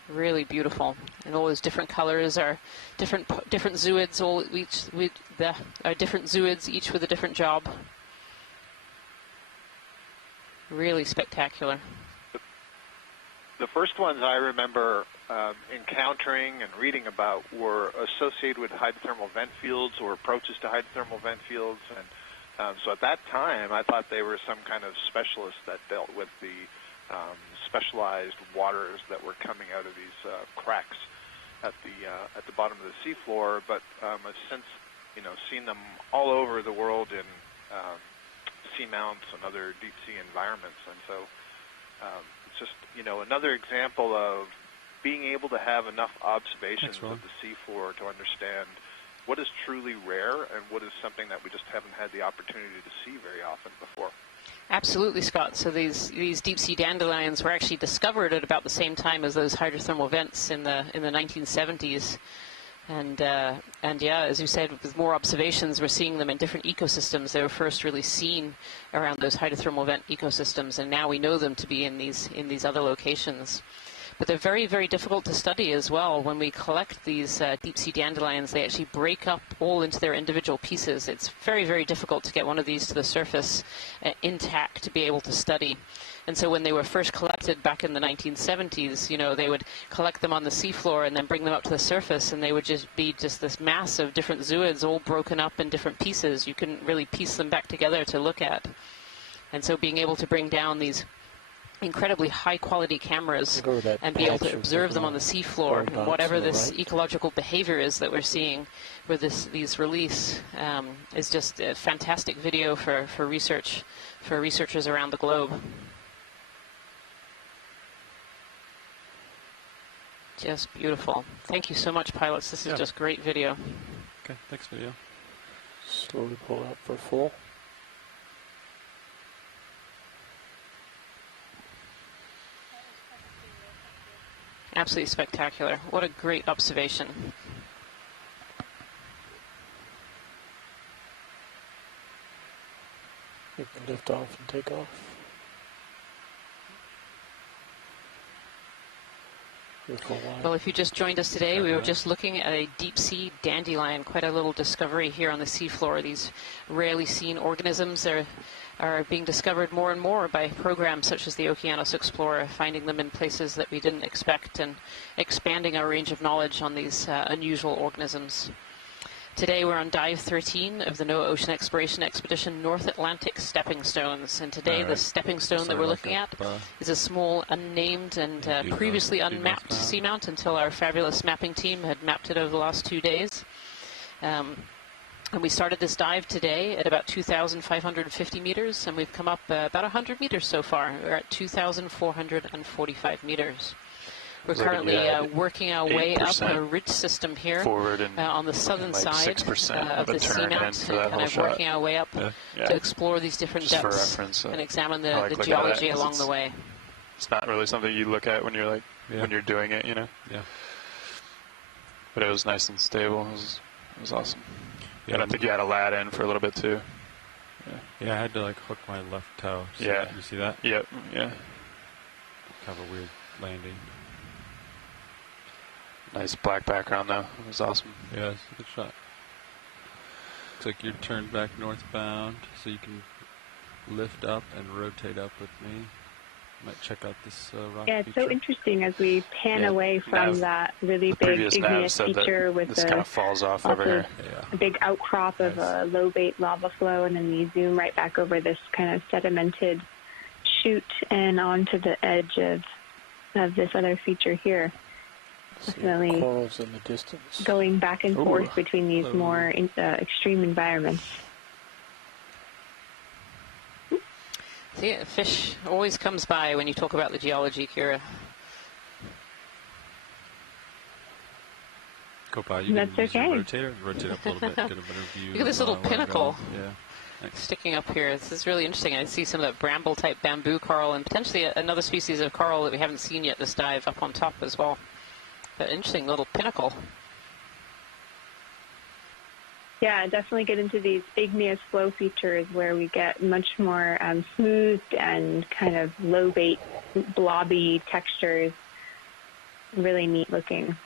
Really beautiful, and all those different colors are different zooids. Different zooids, each with a different job. Really spectacular. The first ones I remember encountering and reading about were associated with hydrothermal vent fields or approaches to hydrothermal vent fields. And so at that time, I thought they were some kind of specialists that dealt with the specialized waters that were coming out of these cracks at the bottom of the seafloor. But I've since seen them all over the world in seamounts and other deep sea environments. And so it's just another example of being able to have enough observations of the seafloor to understand what is truly rare and what is something that we just haven't had the opportunity to see very often before. Absolutely, Scott. So these deep sea dandelions were actually discovered at about the same time as those hydrothermal vents in the 1970s. And yeah, as you said, with more observations, we're seeing them in different ecosystems. They were first really seen around those hydrothermal vent ecosystems, and now we know them to be in these other locations. But they're very, very difficult to study as well. When we collect these deep sea dandelions, they actually break up all into their individual pieces. It's very, very difficult to get one of these to the surface intact to be able to study. And so when they were first collected back in the 1970s, they would collect them on the seafloor and then bring them up to the surface, and they would just be this mass of different zooids all broken up in different pieces. You couldn't really piece them back together to look at. And so being able to bring down these incredibly high-quality cameras and be able to observe them on the seafloor, and whatever this ecological behavior is that we're seeing with these release is just a fantastic video for researchers around the globe. Just beautiful. Thank you so much, pilots. This is just great video. Okay, thanks, video. Slowly pull out for full. Absolutely spectacular. What a great observation. You can lift off and take off. Well, if you just joined us today, we were just looking at a deep sea dandelion, quite a little discovery here on the seafloor. These rarely seen organisms are being discovered more and more by programs such as the Okeanos Explorer, finding them in places that we didn't expect and expanding our range of knowledge on these unusual organisms. Today we're on Dive 13 of the NOAA Ocean Exploration Expedition North Atlantic Stepping Stones. And today the stepping stone that we're looking at is a small unnamed and previously unmapped seamount until our fabulous mapping team had mapped it over the last 2 days. And we started this dive today at about 2,550 meters, and we've come up about 100 meters so far. We're at 2,445 meters. We're currently working our way up a ridge system here on the southern side of the seamount, and kind of working our way up to explore these different depths and examine the geology along the way. It's not really something you look at when you're when you're doing it, Yeah. But it was nice and stable. It was awesome. Yeah, and I think you had a lad in for a little bit too. Yeah, I had to hook my left toe. So you see that? Yep. Yeah. Kind of a weird landing. Nice black background though. It was awesome. Yeah, it's a good shot. Looks like you're turned back northbound, so you can lift up and rotate up with me. Might check out this rock it's feature. so interesting as we pan away from that really big igneous feature with this kind of falls off over here. A big outcrop of a low-bait lava flow, and then we zoom right back over this kind of sedimented chute and onto the edge of this other feature here. Definitely corals in the distance. Going back and forth between these more extreme environments. See, fish always comes by when you talk about the geology, Kira. Go by. You That's can use okay. your rotator, rotate up a little bit, get a better view. Look at this little pinnacle. Yeah. Sticking up here. This is really interesting. I see some of that bramble-type bamboo coral and potentially another species of coral that we haven't seen yet this dive up on top as well. But interesting little pinnacle. Yeah, definitely get into these igneous flow features where we get much more smoothed and kind of low bait, blobby textures. Really neat looking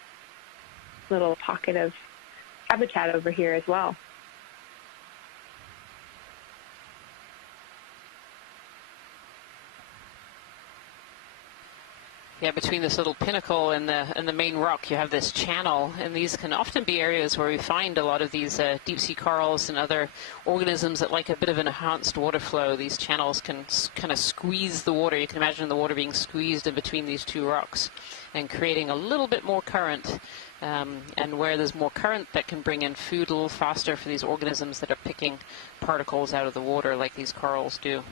little pocket of habitat over here as well. Yeah, between this little pinnacle and the main rock, you have this channel, and these can often be areas where we find a lot of these deep-sea corals and other organisms that like a bit of an enhanced water flow. These channels can kind of squeeze the water. You can imagine the water being squeezed in between these two rocks and creating a little bit more current. And where there's more current, that can bring in food a little faster for these organisms that are picking particles out of the water like these corals do.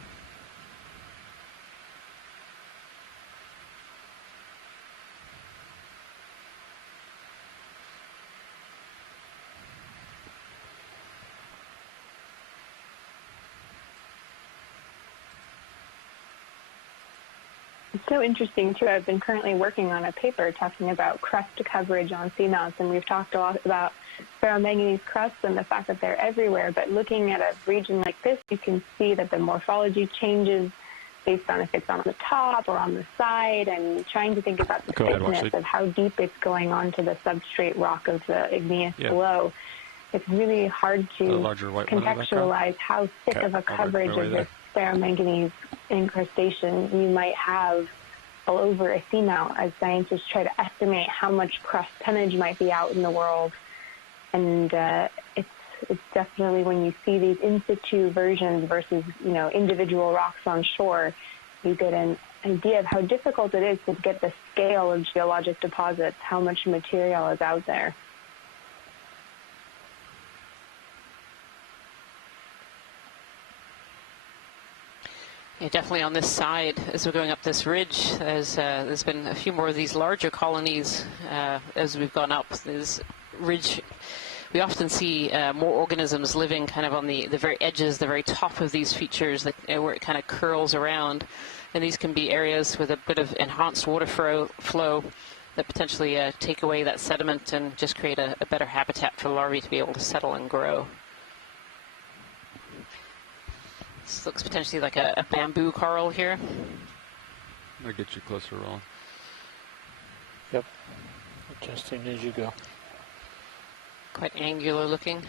It's so interesting, too. I've been currently working on a paper talking about crust coverage on seamounts, and we've talked a lot about ferromanganese crusts and the fact that they're everywhere. But looking at a region like this, you can see that the morphology changes based on if it's on the top or on the side, and trying to think about the thickness of how deep it's going onto the substrate rock of the igneous below. It's really hard to contextualize how thick of a coverage of this ferromanganese incrustation you might have all over a seamount as scientists try to estimate how much crust tonnage might be out in the world. And it's definitely, when you see these in situ versions versus, individual rocks on shore, you get an idea of how difficult it is to get the scale of geologic deposits, how much material is out there. Yeah, definitely on this side, as we're going up this ridge, there's been a few more of these larger colonies as we've gone up this ridge. We often see more organisms living kind of on the very edges, the very top of these features, where it kind of curls around. And these can be areas with a bit of enhanced water flow that potentially take away that sediment and just create a better habitat for larvae to be able to settle and grow. This looks potentially like a bamboo coral here. I'll get you closer, Roland. Yep. Adjusting as you go. Quite angular looking.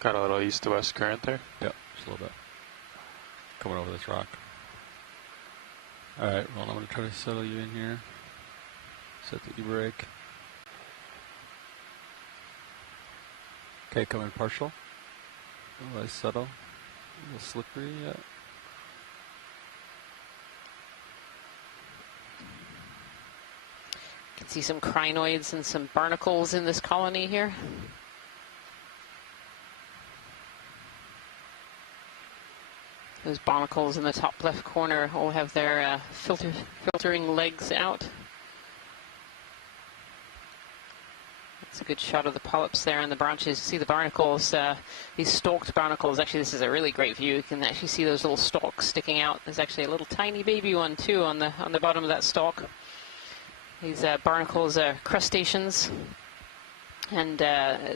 Got a little east to west current there? Yep, just a little bit. Coming over this rock. Alright, well, I'm going to try to settle you in here. Set the e-brake. Okay, come in partial. Otherwise settle. A little slippery yet. You can see some crinoids and some barnacles in this colony here. Those barnacles in the top left corner all have their filtering legs out. It's a good shot of the polyps there and the branches. See the barnacles, these stalked barnacles. Actually, this is a really great view. You can actually see those little stalks sticking out. There's actually a little tiny baby one too on the bottom of that stalk. These barnacles are crustaceans, and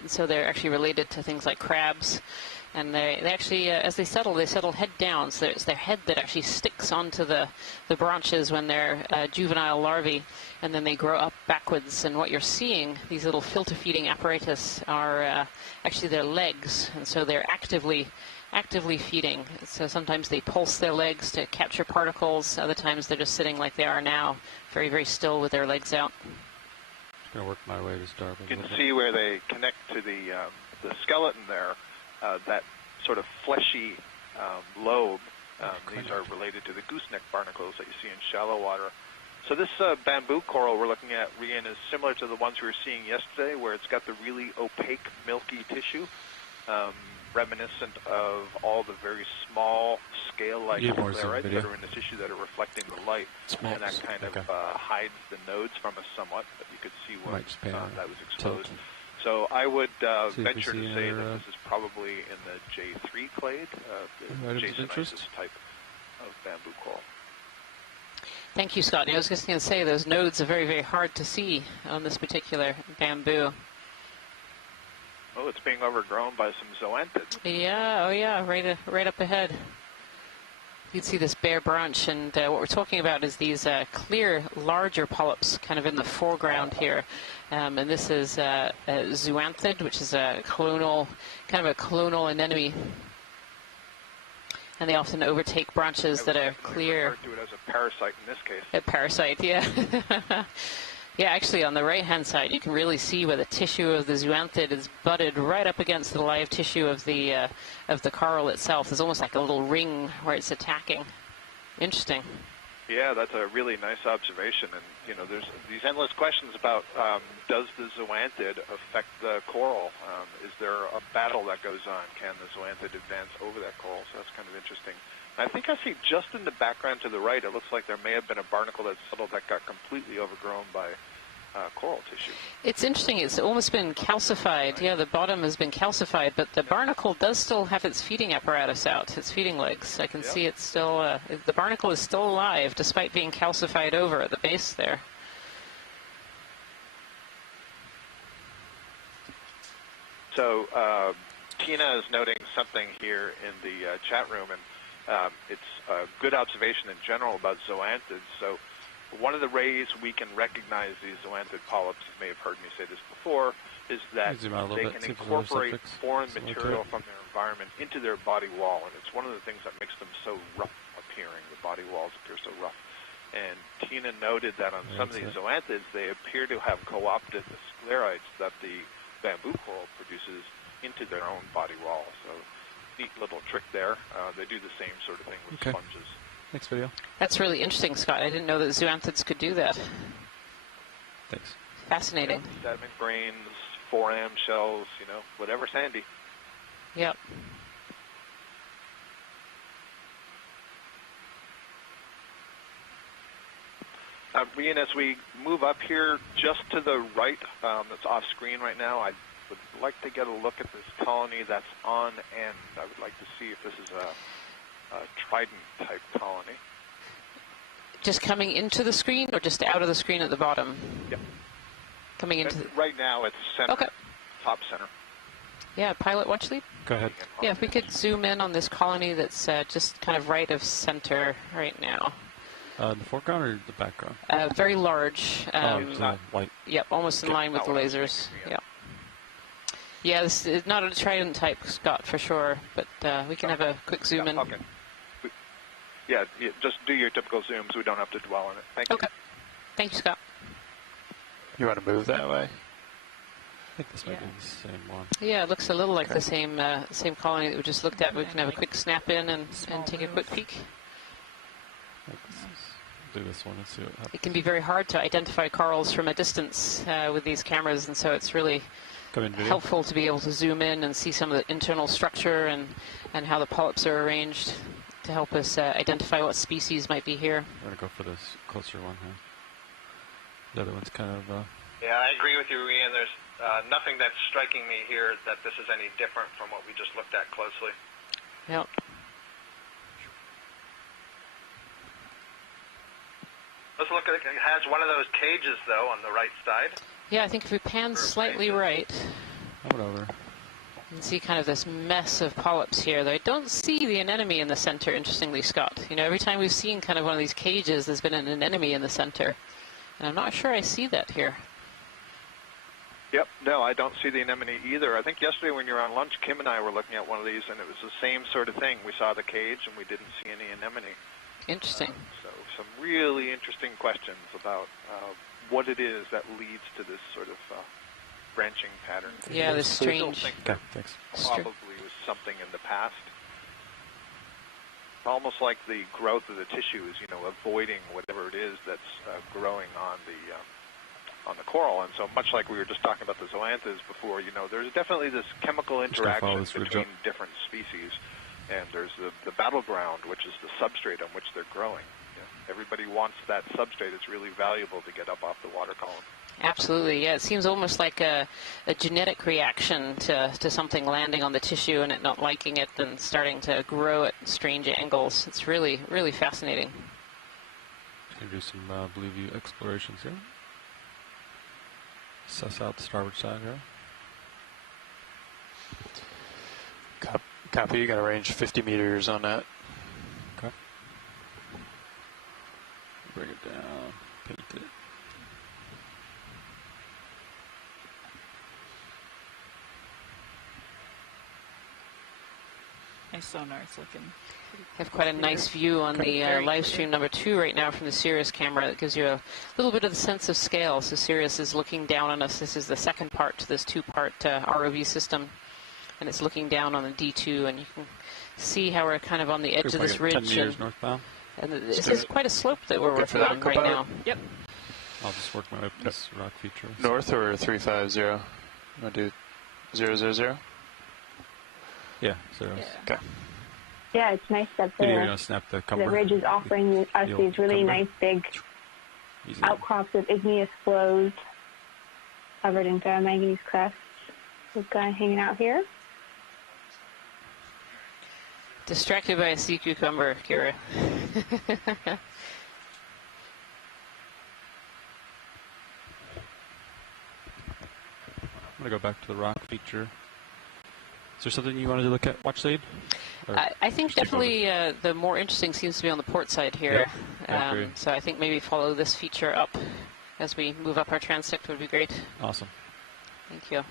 so they're actually related to things like crabs. And they actually, as they settle head down. So it's their head that actually sticks onto the branches when they're juvenile larvae, and then they grow up backwards. And what you're seeing, these little filter feeding apparatus, are actually their legs, and so they're actively feeding. So sometimes they pulse their legs to capture particles. Other times they're just sitting like they are now, very, very still with their legs out. Just gonna work my way to starboard. You can see where they connect to the skeleton there. That sort of fleshy lobe. These are related to the gooseneck barnacles that you see in shallow water. So this bamboo coral we're looking at, Rian, is similar to the ones we were seeing yesterday, where it's got the really opaque, milky tissue, reminiscent of all the very small scale-like sclerites that are in the tissue that are reflecting the light, and that kind of hides the nodes from us somewhat, but you could see what that was exposed. So I would venture to say that this is probably in the J3 clade, the Jasonisis type of bamboo coral. Thank you, Scott. I was just going to say those nodes are very, very hard to see on this particular bamboo. Oh, it's being overgrown by some zoanthids. Yeah, oh yeah, right up ahead. You can see this bare branch, and what we're talking about is these clear, larger polyps kind of in the foreground here. And this is a zoanthid, which is a colonial, kind of a colonial anemone. And they often overtake branches that are clear. Refer to it as a parasite in this case. A parasite, yeah. Yeah, actually on the right-hand side, you can really see where the tissue of the zoanthid is butted right up against the live tissue of the coral itself. There's almost like a little ring where it's attacking. Interesting. Yeah, that's a really nice observation. And, you know, there's these endless questions about does the zoanthid affect the coral? Is there a battle that goes on? Can the zoanthid advance over that coral? So that's kind of interesting. I think I see just in the background to the right, it looks like there may have been a barnacle that settled that got completely overgrown by coral tissue. It's interesting. It's almost been calcified. Yeah, the bottom has been calcified, but the barnacle does still have its feeding apparatus out, its feeding legs. I can see it's still, the barnacle is still alive despite being calcified over at the base there. So Tina is noting something here in the chat room, and it's a good observation in general about zoanthids. So one of the ways we can recognize these zoanthid polyps, you may have heard me say this before, is that they can incorporate foreign material from their environment into their body wall, and it's one of the things that makes them so rough appearing. The body walls appear so rough. And Tina noted that on some of these zoanthids, they appear to have co-opted the scleroids that the bamboo coral produces into their own body wall. So neat little trick there. They do the same sort of thing with sponges. Next video. That's really interesting, Scott. I didn't know that zoanthids could do that. Thanks. Fascinating. Yeah, sediment grains, foram shells, you know, whatever's handy. Yep. Ian, as we move up here, just to the right, that's off screen right now, I would like to get a look at this colony that's on end. I would like to see if this is a trident-type colony. Just coming into the screen or just out of the screen at the bottom? Yep. Coming into right now, it's center, top center. Yeah, pilot watch lead? Go ahead. Yeah, if we could zoom in on this colony that's just kind of right of center right now. The foreground or the background? Very large. White. Yep, almost in line with the lasers. Yep. Yeah, this is not a trident type, Scott, for sure, but we can have a quick zoom in. Okay. Yeah, just do your typical zooms. We don't have to dwell on it. Thank you. Okay. Thank you, Scott. You want to move that way? I think this might be the same one. Yeah, it looks a little like the same colony that we just looked at. We can have a quick snap in and take a quick peek. Do this one and see what happens. It can be very hard to identify corals from a distance with these cameras, and so it's really helpful to be able to zoom in and see some of the internal structure and how the polyps are arranged to help us identify what species might be here. I'm going to go for this closer one here. The other one's kind of... Yeah, I agree with you, Ian. There's nothing that's striking me here that this is any different from what we just looked at closely. Yep. Let's look at it. It has one of those cages, though, on the right side. Yeah, I think if we pan slightly right, whatever, you can see kind of this mess of polyps here. Though I don't see the anemone in the center, interestingly, Scott. You know, every time we've seen kind of one of these cages, there's been an anemone in the center. And I'm not sure I see that here. Yep, no, I don't see the anemone either. I think yesterday when you were on lunch, Kim and I were looking at one of these, and it was the same sort of thing. We saw the cage, and we didn't see any anemone. Interesting. So some really interesting questions about what it is that leads to this sort of branching pattern. Yeah, this strange... thanks. Probably was something in the past. Almost like the growth of the tissue is, you know, avoiding whatever it is that's growing on the coral. And so much like we were just talking about the zoanthids before, you know, there's definitely this chemical interaction between different species. And there's the battleground, which is the substrate on which they're growing. You know, everybody wants that substrate. It's really valuable to get up off the water column. Absolutely, yeah. It seems almost like a genetic reaction to something landing on the tissue and it not liking it and starting to grow at strange angles. It's really, really fascinating. Going to do some blue view explorations here. Suss out the starboard side here. Copy, you got a range 50 meters on that. Okay. Bring it down, paint it. My sonar's looking. Have quite a nice view on the live stream number 2 right now from the Sirius camera. That gives you a little bit of the sense of scale. So Sirius is looking down on us. This is the second part to this 2-part ROV system, and it's looking down on the D2, and you can see how we're kind of on the edge of this ridge. 10 meters northbound. And this is quite a slope that we're working on right now. Yep. I'll just work my way up this rock feature. North or 350? You want to do 000? Yeah, zeros. Yeah. Okay. Yeah, it's nice that You're going to snap the the ridge is offering us these really nice big outcrops of igneous flows covered in ferromanganese crests. We've got hanging out here. Distracted by a sea cucumber, Kira. I'm going to go back to the rock feature. Is there something you wanted to look at, watch lead? I think definitely the more interesting seems to be on the port side here. Yeah, so I think maybe follow this feature up as we move up our transect would be great. Awesome. Thank you.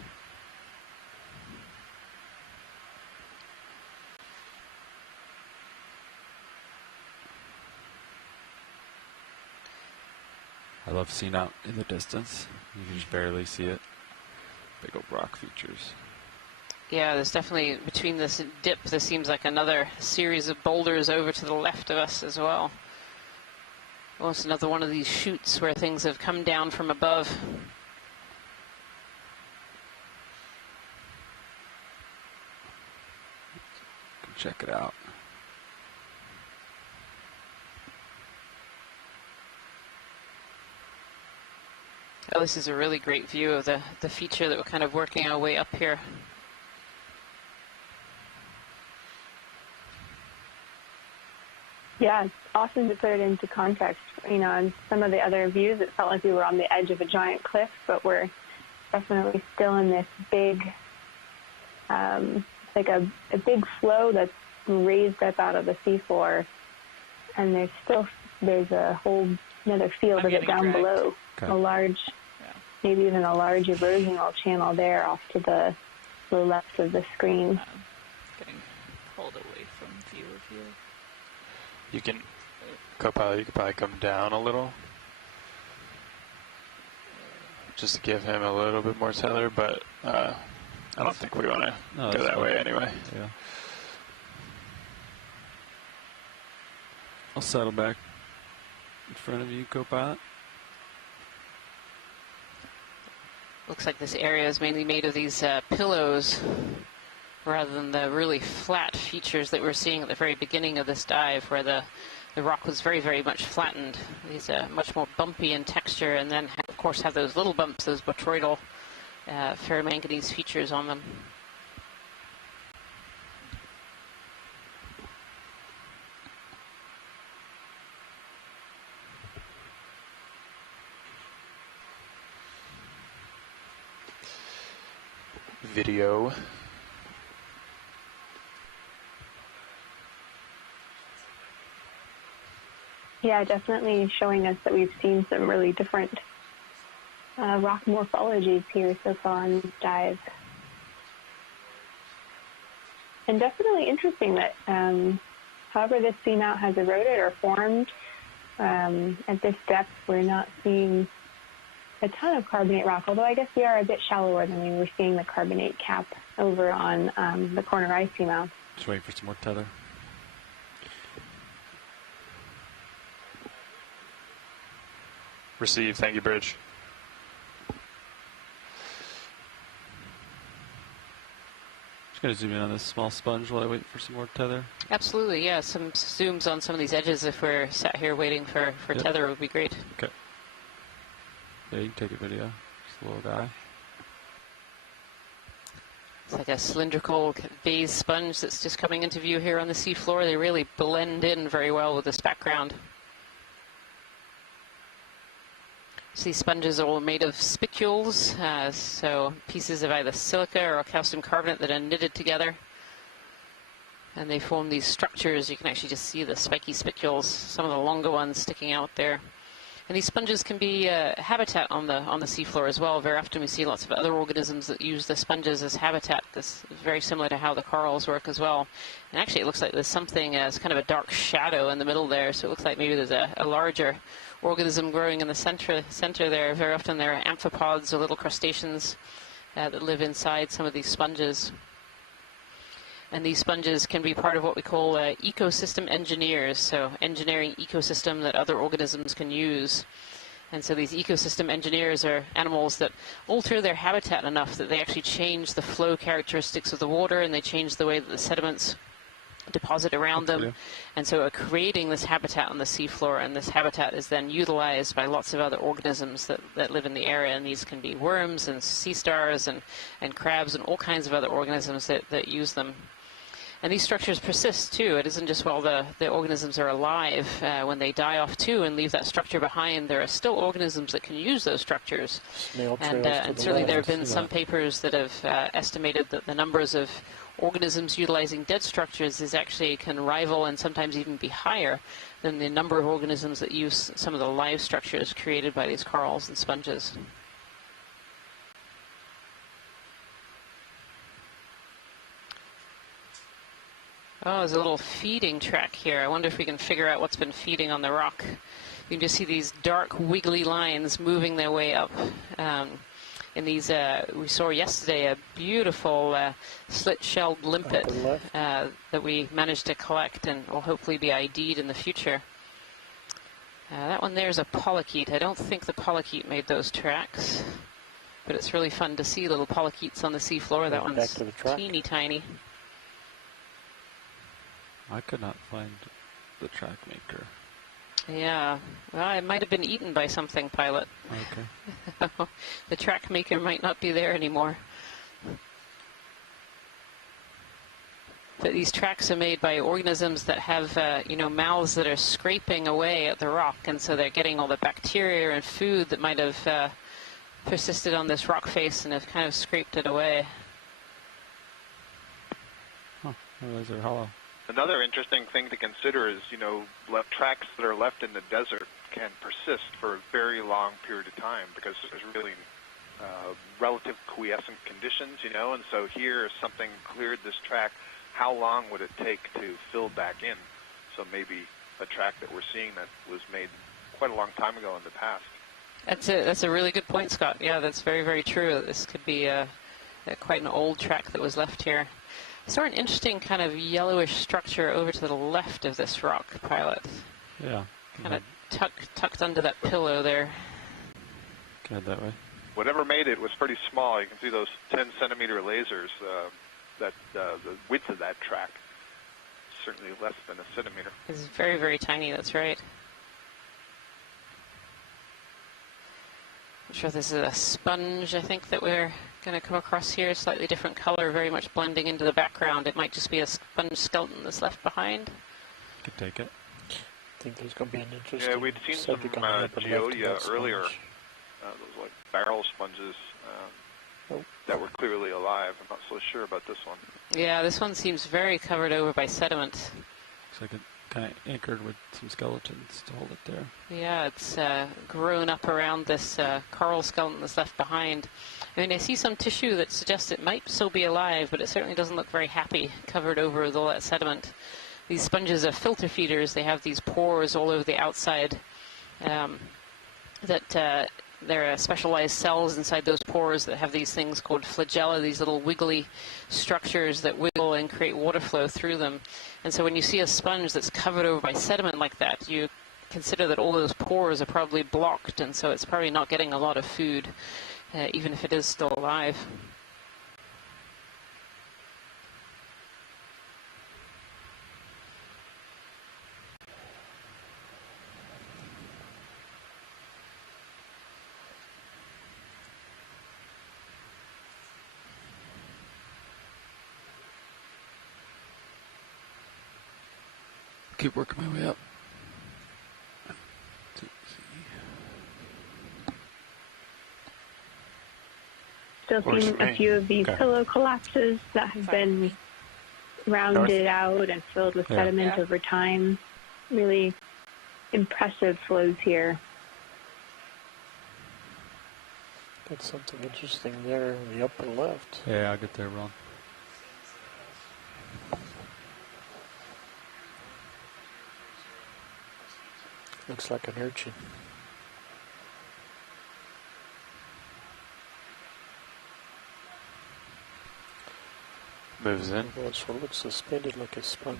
I love Seamount in the distance. You can just barely see it. Big old rock features. Yeah, there's definitely, between this dip, there seems like another series of boulders over to the left of us as well. Almost another one of these chutes where things have come down from above. Check it out. Oh, this is a really great view of the feature that we're kind of working our way up here. Yeah, it's awesome to put it into context. You know, on some of the other views, it felt like we were on the edge of a giant cliff, but we're definitely still in this big, like a big flow that's raised up out of the seafloor, and there's a whole another field of it down below. Okay. A large, maybe even a large erosional channel there off to the left of the screen. Getting pulled away from view of you. You can, Copilot, you could probably come down a little. Just to give him a little bit more tether, but I don't think we want to go that way anyway. Yeah. I'll settle back in front of you, Copilot. Looks like this area is mainly made of these pillows rather than the really flat features that we're seeing at the very beginning of this dive, where the rock was very, very much flattened. These are much more bumpy in texture, and then, of course, have those little bumps, those botryoidal ferromanganese features on them. Video. Yeah, definitely showing us that we've seen some really different rock morphologies here so far on this dive. And definitely interesting that however this seamount has eroded or formed, at this depth we're not seeing a ton of carbonate rock, although I guess we are a bit shallower than we were seeing the carbonate cap over on the corner ice seamount. Just waiting for some more tether. Receive, thank you, Bridge. Just going to zoom in on this small sponge while I wait for some more tether. Absolutely, yeah. Some zooms on some of these edges if we're sat here waiting for tether would be great. Okay. Yeah, you can take a video. Just a little guy. It's like a cylindrical beige sponge that's just coming into view here on the seafloor. They really blend in very well with this background. So these sponges are all made of spicules, so pieces of either silica or calcium carbonate that are knitted together. And they form these structures. You can actually just see the spiky spicules, some of the longer ones sticking out there. And these sponges can be habitat on the seafloor as well. Very often we see lots of other organisms that use the sponges as habitat. This is very similar to how the corals work as well. And actually it looks like there's something as kind of a dark shadow in the middle there, so it looks like maybe there's a larger organism growing in the center there. Very often there are amphipods or little crustaceans that live inside some of these sponges. And these sponges can be part of what we call ecosystem engineers, so engineering ecosystem that other organisms can use. And so these ecosystem engineers are animals that alter their habitat enough that they actually change the flow characteristics of the water, and they change the way that the sediments deposit around them. And so are creating this habitat on the seafloor, and this habitat is then utilized by lots of other organisms that live in the area. And these can be worms and sea stars and crabs and all kinds of other organisms that use them. And these structures persist too. It isn't just while the organisms are alive. When they die off too and leave that structure behind, there are still organisms that can use those structures. And certainly there have been some papers that have estimated that the numbers of organisms utilizing dead structures can rival and sometimes even be higher than the number of organisms that use some of the live structures created by these corals and sponges. Oh, there's a little feeding track here. I wonder if we can figure out what's been feeding on the rock. You can just see these dark, wiggly lines moving their way up. In these, we saw yesterday a beautiful slit-shelled limpet that we managed to collect and will hopefully be ID'd in the future. That one there is a polychaete. I don't think the polychaete made those tracks, but it's really fun to see little polychaetes on the seafloor. That one's teeny tiny. I could not find the track maker. Yeah, well, it might have been eaten by something, Pilot. Okay. The track maker might not be there anymore. But these tracks are made by organisms that have, mouths that are scraping away at the rock, and so they're getting all the bacteria and food that might have persisted on this rock face and have kind of scraped it away. Oh, those are hollow. Another interesting thing to consider is, tracks that are left in the desert can persist for a very long period of time because there's really relative quiescent conditions, and so here if something cleared this track, how long would it take to fill back in? So maybe a track that we're seeing that was made quite a long time ago in the past. That's a really good point, Scott. Yeah, that's very, very true. This could be quite an old track that was left here. I saw an interesting kind of yellowish structure over to the left of this rock, Pilot. Yeah. Kind of tucked under that pillow there. Go ahead that way. Whatever made it was pretty small. You can see those 10-centimeter lasers. The width of that track is certainly less than a centimeter. It's very, very tiny. That's right. I'm sure this is a sponge, I think, that we're going to come across here. Slightly different color, very much blending into the background. It might just be a sponge skeleton that's left behind. Could take it. I think there's going to be an interesting... Yeah, we'd seen some geodia earlier. Those like barrel sponges that were clearly alive. I'm not so sure about this one. Yeah, this one seems very covered over by sediment. Looks like it kind of anchored with some skeletons to hold it there. Yeah, it's grown up around this coral skeleton that's left behind. I mean, I see some tissue that suggests it might still be alive, but it certainly doesn't look very happy, covered over with all that sediment. These sponges are filter feeders. They have these pores all over the outside there are specialized cells inside those pores that have these things called flagella, these little wiggly structures that wiggle and create water flow through them. And so when you see a sponge that's covered over by sediment like that, you consider that all those pores are probably blocked, and so it's probably not getting a lot of food, even if it is still alive. Keep working my way up. Still seeing a few of these pillow collapses that have been rounded out and filled with sediment over time. Really impressive flows here. Got something interesting there in the upper left. Yeah, I'll get there, Ron. Looks like an urchin. Moves in. Well, it sort of looks suspended like a sponge.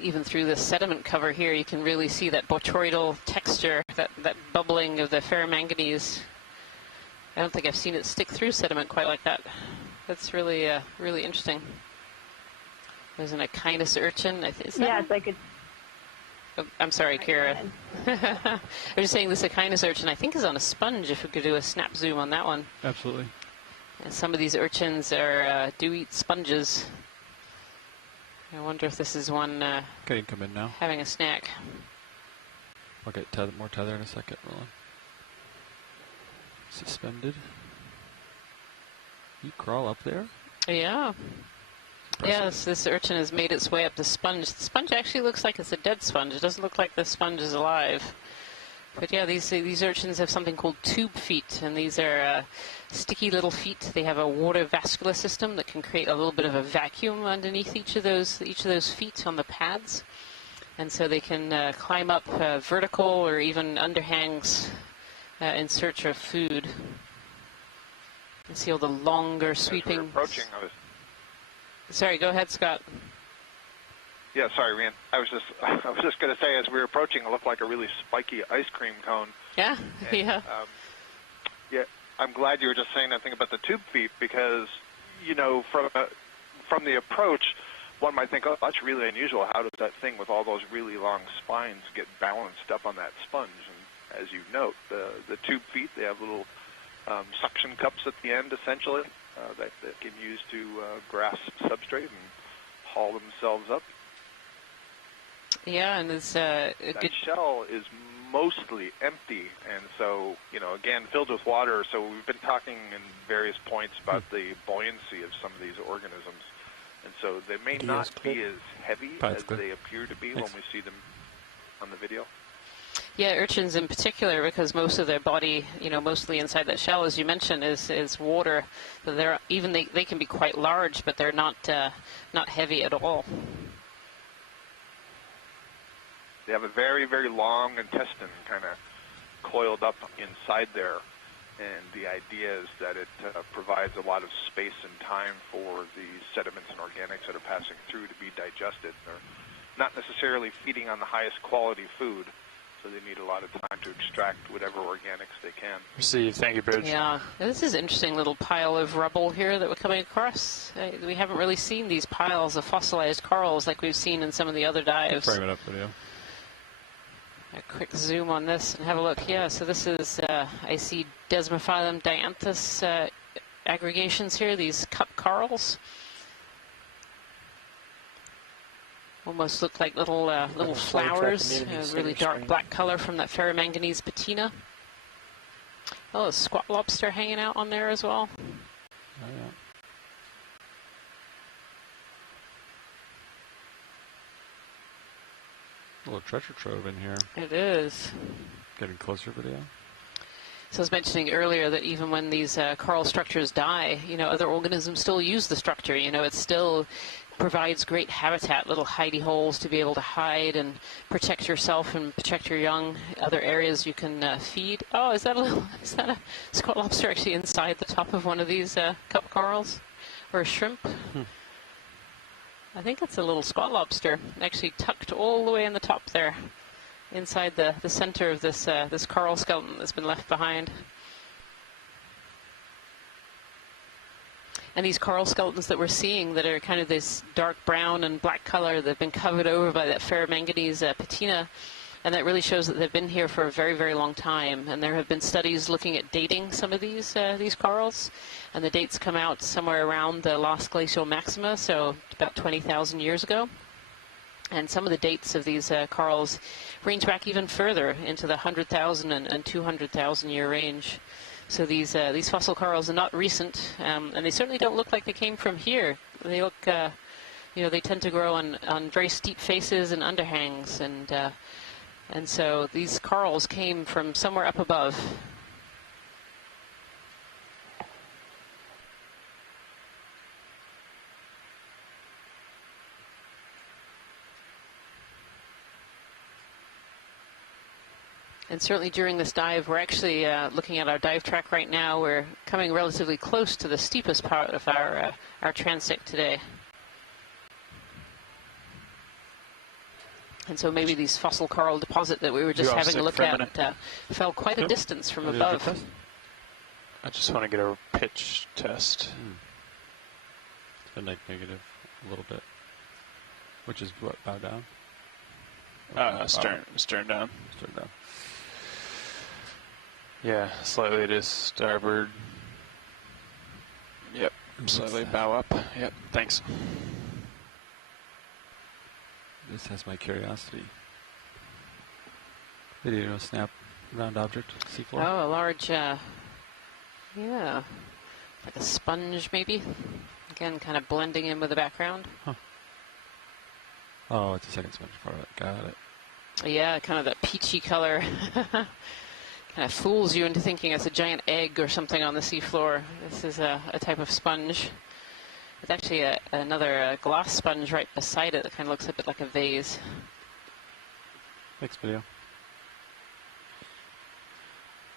Even through the sediment cover here, you can really see that botryoidal texture, that bubbling of the ferromanganese. I don't think I've seen it stick through sediment quite like that. That's really, really interesting. There's an Okeanos urchin. Is that it's like a... Oh, I'm sorry, Kira. I was just saying this Okeanos urchin, I think, is on a sponge, if we could do a snap zoom on that one. Absolutely. And some of these urchins are do eat sponges. I wonder if this is one Okay, you can come in now. having a snack. I'll get more tether in a second, Roland. Suspended. You crawl up there? Yeah. Yes, this urchin has made its way up the sponge. The sponge actually looks like it's a dead sponge. It doesn't look like the sponge is alive. But yeah, these urchins have something called tube feet, and these are sticky little feet. They have a water vascular system that can create a little bit of a vacuum underneath each of those feet on the pads, and so they can climb up vertical or even underhangs in search of food. You see all the longer sweeping. As we're approaching, Sorry, go ahead, Scott. Yeah, sorry, Ryan. I was just going to say, as we were approaching, it looked like a really spiky ice cream cone. Yeah, and, yeah. Yeah, I'm glad you were just saying that thing about the tube feet because, from the approach, one might think, oh, that's really unusual. How does that thing with all those really long spines get balanced up on that sponge? And as you note, the tube feet, they have little suction cups at the end, essentially, that can use to grasp substrate and haul themselves up. Yeah, and it's that shell is mostly empty, and so, again, filled with water. So we've been talking in various points about the buoyancy of some of these organisms, and so they may not be as heavy as they appear to be when we see them on the video. Yeah, urchins in particular, because most of their body, mostly inside that shell, as you mentioned, is water. So they can be quite large, but they're not heavy at all. They have a very, very long intestine kind of coiled up inside there, and the idea is that it provides a lot of space and time for the sediments and organics that are passing through to be digested. They're not necessarily feeding on the highest quality food, so they need a lot of time to extract whatever organics they can. Receive. Thank you, Bridge. Yeah, this is an interesting little pile of rubble here that we're coming across. We haven't really seen these piles of fossilized corals like we've seen in some of the other dives. Frame it up video. A quick zoom on this and have a look. Yeah, so this is, I see Desmophylum Dianthus aggregations here, these cup corals. Almost look like little flowers, really dark black color from that ferromanganese patina. Oh, a squat lobster hanging out on there as well. Oh, yeah. A little treasure trove in here. It is. Getting closer video. So I was mentioning earlier that even when these coral structures die, other organisms still use the structure. It still provides great habitat, little hidey holes to be able to hide and protect yourself and protect your young. Other areas you can feed. Oh, is that a squat lobster actually inside the top of one of these cup corals, or a shrimp? I think it's a little squat lobster, actually tucked all the way in the top there, inside the center of this this coral skeleton that's been left behind. And these coral skeletons that we're seeing that are kind of this dark brown and black color, they've been covered over by that ferromanganese patina, and that really shows that they've been here for a very, very long time. And there have been studies looking at dating some of these corals, and the dates come out somewhere around the last glacial maxima, so about 20,000 years ago. And some of the dates of these corals range back even further into the 100,000 and 200,000 year range. So these fossil corals are not recent, and they certainly don't look like they came from here. They look, they tend to grow on very steep faces and underhangs, and so these corals came from somewhere up above. And certainly during this dive, we're actually looking at our dive track right now. We're coming relatively close to the steepest part of our transect today. And so maybe these fossil coral deposit that we were just having a look at fell quite a distance from above. I just want to get a pitch test. It's been like negative a little bit. Which is what, bow down? Stern down. Stern down. Yeah, slightly to starboard. Yep, slightly bow up. Yep, thanks. This has my curiosity. Video snap round object, seafloor. Oh, a large, yeah, like a sponge maybe. Again, kind of blending in with the background. Huh. Oh, it's a second sponge part of it. Got it. Yeah, kind of that peachy color. Kind of fools you into thinking it's a giant egg or something on the seafloor. This is a type of sponge. There's actually another glass sponge right beside it that kind of looks a bit like a vase. Thanks, video.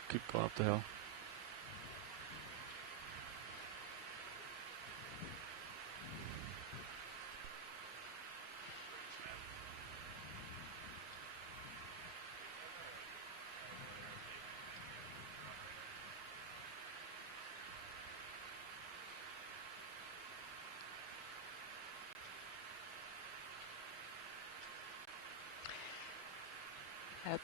Keep going up the hill.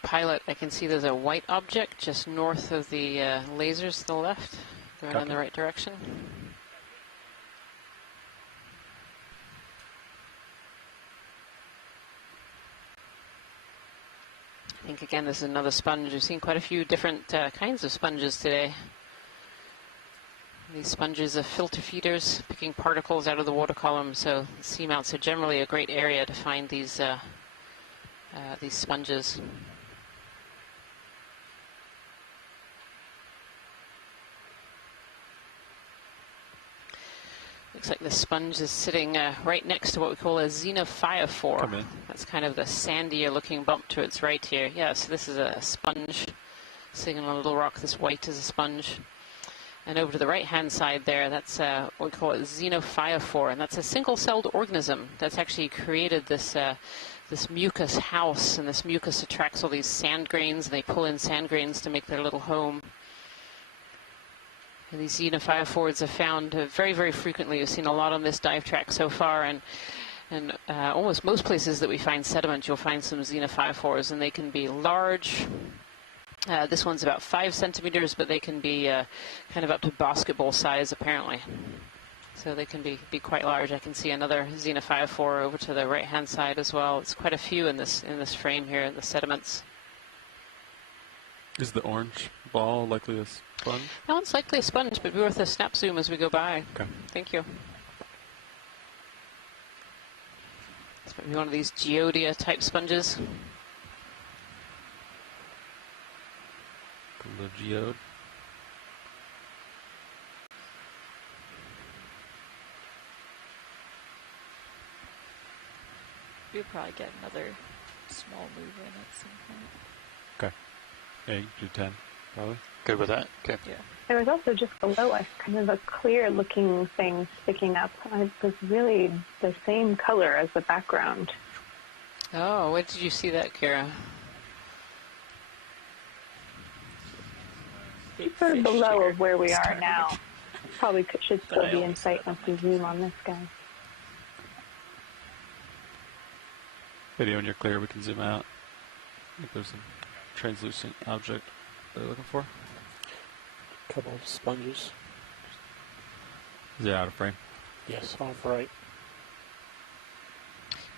Pilot, I can see there's a white object just north of the lasers to the left, going in the right direction. I think again this is another sponge. We've seen quite a few different kinds of sponges today. These sponges are filter feeders, picking particles out of the water column, so seamounts are generally a great area to find these sponges. Looks like the sponge is sitting right next to what we call a xenophyophore. That's kind of the sandier looking bump to its right here. Yeah, so this is a sponge sitting on a little rock. This white is a sponge. And over to the right-hand side there, that's what we call a xenophyophore, and that's a single-celled organism that's actually created this this mucus house, and this mucus attracts all these sand grains, and they pull in sand grains to make their little home. And these xenophyophores are found very, very frequently. We've seen a lot on this dive track so far, and almost most places that we find sediment, you'll find some xenophyophores, and they can be large. This one's about 5 centimeters, but they can be kind of up to basketball size, apparently. So they can be quite large. I can see another xenophyophore over to the right-hand side as well. It's quite a few in this frame here, in the sediments. Is the orange ball likely a sponge? No, it's likely a sponge, but be worth a snap zoom as we go by. Okay. Thank you. It's maybe one of these geodia type sponges. The geode. We'll probably get another small move in at some point. Okay. Yeah, you can do 10, probably. Good with that? Okay. Yeah. There was also just below us kind of a clear-looking thing sticking up. It was really the same color as the background. Oh, where did you see that, Kira? Sort of below of where we are now. Probably should still be in sight once we zoom on this guy. Video when you're clear, we can zoom out. I think there's a translucent object they're looking for. A couple of sponges. Is it out of frame? Yes, off right.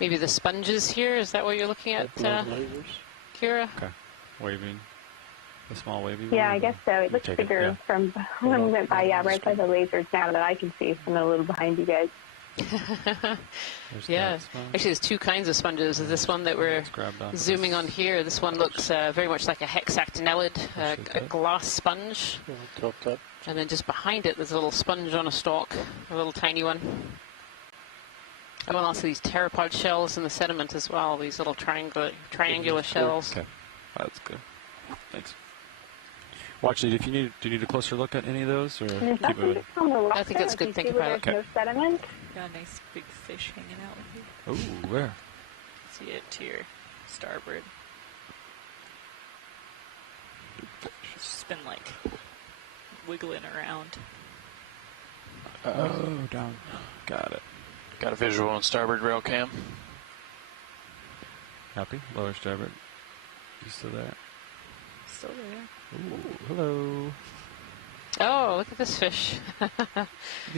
Maybe the sponges here, is that what you're looking at, lasers. Kira? Okay. Waving. A small wavy. Yeah, I guess so. It looks bigger from when we went by. Yeah, right by the lasers now that I can see from a little behind you guys. Yeah, actually there's two kinds of sponges. There's this one that we're zooming on here. This one looks very much like a hexactinellid, a glass sponge. And then just behind it there's a little sponge on a stalk, a little tiny one. Oh, and also these pteropod shells in the sediment as well, these little triangular shells. Okay, that's good. Thanks. Watch it. If you need, do you need a closer look at any of those, or There's keep moving? on the rock I think that's there. good. Can Thank you you, see where Pilot. there's no sediment? Got a nice big fish hanging out with you. Oh, where? See it to your starboard. It's just been like wiggling around. Oh, down. Got it. Got a visual on starboard rail cam. Copy. Lower starboard. You still there? Still there. Ooh, hello. Oh, look at this fish. You can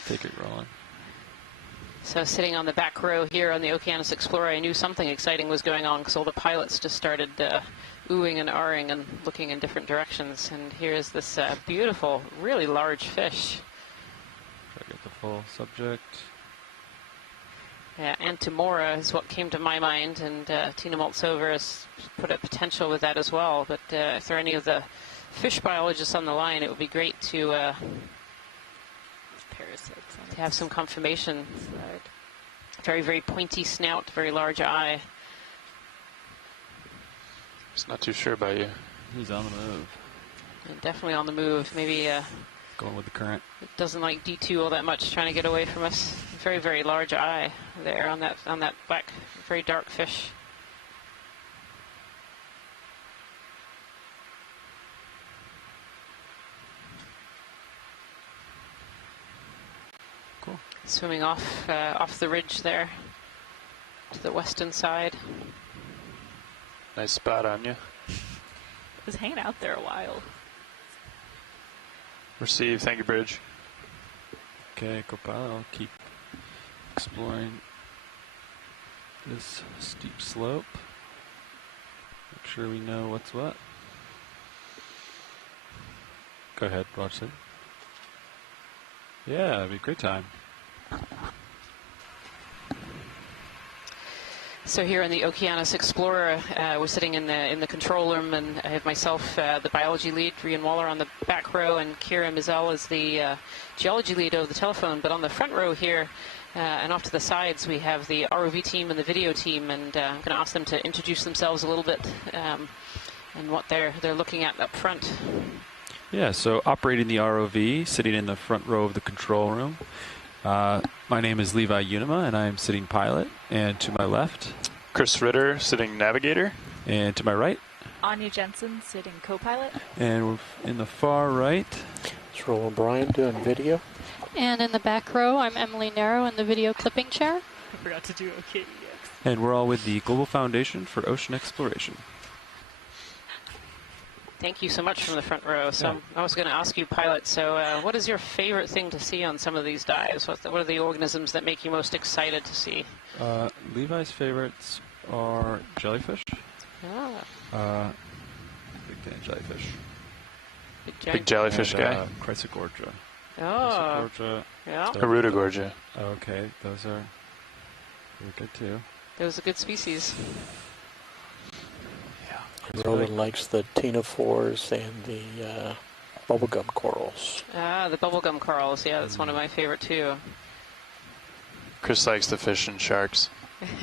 take it rolling. So sitting on the back row here on the Okeanos Explorer, I knew something exciting was going on because all the pilots just started oohing and ahhing and looking in different directions. And here's this beautiful, really large fish. Try to get the full subject. Yeah, Antimora is what came to my mind, and Tina Maltsover has put a potential with that as well. But if there are any of the fish biologists on the line, it would be great to Parasites on have some confirmation. side. Very, very pointy snout, very large eye. Just not too sure about you. He's on the move. And definitely on the move. Maybe Going with the current. it doesn't like D2 all that much, trying to get away from us. Very, very large eye there on that black, very dark fish. Cool. Swimming off the ridge there to the western side. Nice spot on you. It was hanging out there a while. Receive. Thank you, Bridge. Okay, Copilot, I'll keep exploring this steep slope. Make sure we know what's what. Go ahead, watch it. Yeah, it'd be a great time. So here in the Okeanos Explorer, we're sitting in the control room, and I have myself, the biology lead, Rian Waller, on the back row, and Kira Mizell is the geology lead over the telephone. But on the front row here, and off to the sides, we have the ROV team and the video team, and I'm going to ask them to introduce themselves a little bit and what they're looking at up front. Yeah, so operating the ROV, sitting in the front row of the control room. My name is Levi Unima, and I am sitting pilot. And to my left, Chris Ritter, sitting navigator. And to my right, Anya Jensen sitting co-pilot. and we're in the far right. It's Roland Bryan doing video. And in the back row, I'm Emily Narrow in the video clipping chair. I forgot to do OKEX. And we're all with the Global Foundation for Ocean Exploration. Thank you so much from the front row. So I was going to ask you, pilot, so what is your favorite thing to see on some of these dives? What are the organisms that make you most excited to see? Levi's favorites are jellyfish. Ah. Big fan of jellyfish. Big jellyfish and, guy. Chrysogorgia. Oh. Chrysogorgia. Yeah. Arutagorgia. Okay, those are really good too. Those are good species. Roland likes the ctenophores and the bubblegum corals. Ah, the bubblegum corals. Yeah, that's one of my favorite too. Chris likes the fish and sharks.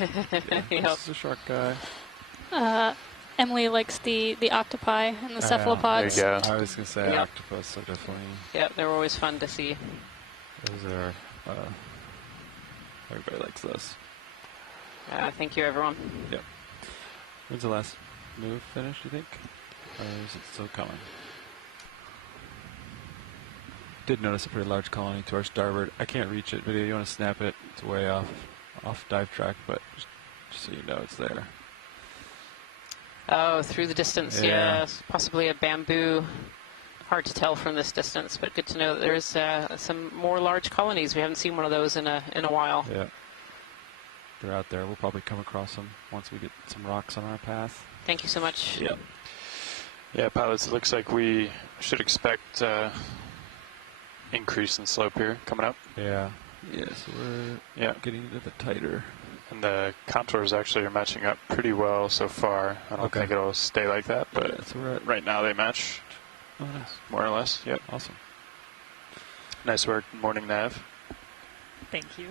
Yep. This is a shark guy. Emily likes the octopi and the cephalopods. There you go. I was going to say octopus, so definitely. Yeah, they're always fun to see. Those are, everybody likes those. Thank you, everyone. Yep. When's the last move finished, you think? Or is it still coming? Did notice a pretty large colony to our starboard. I can't reach it, video. You want to snap it? It's way off dive track, but just so you know it's there. Oh, through the distance, Yeah. yes. Possibly a bamboo. Hard to tell from this distance, but good to know that there's some more large colonies. We haven't seen one of those in a while. Yeah. They're out there. We'll probably come across them once we get some rocks on our path. Thank you so much. Yep. Yeah, pilots, it looks like we should expect increase in slope here coming up. Yeah. Yeah, so we're getting into the tighter. And the contours actually are matching up pretty well so far. I don't think it'll stay like that, but Yeah, so we're at, right now they match oh, nice. more or less. Yep. Awesome. Nice work, morning nav. Thank you.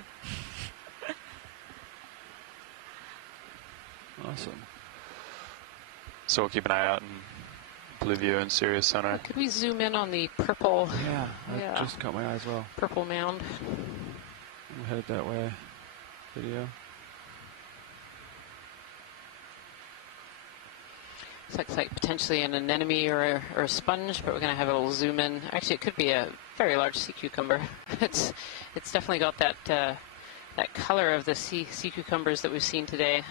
Awesome. So we'll keep an eye out and blue view and Sirius sonar. Could we zoom in on the purple? Yeah, that just caught my eye as well. Purple mound. I'm headed that way. Video. Looks like potentially an anemone or a sponge, but we're going to have a little zoom in. Actually, it could be a very large sea cucumber. It's definitely got that that color of the sea cucumbers that we've seen today.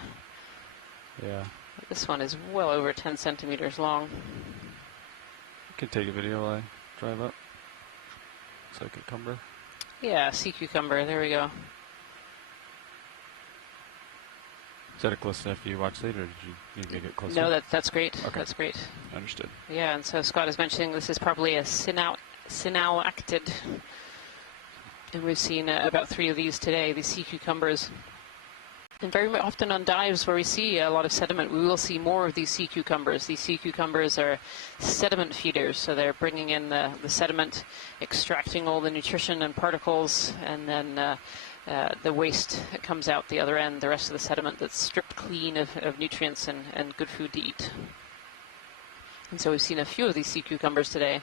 Yeah. This one is well over 10 centimeters long. I can take a video while I drive up. Looks like a cucumber. Yeah, sea cucumber. There we go. Is that a close enough for you to watch later, or did you need me to get closer? No, that's great. Okay. That's great. Understood. Yeah, and so Scott is mentioning this is probably a synalactid. And we've seen about 3 of these today, these sea cucumbers. And very often on dives where we see a lot of sediment, we will see more of these sea cucumbers. These sea cucumbers are sediment feeders, so they're bringing in the sediment, extracting all the nutrition and particles, and then the waste that comes out the other end, the rest of the sediment that's stripped clean of nutrients and good food to eat. And so we've seen a few of these sea cucumbers today.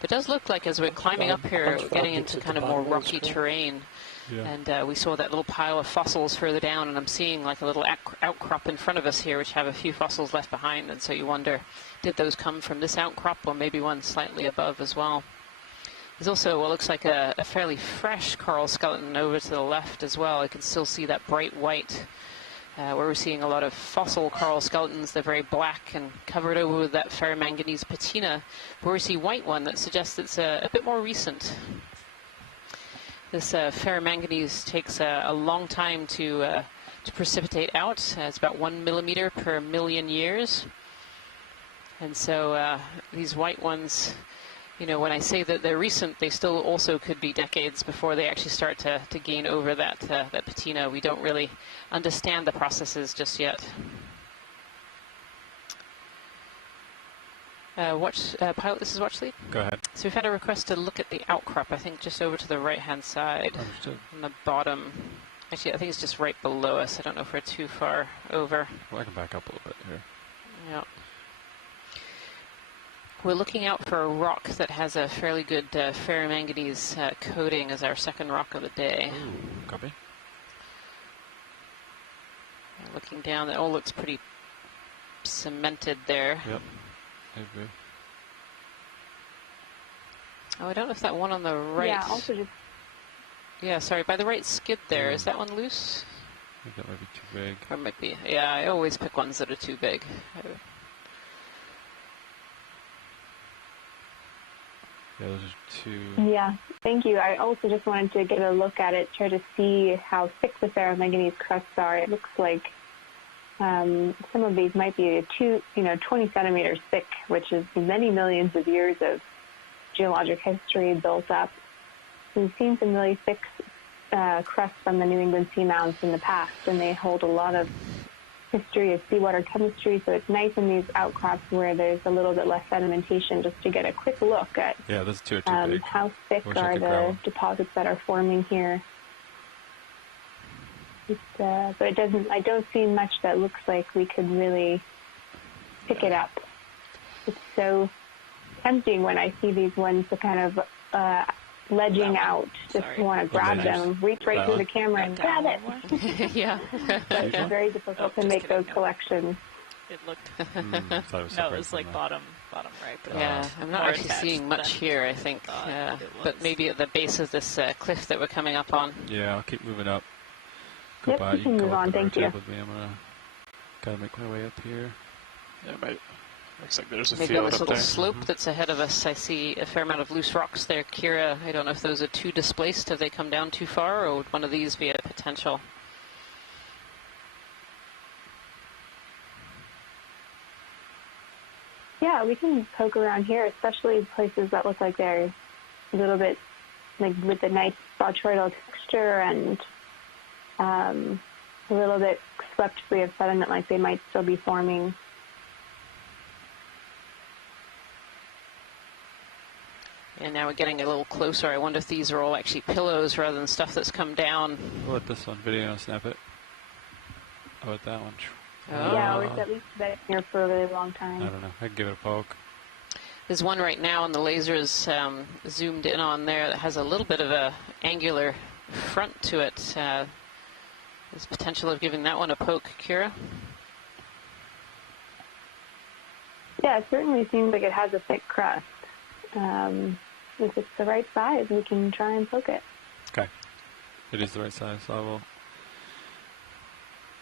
But it does look like as we're climbing up here, we're getting into kind of more rocky terrain. Yeah. And we saw that little pile of fossils further down, and I'm seeing like a little outcrop in front of us here, which have a few fossils left behind. And so you wonder, did those come from this outcrop, or maybe one slightly above as well? There's also what looks like a fairly fresh coral skeleton over to the left as well. I can still see that bright white, where we're seeing a lot of fossil coral skeletons. They're very black and covered over with that ferromanganese patina, where we see white one that suggests it's a bit more recent. This ferromanganese takes a long time to precipitate out. It's about 1 millimeter per million years. And so these white ones, you know, when I say that they're recent, they still also could be decades before they actually start to gain over that patina. We don't really understand the processes just yet. Pilot, this is Watch Lead. Go ahead. So we've had a request to look at the outcrop, I think just over to the right-hand side. Understood. On the bottom. Actually, I think it's just right below us. I don't know if we're too far over. Well, I can back up a little bit here. Yeah. We're looking out for a rock that has a fairly good ferromanganese coating as our second rock of the day. Ooh, copy. Looking down, it all looks pretty cemented there. Yep. I agree. Oh, I don't know if that one on the right... Yeah, also just... Yeah, sorry, by the right skid there, is that one loose? I think that might be too big. Or it might be. Yeah, I always pick ones that are too big. Yeah, those are two. Yeah, thank you. I also just wanted to get a look at it, try to see how thick the ferromanganese crusts are. It looks like some of these might be 20 centimeters thick, which is many millions of years of geologic history built up. We've seen some really thick crusts on the New England seamounts in the past, and they hold a lot of history of seawater chemistry, so it's nice in these outcrops where there's a little bit less sedimentation just to get a quick look at those two are too big. how thick are the deposits that are forming here. But it doesn't. I don't see much that looks like we could really pick it up. It's so tempting when I see these ones to kind of ledging out, just want to grab them, reach right through the camera and grab it. Yeah. But it's very difficult to make those collections. It looked. No, it was like bottom right. But yeah, I'm not actually seeing much here, I think. But maybe at the base of this cliff that we're coming up on. Yeah, I'll keep moving up. Yep, you can move on, thank you. With me. I'm gotta make my way up here. Yeah, looks like there's a maybe field on this up little there. slope that's ahead of us, I see a fair amount of loose rocks there. Kira, I don't know if those are too displaced. Have they come down too far, or would one of these be a potential? Yeah, we can poke around here, especially places that look like they're a little bit like with the nice botryoidal texture and a little bit swept free of sediment, like they might still be forming. And now we're getting a little closer. I wonder if these are all actually pillows rather than stuff that's come down. I'll let this one video and snap it. How about that one? Yeah, or it's at least been here for a really long time. I don't know. I can give it a poke. There's one right now, and the laser is zoomed in on there that has a little bit of a angular front to it. There's potential of giving that one a poke, Kira. Yeah, it certainly seems like it has a thick crust. If it's the right size, we can try and poke it. Okay. It is the right size, so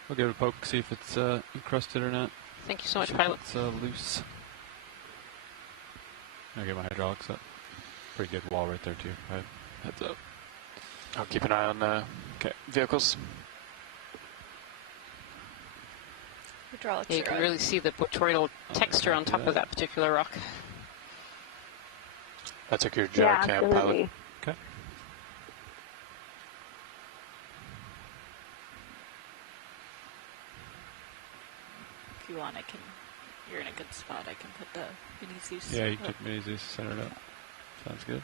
we'll give it a poke, see if it's encrusted or not. Thank you so much, pilot. It's loose. I'll get my hydraulics up. Pretty good wall right there, too. Right. Heads up. I'll keep an eye on vehicles. Hydraulics Yeah, you can really see the botryoidal texture on top of that particular rock. I took your jar cam, pilot. Okay. If you want, you're in a good spot. I can put the mini Zeus. Yeah, you can put mini Zeus centered up. Sounds good.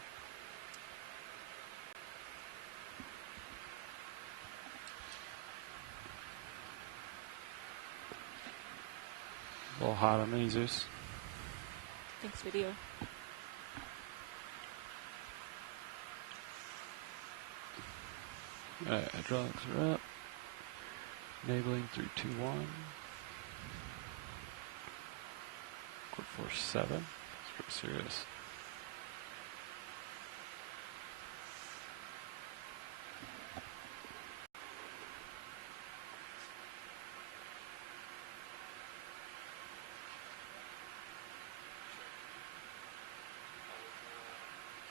A little hot on mini Zeus. Thanks, video. Alright, hydraulics are up. Enabling 321. Cord force 7. It's pretty serious.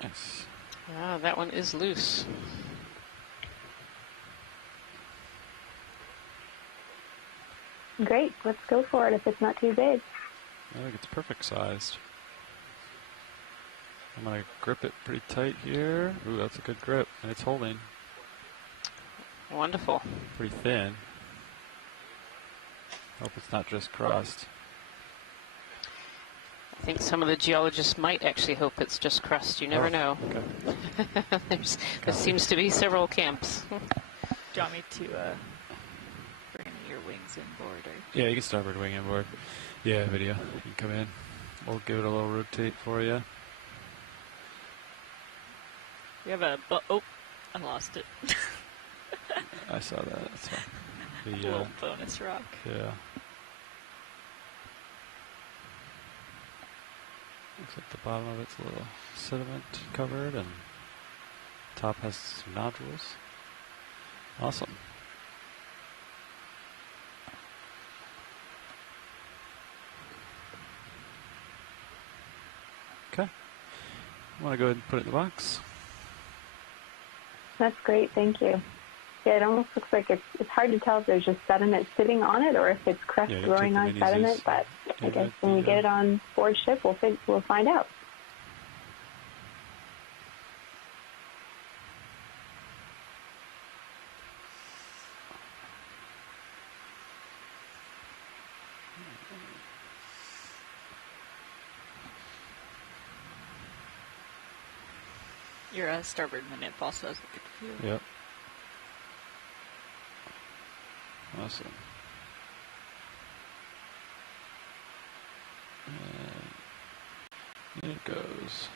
Nice. Ah, that one is loose. Great, let's go for it if it's not too big. I think it's perfect sized. I'm going to grip it pretty tight here. Ooh, that's a good grip, and it's holding. Wonderful. Pretty thin. Hope it's not just crust. I think some of the geologists might actually hope it's just crust. You never know. Okay. There seems to be several camps. Do you want me to bring your wings inboard? Or? Yeah, you can starboard wing inboard. Yeah, video. You can come in. We'll give it a little rotate for you. We have a oh, I lost it. I saw that. That's fine. The little bonus rock. Yeah. Looks like the bottom of it's a little sediment covered, and top has some nodules. Awesome. Okay. Want to go ahead and put it in the box? That's great, thank you. Yeah, it almost looks like it's hard to tell if there's just sediment sitting on it or if it's crust growing on sediment, but I guess when we get it on board ship, we'll find out. Your starboard minute also has a good view. Yep. Awesome. And it goes.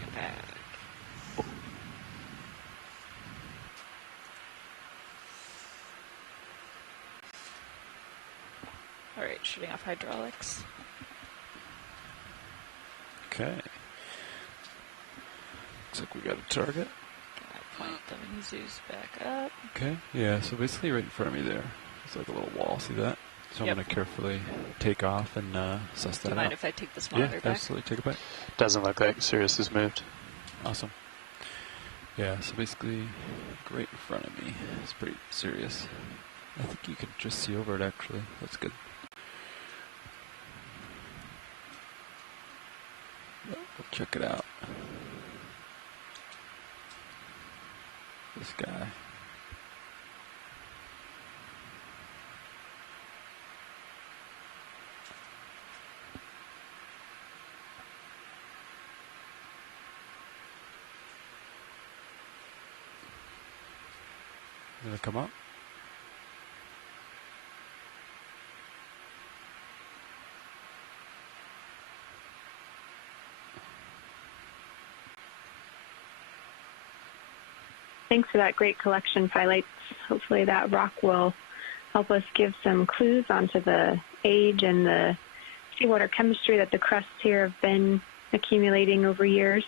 Get back. All right, shutting off hydraulics. Okay. Looks like we got a target. Can I point the mini Zeus back up? Okay. Yeah, so basically right in front of me there. It's like a little wall. See that? So I'm going to carefully take off and suss that out. Do you mind if I take this monitor back? Yeah, absolutely. Take it back. Doesn't look like Sirius has moved. Awesome. Yeah, so basically right in front of me. It's pretty serious. I think you can just see over it actually. That's good. We'll check it out. This guy. Gonna come up. thanks for that great collection, Phylates. Hopefully that rock will help us give some clues onto the age and the seawater chemistry that the crusts here have been accumulating over years.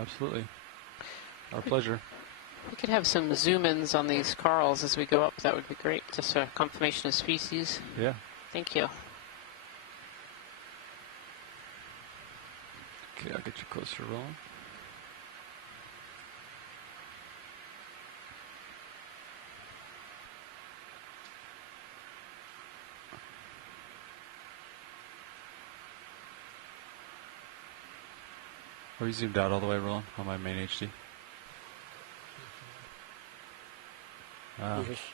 Absolutely. Our pleasure. We could have some zoom-ins on these corals as we go up. That would be great. Just a confirmation of species. Yeah. Thank you. Okay, I'll get you closer, Roland. Are you zoomed out all the way, Roland, on my main HD?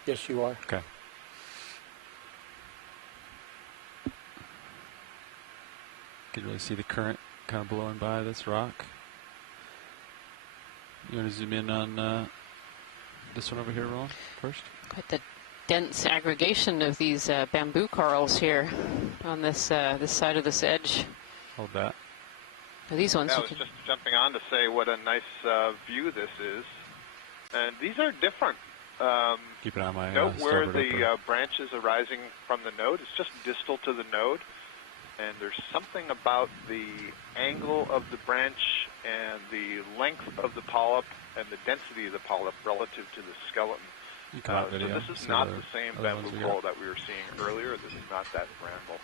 Yes, you are. Okay. You can really see the current kind of blowing by this rock. You want to zoom in on this one over here, Roland, first? Quite the dense aggregation of these bamboo corals here on this this side of this edge. Hold that. These ones. Yeah, I was just jumping on to say what a nice view this is, and these are different. Keep an eye on my note where starboard the upper. branches arising from the node. It's just distal to the node, and there's something about the angle of the branch and the length of the polyp and the density of the polyp relative to the skeleton. You can So this is not the same bamboo coral that we were seeing earlier. This is not that bramble.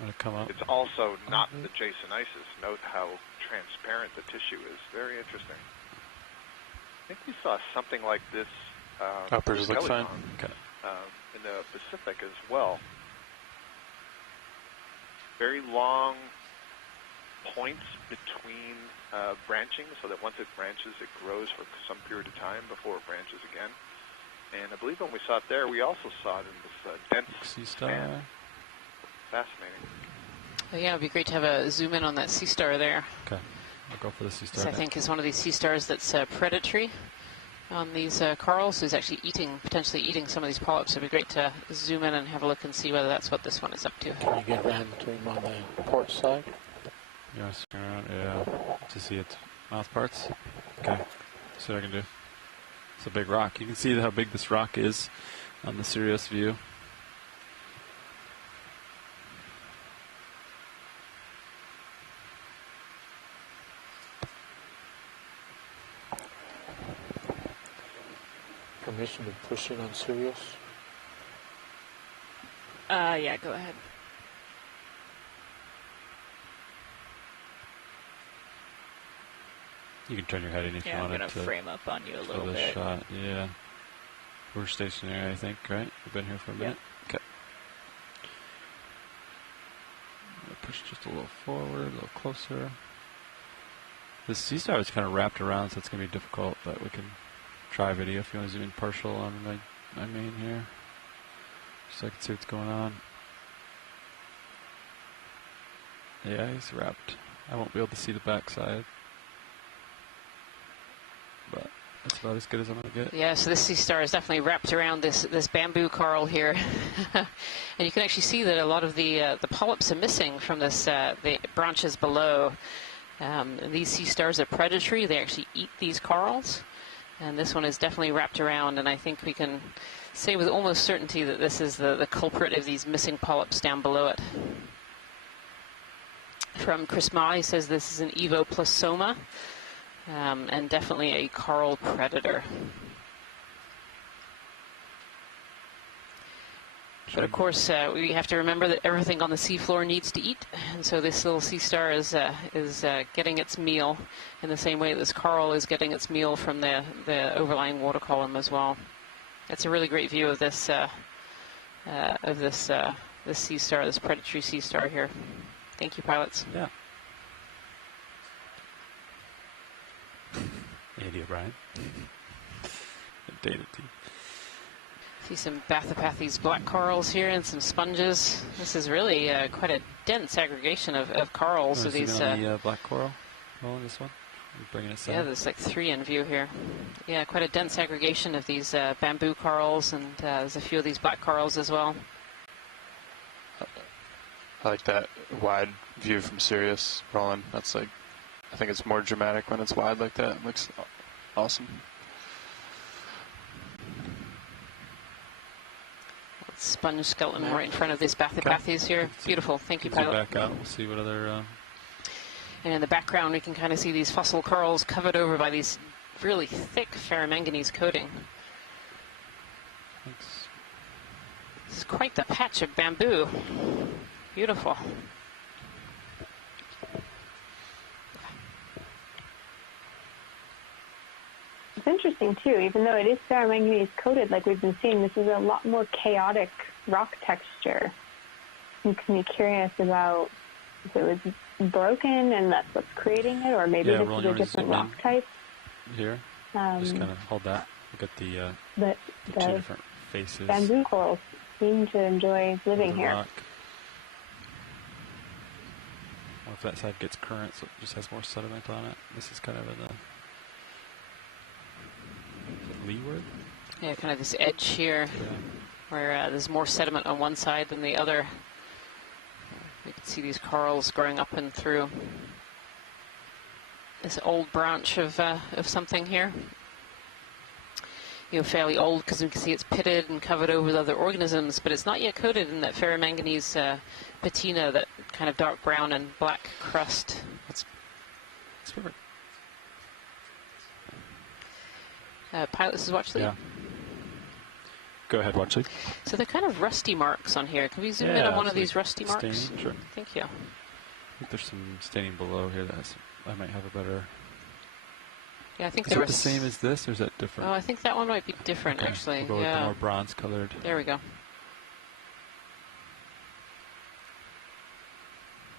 I'm gonna come up. It's also not the jasonisis. Note how transparent the tissue is. Very interesting. I think we saw something like this Uppers look fine. Okay. In the Pacific as well. Very long points between branching, so that once it branches, it grows for some period of time before it branches again. And I believe when we saw it there, we also saw it in this dense sea star. span. Fascinating. Oh, yeah, it would be great to have a zoom in on that sea star there. Okay. I'll go for the sea This, star. I think, is one of these sea stars that's predatory on these corals, who's actually potentially eating some of these polyps. It'd be great to zoom in and have a look and see whether that's what this one is up to. Can you get around to him on the port side? You want to swing around? Yeah. To see its mouth parts? Okay. See what I can do. It's a big rock. You can see how big this rock is on the Sirius view. Permission to push in on Sirius? Yeah, go ahead. You can turn your head in if Yeah, you I'm wanted gonna to. frame up on you a little for this bit. shot. Yeah. We're stationary, I think, right? We've been here for a minute. Okay. I'm gonna push just a little forward, a little closer. This sea star is kind of wrapped around, so it's gonna be difficult, but we can try video if you want to zoom in partial on my main here, so I can see what's going on. Yeah, he's wrapped. I won't be able to see the backside, but that's about as good as I'm going to get. Yeah, so this sea star is definitely wrapped around this bamboo coral here. And you can actually see that a lot of the polyps are missing from this the branches below. These sea stars are predatory. They actually eat these corals. And this one is definitely wrapped around, and I think we can say with almost certainty that this is the culprit of these missing polyps down below it. From Chris Ma, he says this is an evoplasoma, and definitely a coral predator. But of course, we have to remember that everything on the seafloor needs to eat, and so this little sea star is getting its meal in the same way this coral is getting its meal from the overlying water column as well. It's a really great view of this this sea star, this predatory sea star here. Thank you, pilots. Yeah. Andy O'Brien. Data team. See some Bathypathes black corals here and some sponges. This is really quite a dense aggregation of corals. So these the black coral. Oh, this one. We're bringing it. Yeah, there's like 3 in view here. Yeah, quite a dense aggregation of these bamboo corals, and there's a few of these black corals as well. I like that wide view from Sirius, Roland. That's like I think it's more dramatic when it's wide like that. It looks awesome. Sponge skeleton right in front of these Bathypathes here. Beautiful. Thank you, Pilot. Back out. We'll see what other... And in the background, we can kind of see these fossil corals covered over by these really thick ferromanganese coating. This is quite the patch of bamboo. Beautiful. It's interesting too, even though it is ferromanganese coated like we've been seeing, this is a lot more chaotic rock texture. You can be curious about if it was broken and that's what's creating it, or maybe this is a different rock type. Here, just kind of hold that. Look at the two different faces. Bamboo corals seem to enjoy living here. Rock. Well, if that side gets current, so it just has more sediment on it. This is kind of in the leeward? Yeah, kind of this edge here, where there's more sediment on one side than the other. You can see these corals growing up and through this old branch of something here. You know, fairly old because you can see it's pitted and covered over with other organisms, but it's not yet coated in that ferromanganese patina, that kind of dark brown and black crust. It's perfect. Pilot, this is Watchley. Yeah. Go ahead, Watchley. So they're kind of rusty marks on here. Can we zoom in on one of these rusty marks? Staining, sure. Thank you. I think there's some staining below here that I might have a better... Yeah, I think is that the same as this, or is that different? Oh, I think that one might be different, actually. We'll go with the more bronze colored. There we go.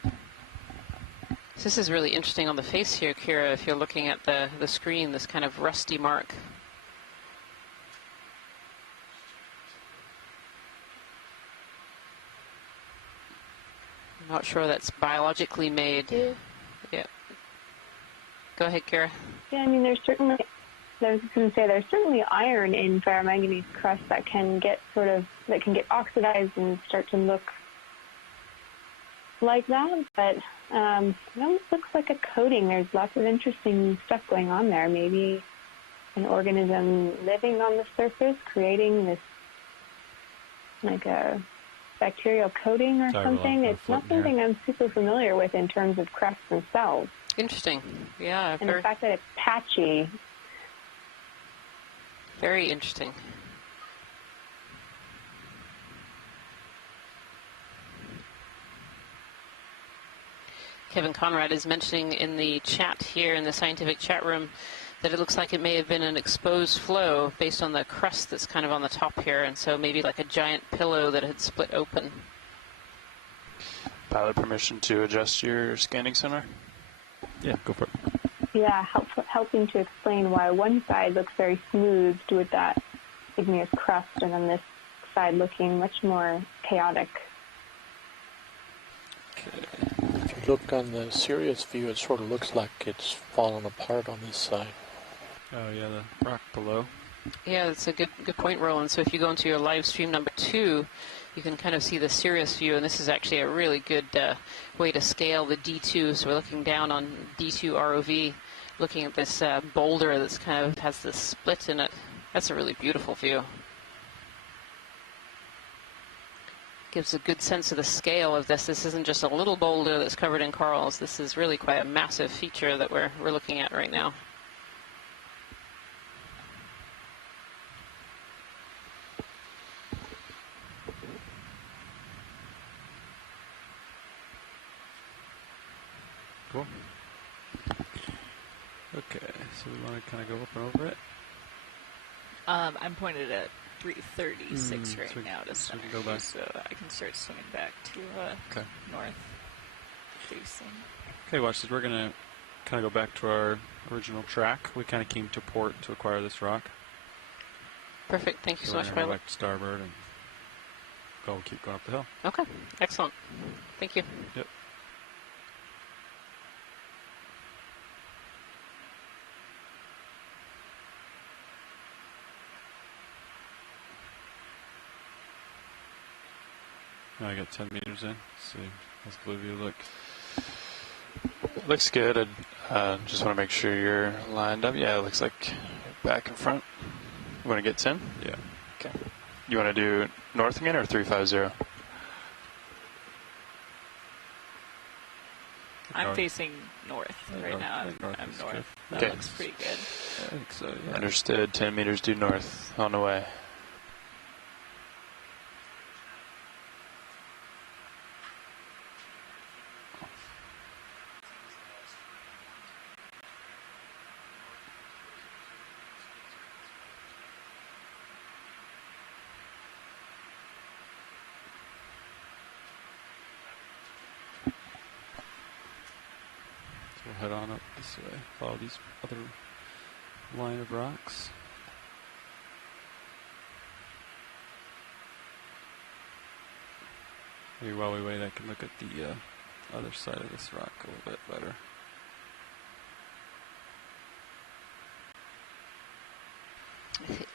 So this is really interesting on the face here, Kira, if you're looking at the screen, this kind of rusty mark. I'm not sure that's biologically made. Yeah. Go ahead, Kira. Yeah, I mean, there's certainly iron in ferromanganese crust that can get oxidized and start to look like that, but it almost looks like a coating. There's lots of interesting stuff going on there. Maybe an organism living on the surface, creating this like a bacterial coating or something. It's not something I'm super familiar with in terms of crusts themselves. Interesting. Yeah. And the fact that it's patchy. Very interesting. Kevin Conrad is mentioning in the chat here, in the scientific chat room, that it looks like it may have been an exposed flow based on the crust that's kind of on the top here, and so maybe like a giant pillow that had split open. Pilot, permission to adjust your scanning sonar? Yeah, go for it. Yeah, helping to explain why one side looks very smoothed with that igneous crust, and then this side looking much more chaotic. Okay. If you look on the Sirius view, it sort of looks like it's fallen apart on this side. Oh yeah, the rock below. Yeah, that's a good point, Roland. So if you go into your live stream number 2, you can kind of see the Sirius view, and this is actually a really good way to scale the D2. So we're looking down on D2 ROV, looking at this boulder that's kind of has this split in it. That's a really beautiful view. Gives a good sense of the scale of this. This isn't just a little boulder that's covered in corals. This is really quite a massive feature that we're looking at right now. Cool. Okay, so we want to kind of go up and over it. I'm pointed at 336 right now to so center, we can go back. so I can start swimming back to north facing. Okay, watch this. We're going to kind of go back to our original track. We kind of came to port to acquire this rock. Perfect. Thank you so much, Go Pilot. back to starboard and keep going up the hill. Okay, excellent. Thank you. Yep. Now I got 10 meters in. Let's see. How's blue view look? Looks good. Just want to make sure you're lined up. Yeah, it looks like you're back and front. You want to get 10? Yeah. Okay. You want to do north again or 350? I'm North. facing north right north, now. north I'm is north. good. That Okay. looks pretty good. I think so, yeah. Understood. 10 meters due north. On the way. So we'll head on up this way. Follow these other line of rocks. Maybe while we wait, I can look at the other side of this rock a little bit better.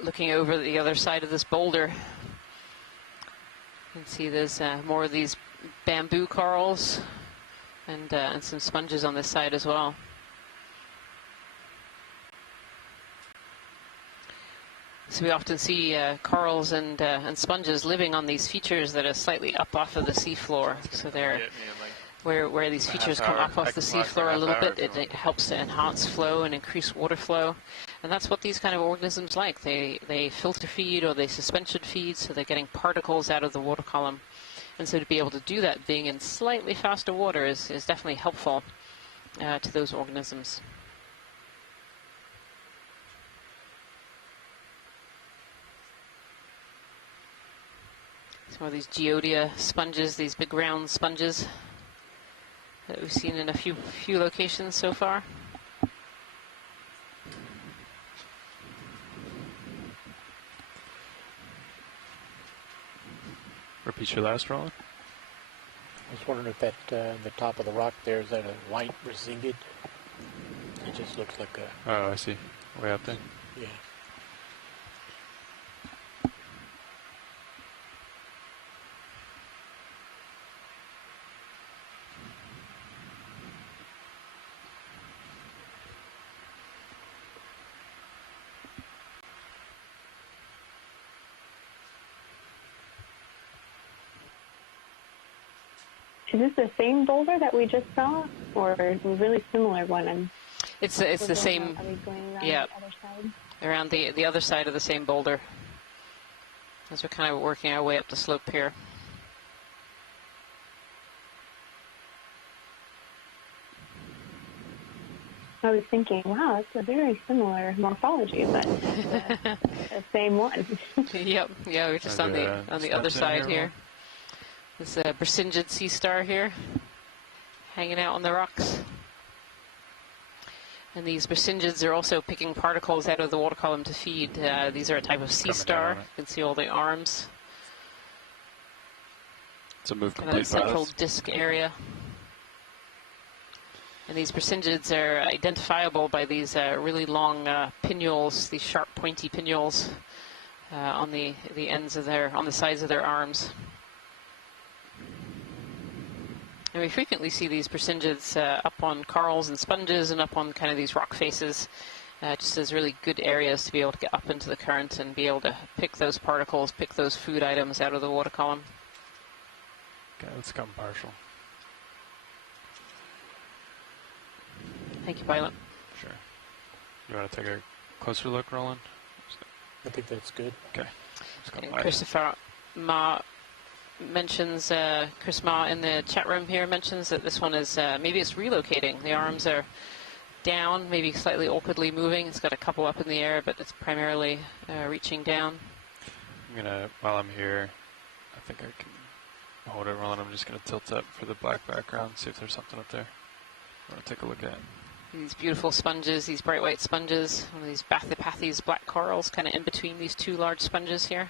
Looking over the other side of this boulder, you can see there's more of these bamboo corals and some sponges on this side as well. So we often see corals and sponges living on these features that are slightly up off of the seafloor. So they're where these features come up off the seafloor a little bit. It helps to enhance flow and increase water flow, and that's what these kind of organisms like. They filter feed or they suspension feed, so they're getting particles out of the water column. And so to be able to do that, being in slightly faster water is definitely helpful to those organisms. Some of these geodia sponges, these big round sponges that we've seen in a few locations so far. Repeat your last, Roland. I was wondering if that the top of the rock there, is that a white resinged? It just looks like a... Oh, I see. Way up there. Yeah. Is this the same boulder that we just saw, or a really similar one? It's the same. Are we going around Yeah, the other side? around the other side of the same boulder. As we're kind of working our way up the slope here. I was thinking, wow, it's a very similar morphology, but the same one. Yep, yeah, we're just on the other side here. This Brisingid sea star here, hanging out on the rocks. And these Brisingids are also picking particles out of the water column to feed. These are a type of sea star. You can see all the arms. It's a move Kind of complete that central path. disc area. And these Brisingids are identifiable by these really long pinnules, these sharp, pointy pinnules on the ends of on the sides of their arms. And we frequently see these Brisingids up on corals and sponges and up on kind of these rock faces, just as really good areas to be able to get up into the current and be able to pick those particles, pick those food items out of the water column. Okay, let's come partial. Thank you, Pilot. Sure. You want to take a closer look, Roland? I think that's good. Okay. Let's come And by. Christopher Ma mentions, Chris Ma in the chat room here mentions that this one is, maybe it's relocating. The arms are down, maybe slightly awkwardly moving. It's got a couple up in the air, but it's primarily reaching down. I'm gonna, while I'm here, I think I can hold it, Roland. I'm just gonna tilt up for the black background, see if there's something up there. I want to take a look at. These beautiful sponges, these bright white sponges, one of these Bathypathes black corals kind of in between these two large sponges here.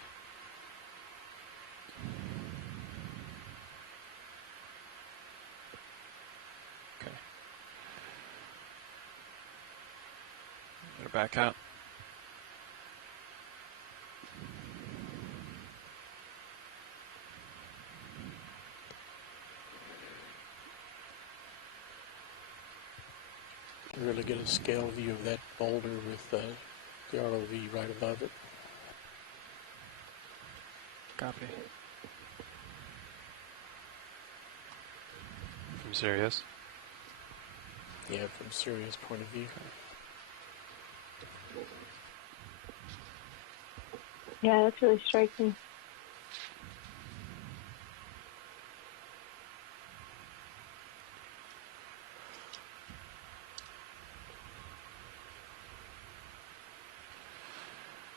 Okay. Get it back out. can really get a scale view of that boulder with the ROV right above it. Copy. From Sirius? Yeah, from Sirius' point of view. Yeah, that's really striking.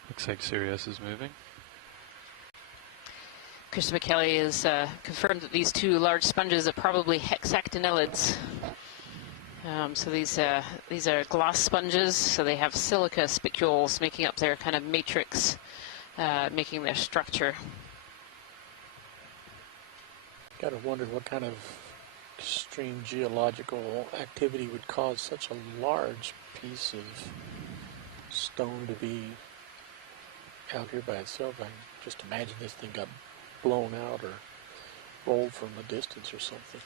Looks like Sirius is moving. Chris McKelly has confirmed that these two large sponges are probably hexactinellids. So these are glass sponges, so they have silica spicules making up their kind of matrix, making their structure. Gotta wonder what kind of extreme geological activity would cause such a large piece of stone to be out here by itself. I can just imagine this thing got blown out or rolled from a distance or something.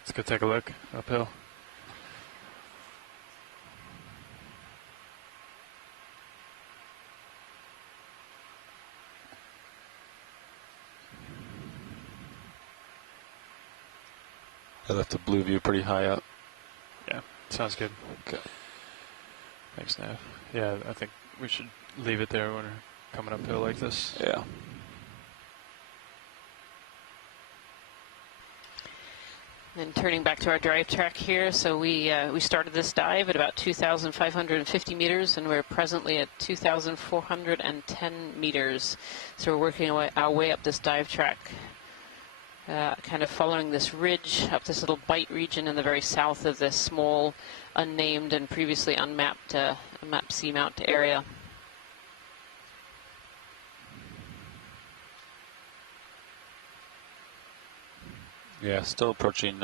Let's go take a look uphill. I left the blue view pretty high up. Yeah, sounds good. Okay. Thanks, Nav. Yeah, I think we should leave it there when we're coming uphill like this. Yeah. And turning back to our dive track here, so we started this dive at about 2,550 meters, and we're presently at 2,410 meters. So we're working our way up this dive track, kind of following this ridge up this little bight region in the very south of this small, unnamed and previously unmapped mapped Seamount area. Yeah, still approaching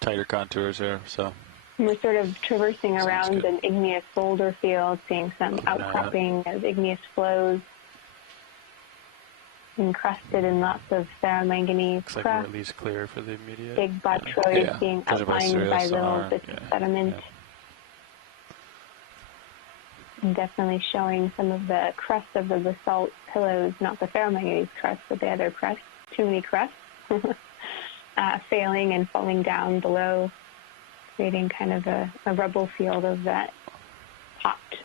tighter contours there, so. We're sort of traversing around an igneous boulder field, seeing some outcropping of igneous flows, encrusted in lots of ferromanganese Looks like crust. we're at least clear for the immediate. Big botroids being outlined by little bits of sediment. And definitely showing some of the crust of the basalt pillows, not the ferromanganese crust, but the other crust, too many crusts, failing and falling down below, creating kind of a rubble field of that popped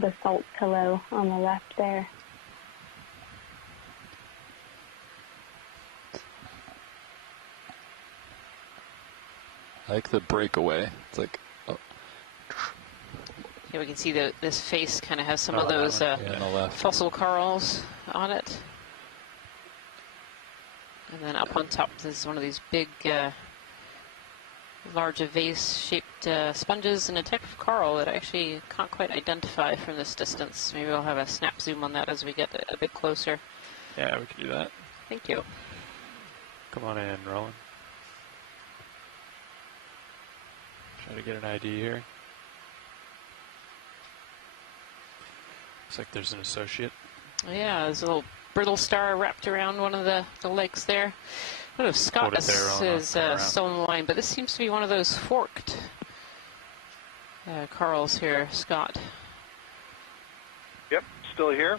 basalt pillow on the left there. I like the breakaway. It's like, Here we can see that this face kind of has some of those fossil corals on it. And then up on top, this is one of these big, large vase-shaped sponges and a type of coral that I actually can't quite identify from this distance. Maybe we'll have a snap zoom on that as we get a bit closer. Yeah, we can do that. Thank you. Come on in, Roland. Try to get an ID here. Looks like there's an associate. Yeah, there's a little brittle star wrapped around one of the legs there. I don't know if Scott is still on the line, but this seems to be one of those forked corals here, Scott. Yep, still here.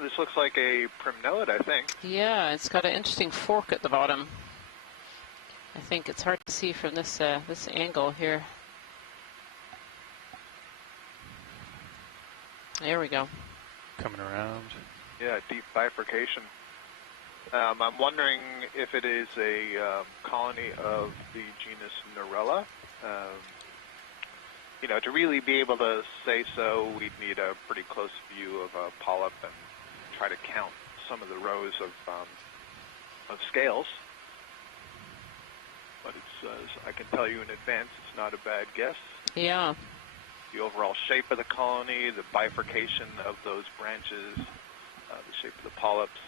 This looks like a primnellid, I think. Yeah, it's got an interesting fork at the bottom. I think it's hard to see from this this angle here. There we go. Coming around. Yeah, deep bifurcation. I'm wondering if it is a colony of the genus Narella. You know, to really be able to say so, we'd need a pretty close view of a polyp and try to count some of the rows of scales. But it's, I can tell you in advance, it's not a bad guess. Yeah. The overall shape of the colony, the bifurcation of those branches, the shape of the polyps.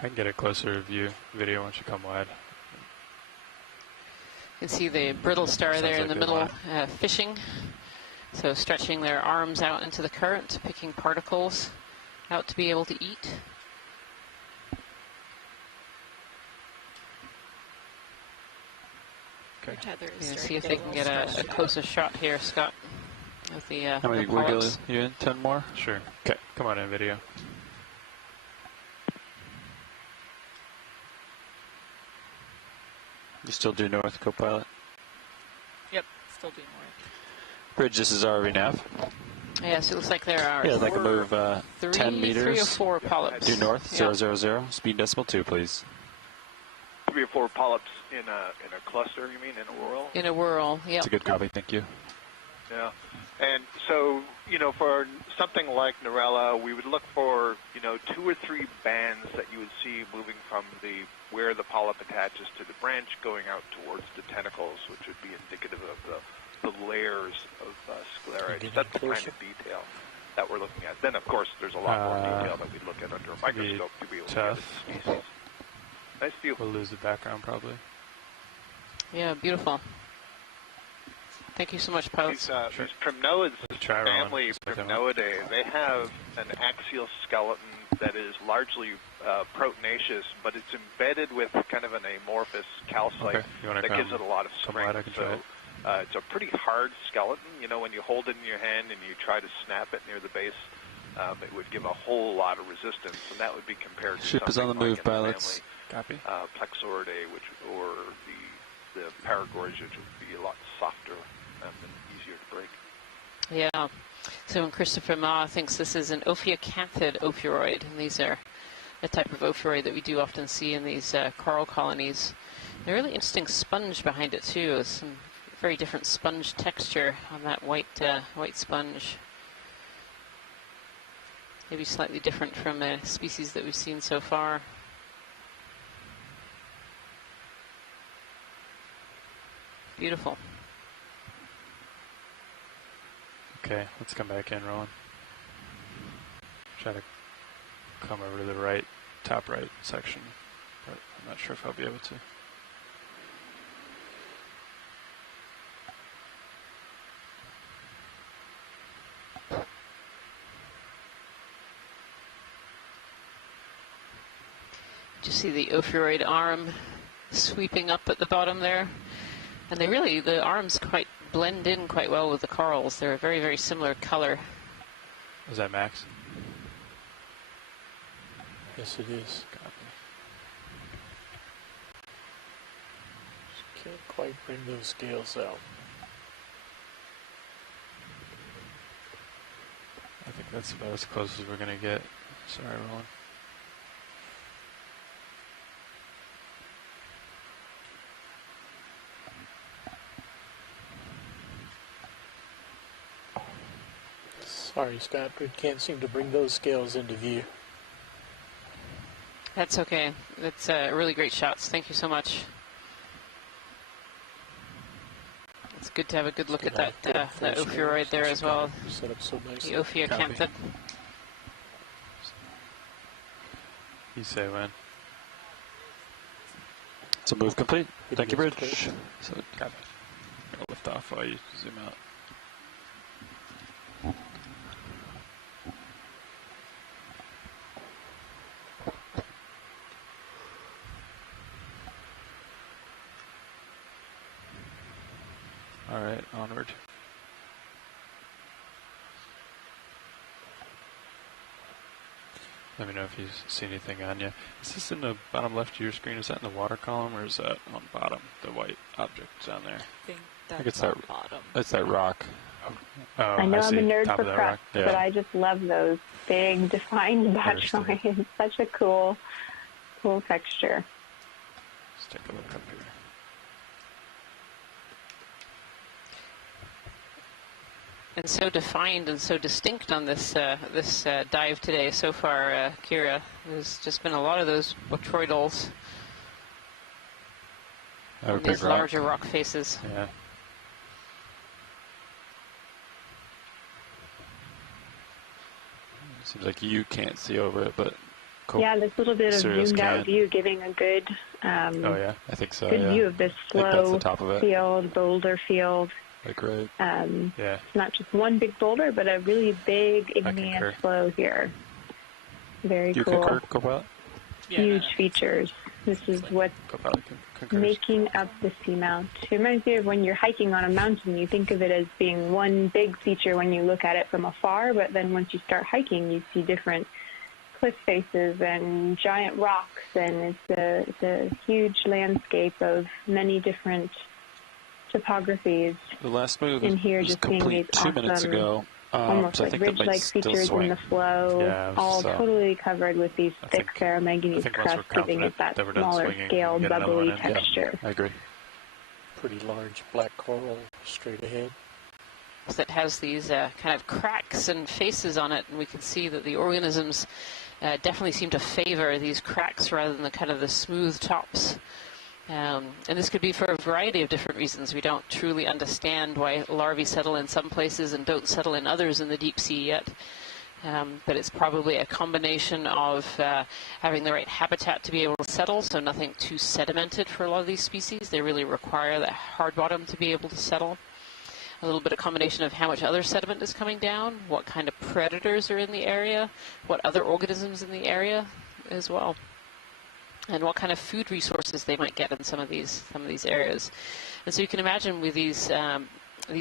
I can get a closer view video once you come wide. You can see the brittle star there in the middle fishing. So stretching their arms out into the current, picking particles out to be able to eat. Your tether is Yeah, starting see if to they get can a get little a stretched out. closer shot here, Scott. With the, How many the wiggle polyps. you in? 10 more? Sure. Okay, come on in, video. You still due north, co-pilot? Yep, still doing more. Bridge, this is ROV nav. Yes, it looks like there are Yeah, I'd like to move 10 meters. 3 or 4 polyps. Due north, Yeah. 000, speed decimal 2, please. 3 or 4 polyps in a cluster, you mean, in a whirl? In a whirl, yeah. It's a good copy, thank you. Yeah. And so, for something like Narella, we would look for, 2 or 3 bands that you would see moving from where the polyp attaches to the branch going out towards the tentacles, which would be indicative of the layers of sclerites. That's the kind of detail that we're looking at. Then, of course, there's a lot more detail that we'd look at under a microscope to be able to get Tough. the species. Nice view. We'll lose the background probably. Yeah, beautiful. Thank you so much, pilots. These Primnoids, family rolling. Primnoidae, they have an axial skeleton that is largely proteinaceous, but it's embedded with kind of an amorphous calcite Okay. You wanna that gives come- it a lot of come strength. right, I can try it. It's a pretty hard skeleton. When you hold it in your hand and you try to snap it near the base, it would give a whole lot of resistance, and that would be compared to Ship is on the something move, like in the pilots. Copy. family, Plexauridae, or the Paragorgia, which would be a lot softer and easier to break. Yeah. So when Christopher Ma thinks this is an Ophiocanthid ophiuroid, and these are a type of ophiuroid that we do often see in these coral colonies. And a really interesting sponge behind it too. Some very different sponge texture on that white sponge. Maybe slightly different from a species that we've seen so far. Beautiful. Okay, let's come back in, Roland. Try to come over to the right, top right section, but I'm not sure if I'll be able to. Do you see the ophiuroid arm sweeping up at the bottom there? And the arms quite blend in quite well with the corals. They're a very, very similar color. Is that Max? Yes, it is. Copy. Just can't quite bring those scales out. I think that's about as close as we're going to get. Sorry, Roland. Sorry, Scott, we can't seem to bring those scales into view. That's okay. That's really great shots. Thank you so much. It's good to have a good look at that ophiuroid there as well. Set up so nicely. The Ophiocanthid. You say when? So move complete. Thank you, Bridge. So, copy. I'll lift off while you zoom out. All right, onward. Let me know if you see anything on you. Is this in the bottom left of your screen? Is that in the water column, or is that on bottom, the white object down there? I think I think that's it's on that. bottom. It's that rock. Oh, I know I'm see. a nerd Top for of that crust, rock. but I just love those big, defined batch Understood. lines. It's such a cool texture. Let's take a look up here. And so defined and so distinct on this dive today so far, Kira. There's just been a lot of those botroidals. Oh, These big rock. larger rock faces. Yeah. Seems like you can't see over it, but cool. Yeah, this little bit of Serious zoomed out can. view giving a good Oh yeah. I think so. good yeah. view of this I think that's slow the top of it. field, boulder field. Like right. Yeah. It's not just one big boulder, but a really big igneous concur. flow here. Very Do you cool. concur, co-pilot? Yeah, Huge features. This is what Co-pilot. making up the seamount. It reminds me of when you're hiking on a mountain, you think of it as being one big feature when you look at it from afar, but then once you start hiking, you see different cliff faces and giant rocks, and it's a huge landscape of many different topographies. The last move in here was just seeing complete these 2 minutes awesome, ago. almost So I like think that might ridge-like still features swing. in the flow, Yeah, all so totally covered with these I thick think ferromanganese once we're crusts, giving it confident that that we're done smaller swinging, scale, we can get another one bubbly in. texture. I agree. Pretty large black coral straight ahead. That has these kind of cracks and faces on it, and we can see that the organisms definitely seem to favor these cracks rather than the kind of the smooth tops. And this could be for a variety of different reasons. We don't truly understand why larvae settle in some places and don't settle in others in the deep sea yet. But it's probably a combination of having the right habitat to be able to settle, so nothing too sedimented for a lot of these species. They really require that hard bottom to be able to settle. A little bit of combination of how much other sediment is coming down, what kind of predators are in the area, what other organisms in the area as well, and what kind of food resources they might get in some of these areas. And so you can imagine with these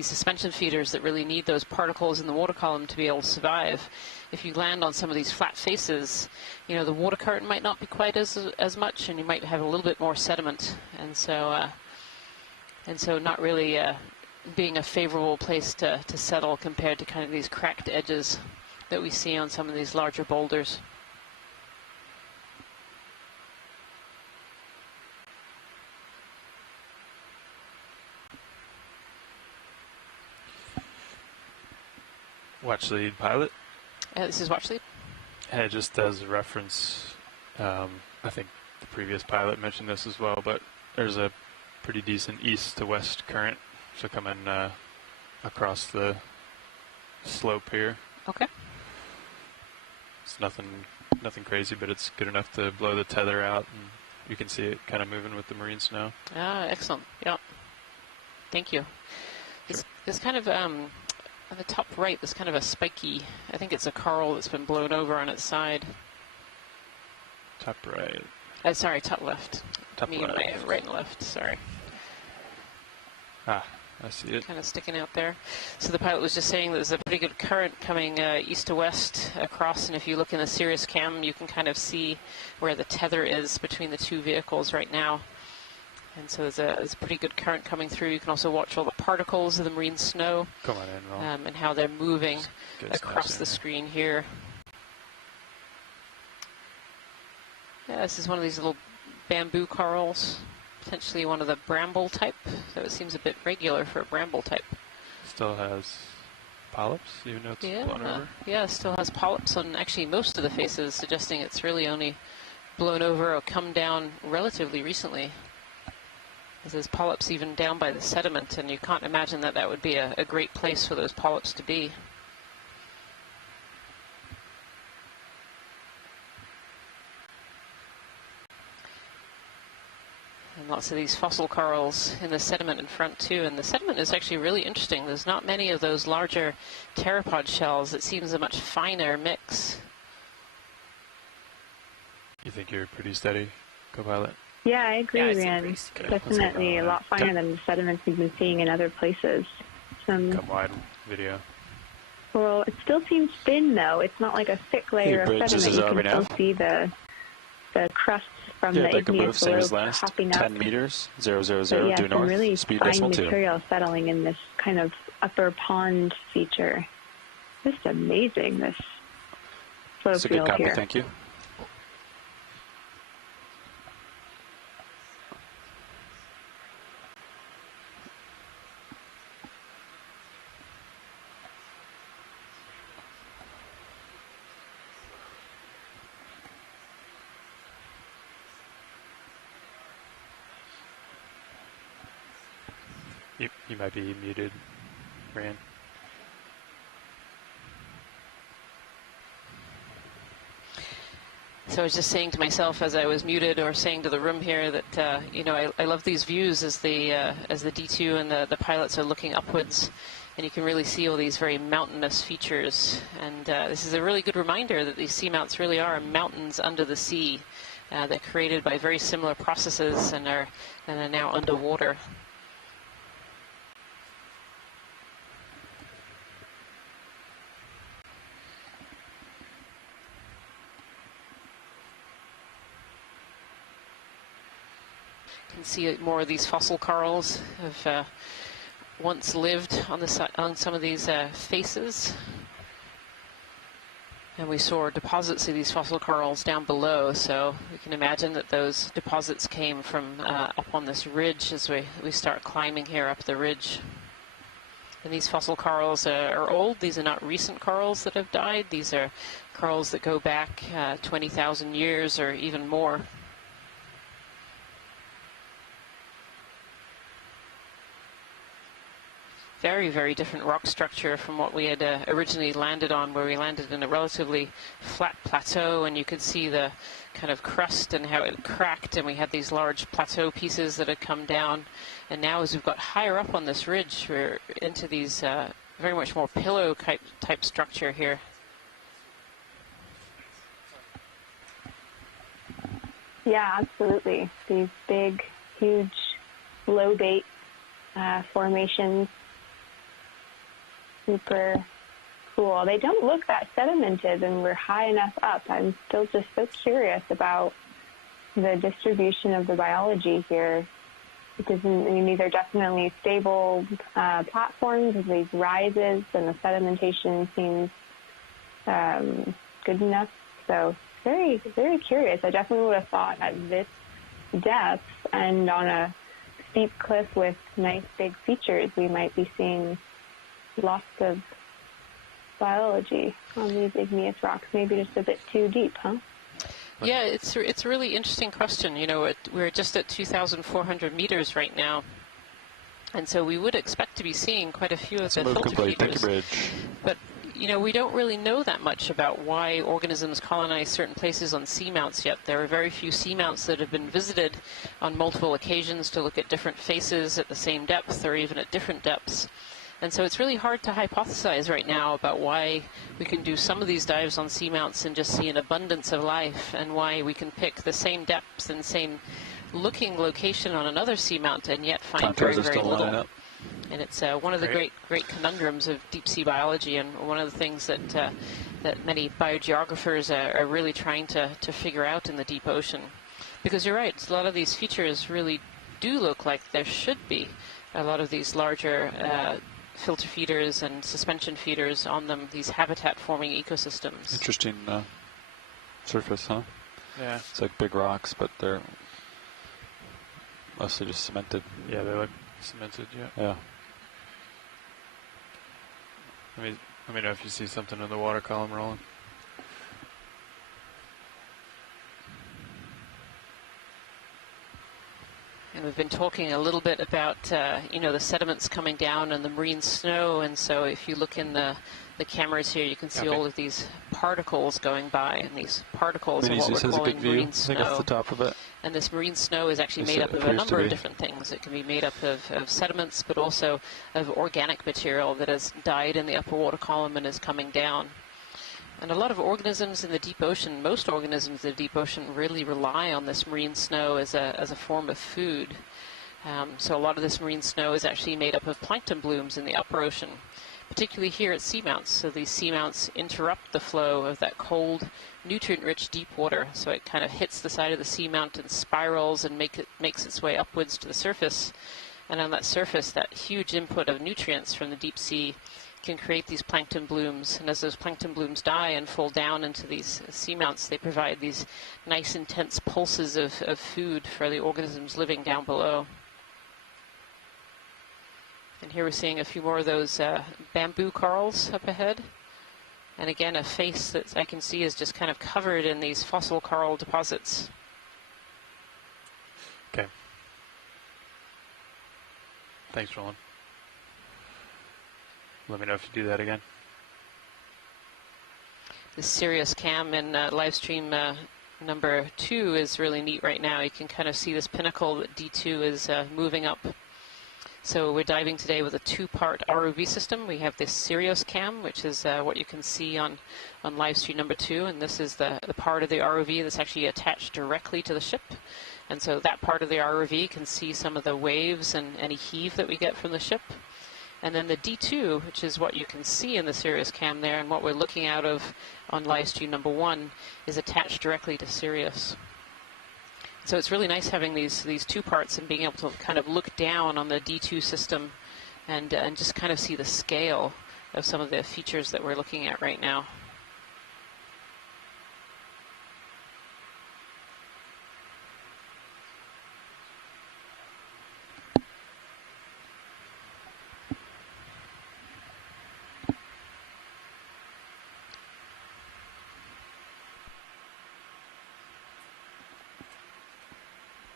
suspension feeders that really need those particles in the water column to be able to survive, if you land on some of these flat faces, you know, the water current might not be quite as much, and you might have a little bit more sediment, and so not really being a favorable place to settle compared to kind of these cracked edges that we see on some of these larger boulders. Watch lead pilot. This is watch lead. And just as a reference, I think the previous pilot mentioned this as well, but there's a pretty decent east to west current, so coming across the slope here. Okay. It's nothing crazy, but it's good enough to blow the tether out, and you can see it kind of moving with the marine snow. Ah, excellent. Yeah. Thank you. This kind of on the top right, there's kind of a spiky, I think it's a coral that's been blown over on its side. Top right. Sorry, top left. Top left. Right and left, sorry. Ah, I see it. Kind of sticking out there. So the pilot was just saying that there's a pretty good current coming east to west across, and if you look in the Sirius cam, you can kind of see where the tether is between the two vehicles right now. And so there's a pretty good current coming through. You can also watch all the particles of the marine snow. Come on in, Ron. And how they're moving across the screen here. Yeah, this is one of these little bamboo corals, potentially one of the bramble type. So it seems a bit regular for a bramble type. Still has polyps, even though it's blown over? Yeah, still has polyps on actually most of the faces, suggesting it's really only blown over or come down relatively recently. There's polyps even down by the sediment, and you can't imagine that that would be a great place for those polyps to be. And lots of these fossil corals in the sediment in front too, and the sediment is actually really interesting. There's not many of those larger pteropod shells. It seems a much finer mix. You think you're pretty steady, co-pilot? Yeah, I agree, Ryan. Definitely a lot finer than the sediments we've been seeing in other places. Come wide video. Well, it still seems thin, though. It's not like a thick layer of sediment. You can still see the crusts from the igneous flow popping up. 10 meters, 000, yeah, due north, really speed fine decimal 2. material settling in this kind of upper pond feature. Just amazing, this flow That's a good field copy, here. thank you. You might be muted, Rand. So I was just saying to myself as I was muted, or saying to the room here, that you know, I love these views as the D2 and the pilots are looking upwards, and you can really see all these very mountainous features. And this is a really good reminder that these seamounts really are mountains under the sea. They're created by very similar processes and are now underwater. You can see more of these fossil corals have once lived on some of these faces. And we saw deposits of these fossil corals down below, so we can imagine that those deposits came from up on this ridge as we start climbing here up the ridge. And these fossil corals are old. These are not recent corals that have died. These are corals that go back 20,000 years or even more. Very, very different rock structure from what we had originally landed on, where we landed in a relatively flat plateau, and you could see the kind of crust and how it cracked, and we had these large plateau pieces that had come down. And now as we've got higher up on this ridge, we're into these very much more pillow type structure here. Yeah, absolutely. These big, huge, lobate formations. Super cool. They don't look that sedimented, and we're high enough up. I'm still just so curious about the distribution of the biology here. Because, I mean, these are definitely stable platforms with these rises, and the sedimentation seems good enough. So very, very curious. I definitely would have thought at this depth and on a steep cliff with nice big features, we might be seeing lots of biology on these igneous rocks. Maybe just a bit too deep, huh? Yeah, it's a really interesting question. You know, we're just at 2,400 meters right now, and so we would expect to be seeing quite a few of the filter feeders. But you know, we don't really know that much about why organisms colonize certain places on seamounts yet. There are very few seamounts that have been visited on multiple occasions to look at different faces at the same depth or even at different depths. And so it's really hard to hypothesize right now about why we can do some of these dives on seamounts and just see an abundance of life, and why we can pick the same depth and same looking location on another seamount and yet find very, very little. And it's one of the great conundrums of deep sea biology, and one of the things that that many biogeographers are really trying to figure out in the deep ocean. Because you're right, a lot of these features really do look like there should be a lot of these larger filter feeders and suspension feeders on them, these habitat-forming ecosystems. Interesting surface, huh? Yeah. It's like big rocks, but they're mostly just cemented. Yeah, they look cemented, yeah. Yeah. Let me know if you see something in the water column, Roland. And we've been talking a little bit about, you know, the sediments coming down and the marine snow. And so if you look in the cameras here, you can see all of these particles going by. And these particles are what we're calling marine snow. I think that's the top of it. And this marine snow is actually made up of a number of different things. It can be made up of sediments, but also of organic material that has died in the upper water column and is coming down. And a lot of organisms in the deep ocean, most organisms in the deep ocean, really rely on this marine snow as a form of food. So a lot of this marine snow is actually made up of plankton blooms in the upper ocean, particularly here at seamounts. So these seamounts interrupt the flow of that cold, nutrient-rich deep water. So it kind of hits the side of the seamount and spirals and makes its way upwards to the surface. And on that surface, that huge input of nutrients from the deep sea can create these plankton blooms, and as those plankton blooms die and fall down into these seamounts, they provide these nice intense pulses of food for the organisms living down below. And here we're seeing a few more of those bamboo corals up ahead, and again a face that I can see is just kind of covered in these fossil coral deposits. Okay. Thanks, Roland. Let me know if you do that again. The Sirius cam in live stream number 2 is really neat right now. You can kind of see this pinnacle that D2 is moving up. So we're diving today with a two-part ROV system. We have this Sirius cam, which is what you can see on live stream number 2, and this is the part of the ROV that's actually attached directly to the ship. And so that part of the ROV can see some of the waves and any heave that we get from the ship. And then the D2, which is what you can see in the Sirius cam there, and what we're looking out of on live stream number 1, is attached directly to Sirius. So it's really nice having these two parts and being able to kind of look down on the D2 system and just kind of see the scale of some of the features that we're looking at right now.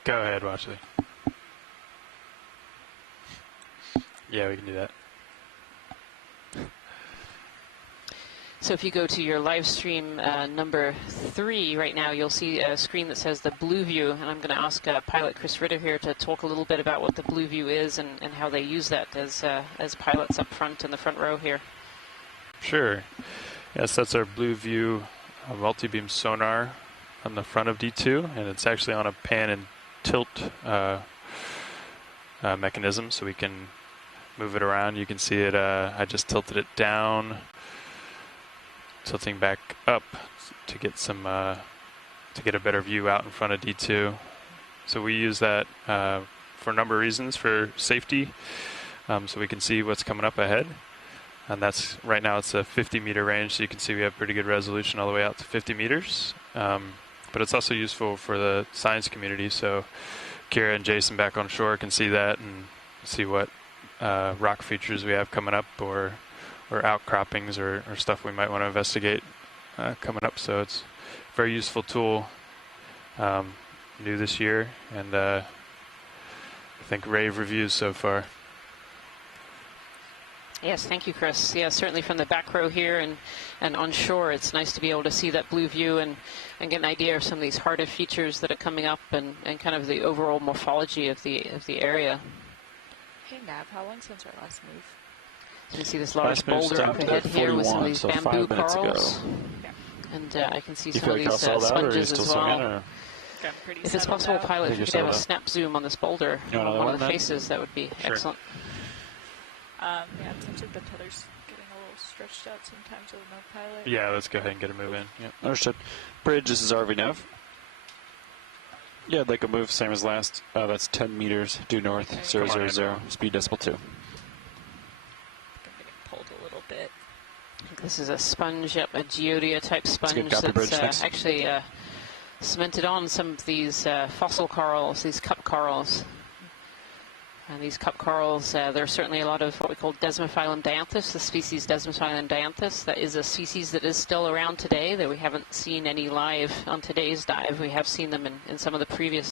Go ahead, Watchley. Yeah, we can do that. So if you go to your live stream number 3 right now, you'll see a screen that says the blue view, and I'm going to ask pilot Chris Ritter here to talk a little bit about what the blue view is and how they use that as pilots up front in the front row here. Sure. Yes, that's our blue view multi-beam sonar on the front of D2, and it's actually on a pan and tilt mechanism, so we can move it around. You can see it. I just tilted it down, tilting back up to get some to get a better view out in front of D2. So we use that for a number of reasons. For safety, so we can see what's coming up ahead, and that's right now it's a 50-meter range, so you can see we have pretty good resolution all the way out to 50 meters. But it's also useful for the science community, so Kira and Jason back on shore can see that and see what rock features we have coming up, or outcroppings or stuff we might want to investigate coming up. So it's a very useful tool, new this year, and I think rave reviews so far. Yes, thank you, Chris. Yeah, certainly from the back row here and on shore, it's nice to be able to see that blue view and get an idea of some of these harder features that are coming up and kind of the overall morphology of the area. Hey, Nav, how long since our last move? So you see this large boulder up ahead here with some of these bamboo corals. Yeah. And I can see some of these sponges as well. If it's possible, pilot, if you could have a snap zoom on this boulder, on one of the faces, that would be excellent. Yeah, it seems like the tether's getting a little stretched out sometimes with no pilot. Yeah, let's go ahead and get a move in. Yep. Understood. Bridge, this is RV Nav. Yeah, I'd like a move, same as last. That's 10 meters due north, okay. 000, speed decimal 2. I'm getting pulled a little bit. This is a sponge, a geodia type sponge that's actually cemented on some of these fossil corals, these cup corals. And these cup corals, there are certainly a lot of what we call Desmophylum Dianthus, the species Desmophylum Dianthus. That is a species that is still around today, that we haven't seen any live on today's dive. We have seen them in some of the previous